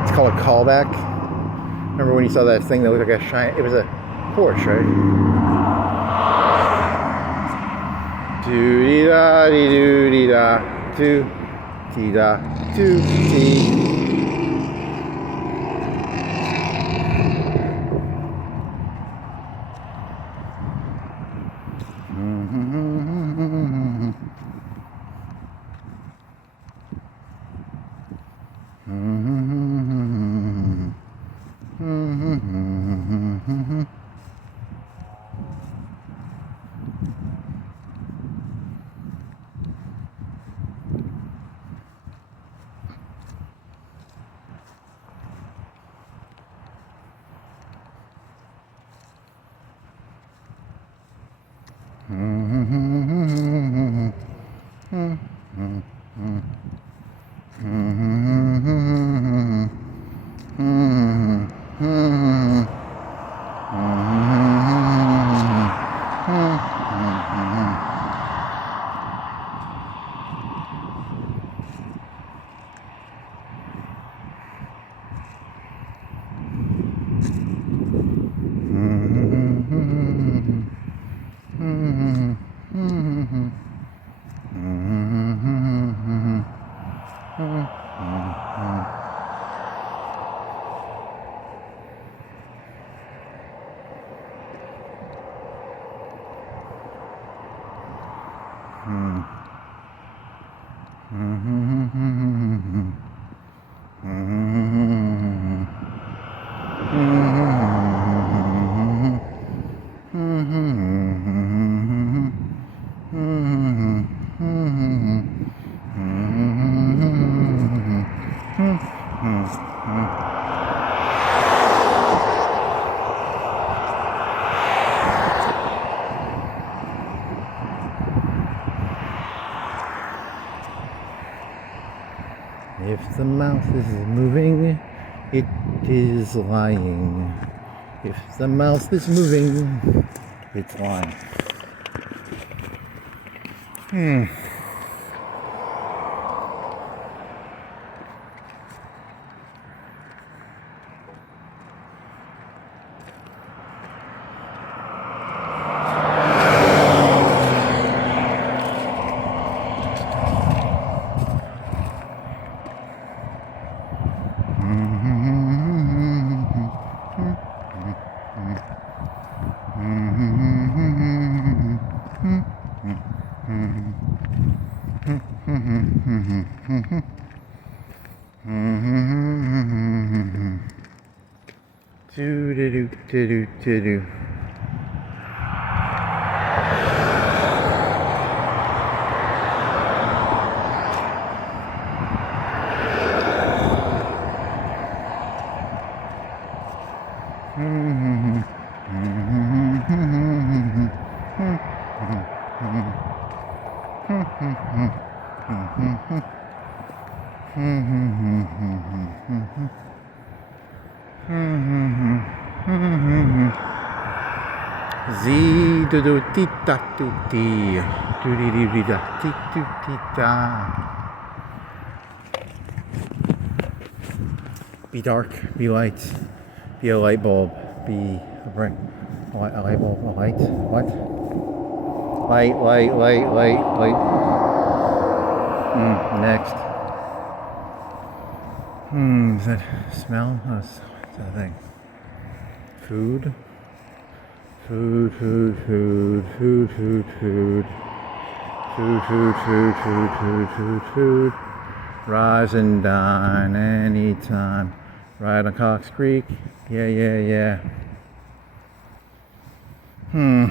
It's called a callback. Remember when you saw that thing that looked like a Cheyenne? It was a Porsche, right? Do-dee-da-dee-doo-dee-da, do-dee-da, do-dee. If the mouth is moving, it is lying. If the mouth is moving, it's lying. Do-do-do-do-do-do. Z do do ti ta tu ti do di di di da ti tu ti ta. Be dark, be light, be a light bulb, be a bright, a light bulb, a light, what? Light, light, light, light, light. Next. Is that smell? Oh, is that a thing? Food? Food, food, food, food, food, food. Food, food, food, food, food, food, food. Rise and dine anytime. Ride on Cox Creek. Yeah, yeah, yeah. Hmm.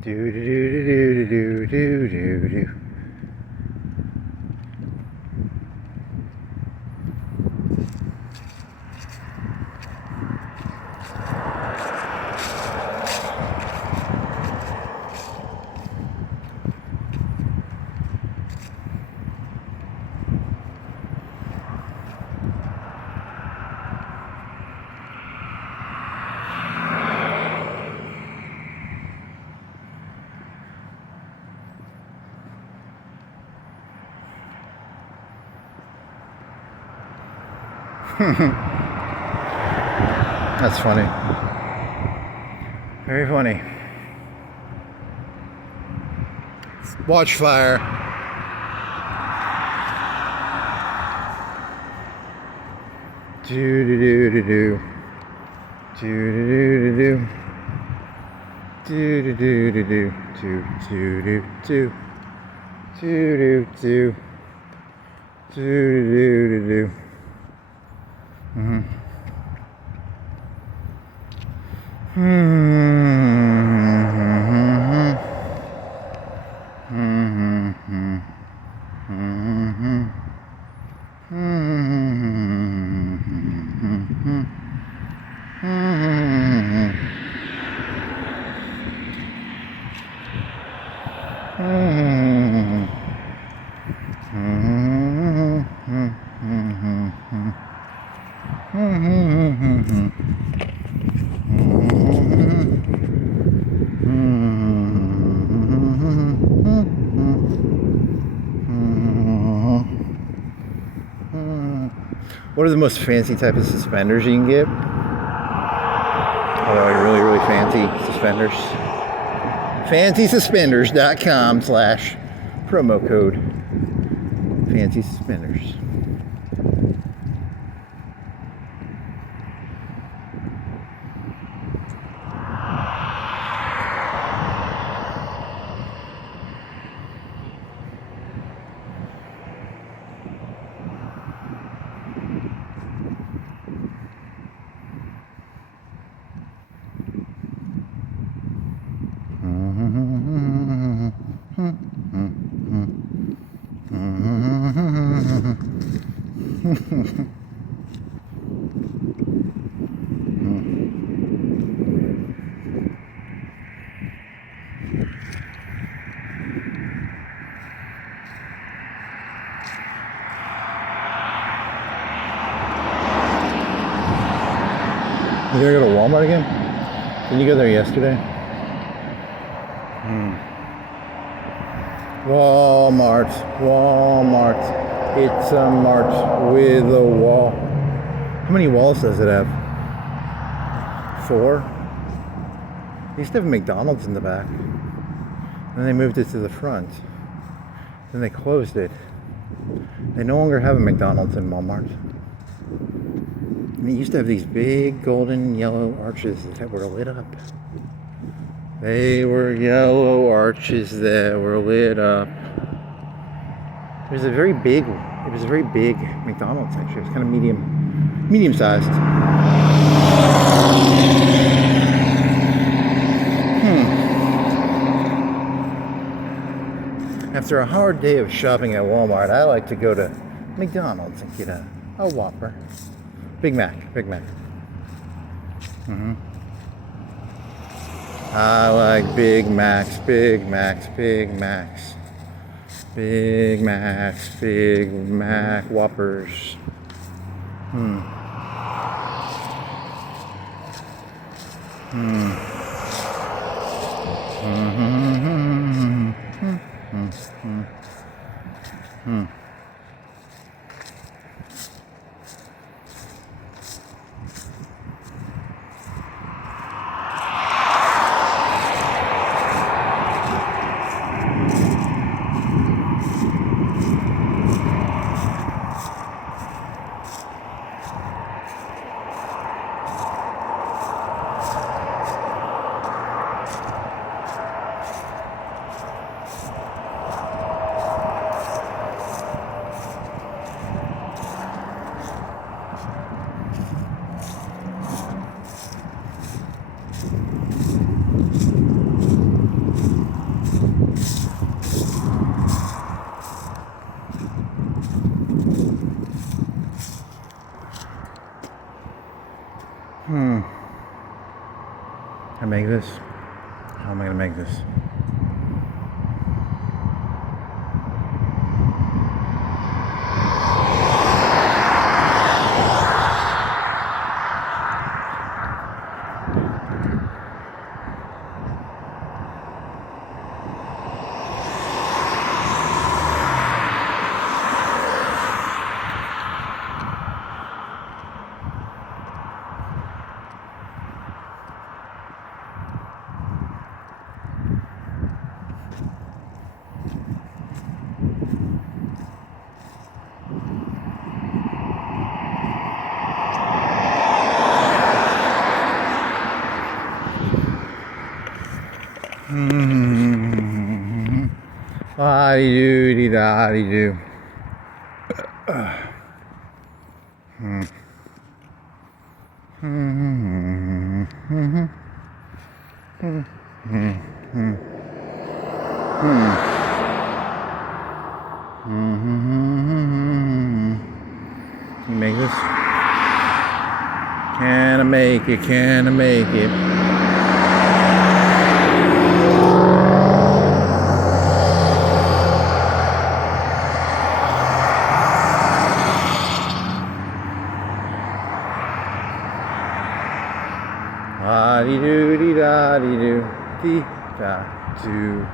Do do do do do do do do. That's funny. Very funny. Watch fire. Do do do do do. Do do do do. Do do do do do. Do do do do. Do do do. Do do do do. What are the most fancy type of suspenders you can get? Oh, really, really fancy suspenders. FancySuspenders.com/promo code Fancy Suspenders. You gotta go to Walmart again? Didn't you go there yesterday? Walmart. It's a mart with a wall. How many walls does it have? 4? They used to have a McDonald's in the back. Then they moved it to the front. Then they closed it. They no longer have a McDonald's in Walmart. And they used to have these big golden yellow arches that were lit up. They were yellow arches that were lit up. It was a very big McDonald's actually. It was kind of medium sized. After a hard day of shopping at Walmart, I like to go to McDonald's and get a Whopper. Big Mac. I like Big Macs, Big Mac Whoppers. I make this? How am I gonna make this? La-dee-doo-dee-da-dee-doo. Can you make this? Can I make it? Can I make it? La-dee-doo-dee-da-dee-doo, dee-da-doo.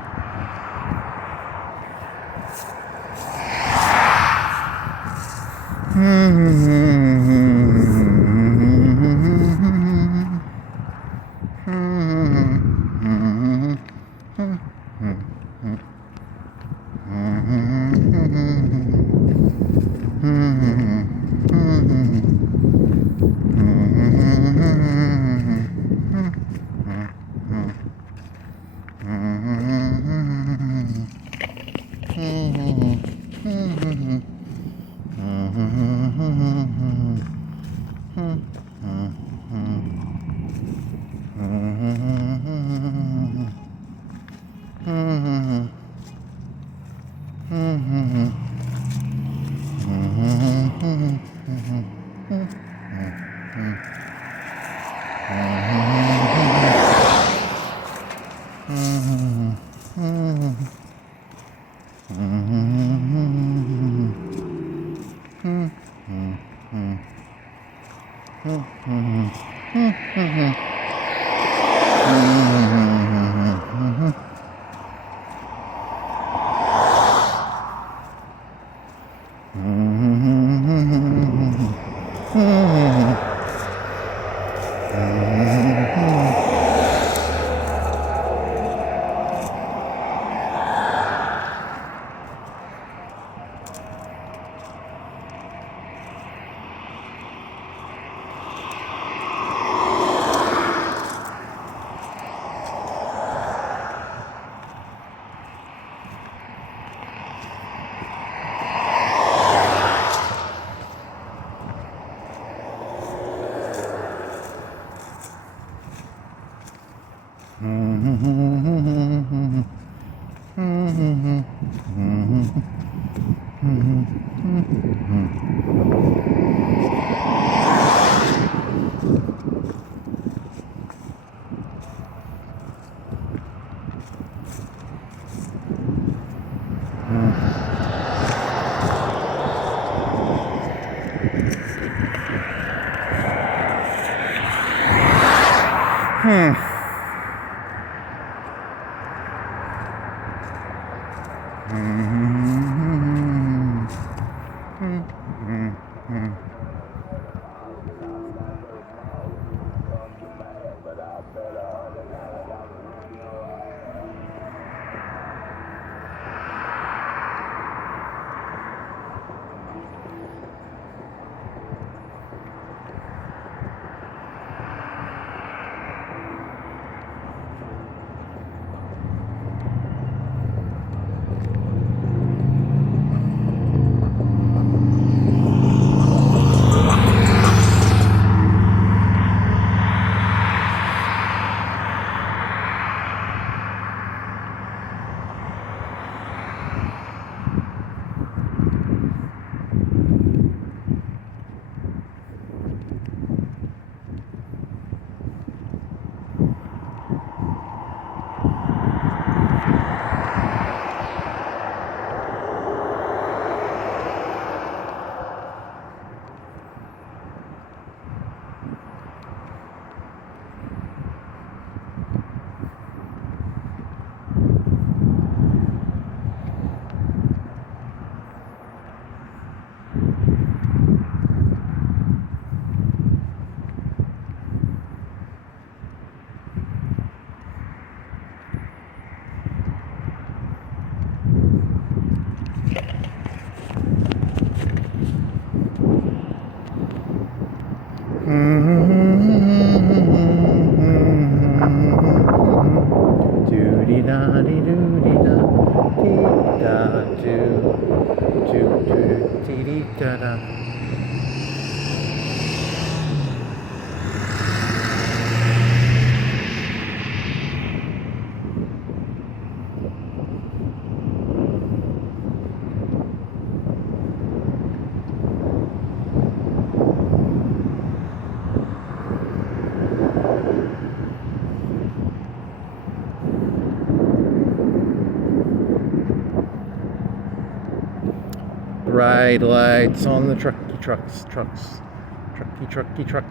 Bright lights on the trucky trucks. Trucky truck.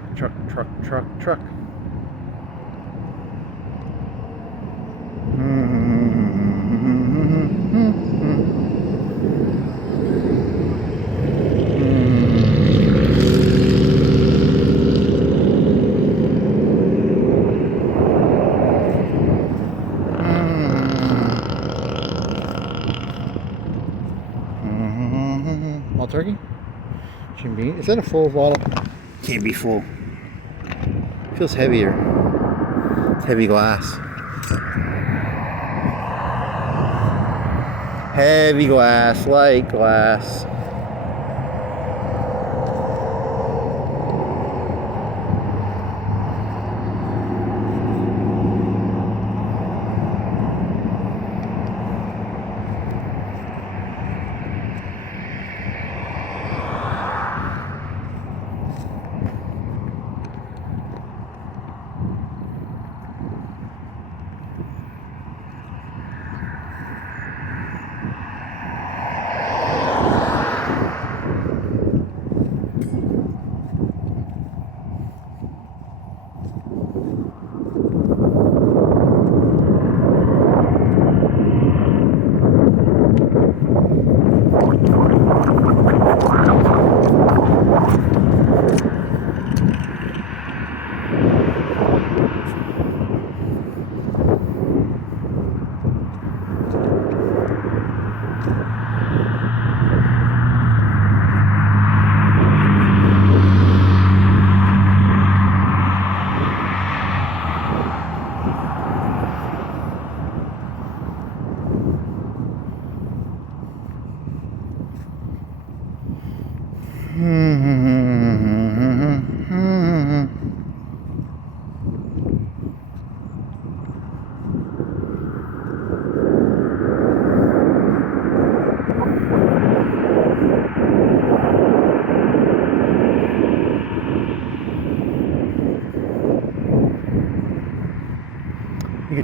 All turkey? Shouldn't be. Is that a full bottle? Can't be full. Feels heavier. It's heavy glass. Heavy glass, light glass.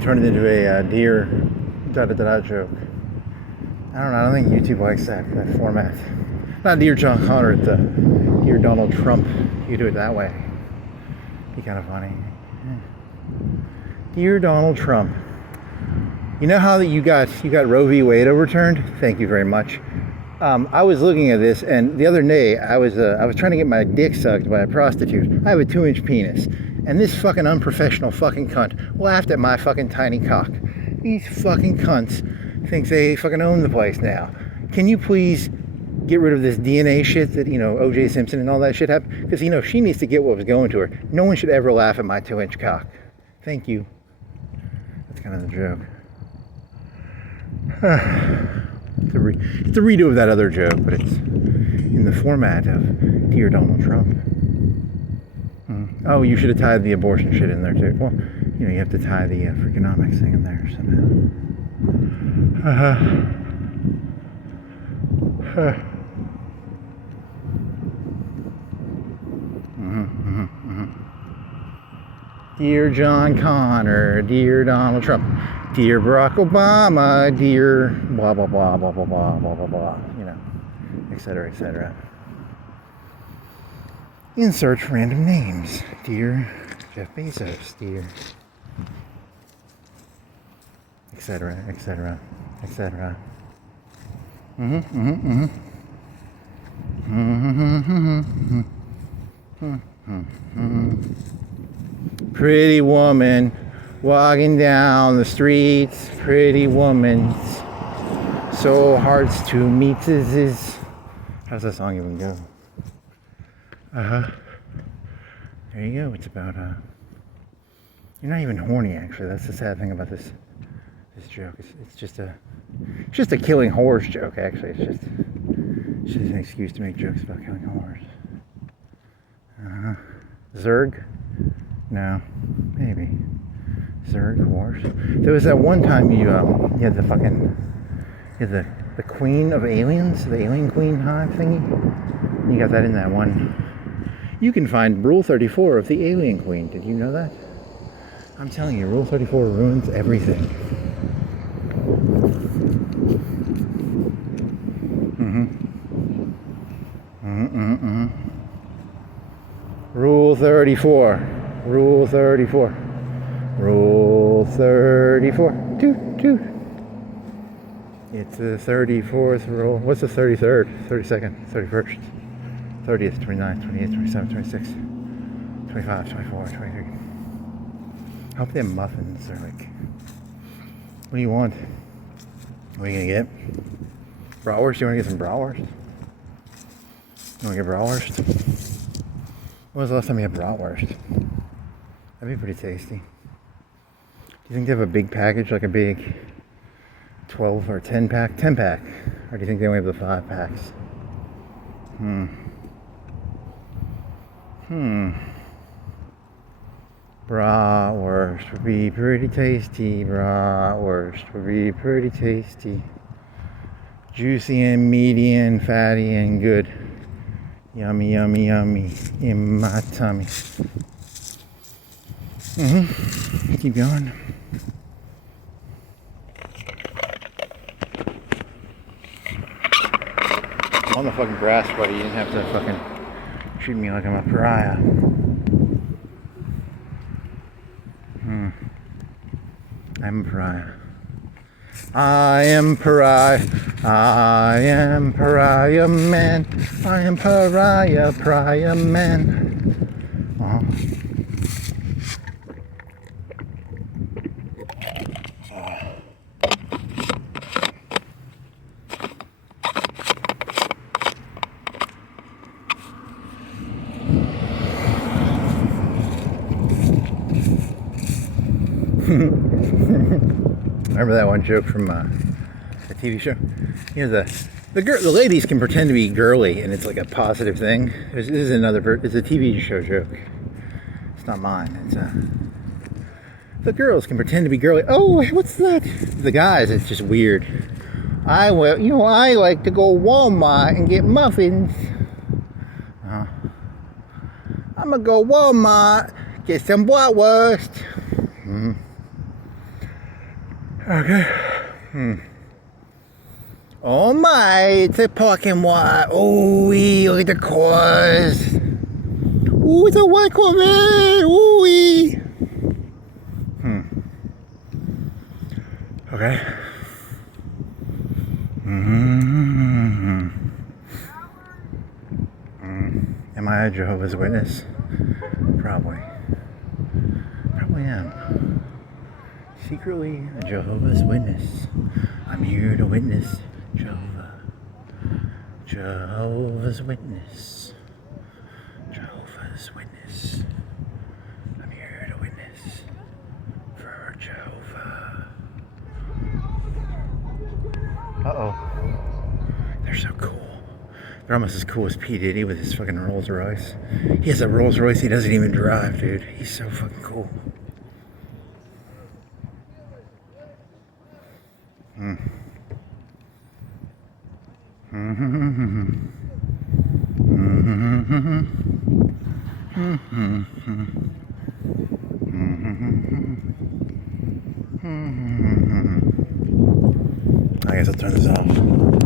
you turn it into a deer da-da-da-da joke. I don't think YouTube likes that format. Not Dear John Connor, the Dear Donald Trump. You do it that way. Be kind of funny. Dear Donald Trump. You know how that you got Roe v. Wade overturned? Thank you very much. I was looking at this, and the other day I was trying to get my dick sucked by a prostitute. I have a 2-inch penis, and this fucking unprofessional fucking cunt laughed at my fucking tiny cock. These fucking cunts think they fucking own the place now. Can you please get rid of this DNA shit that, O.J. Simpson and all that shit happened? Because, she needs to get what was going to her. No one should ever laugh at my 2-inch cock. Thank you. That's kind of the joke. It's a redo of that other joke, but it's in the format of Dear Donald Trump. Oh, you should have tied the abortion shit in there too. Well, you have to tie the Freakonomics thing in there somehow. Dear John Connor, dear Donald Trump, dear Barack Obama, dear blah blah blah blah blah blah blah blah blah, etc. etc. Insert random names. Dear Jeff Bezos, dear etc. etc. etc. Pretty woman walking down the streets, pretty woman, so hard to meet. How's that song even go? There you go. It's about you're not even horny, actually. That's the sad thing about this joke. It's just a killing whores joke, actually. It's just an excuse to make jokes about killing whores. Zerg? No, maybe. Zerg whores. There was that one time you had the queen of aliens, the alien queen hive thingy. You got that in that one. You can find Rule 34 of the alien queen. Did you know that? I'm telling you, Rule 34 ruins everything. Rule 34. Rule 34. Rule 34. Toot, toot. It's the 34th rule. What's the 33rd? 32nd? 31st? 30th, 29th, 28th, 27th, 26th, 25, 24, 23. I hope them muffins are like... What do you want? What are you gonna get? Bratwurst? You wanna get some bratwurst? You wanna get bratwurst? When was the last time you had bratwurst? That'd be pretty tasty. Do you think they have a big package, like a big 12 or 10 pack? 10 pack. Or do you think they only have the 5 packs? Bratwurst would be pretty tasty. Bratwurst would be pretty tasty. Juicy and meaty and fatty and good. Yummy, yummy, yummy in my tummy. Keep going. I'm on the fucking grass, buddy. You didn't have to fucking treat me like I'm a pariah. I'm a pariah. I am pariah. I am pariah man. I am pariah man. Remember that one joke from a TV show? The ladies can pretend to be girly, and it's like a positive thing. This is it's a TV show joke. It's not mine. It's the girls can pretend to be girly. Oh, what's that? The guys, it's just weird. I like to go Walmart and get muffins. I'm gonna go Walmart, get some bratwurst. Okay. Oh my, it's a parking lot. Oh, look at the cars. Ooh, it's a white Corvette. Ooh. Okay. Am I a Jehovah's Witness? Probably. Probably am. Secretly a Jehovah's Witness. I'm here to witness Jehovah. Jehovah's Witness. Jehovah's Witness. I'm here to witness for Jehovah. Uh-oh. They're so cool. They're almost as cool as P. Diddy with his fucking Rolls Royce. He has a Rolls Royce he doesn't even drive, dude. He's so fucking cool. I guess I'll turn this off.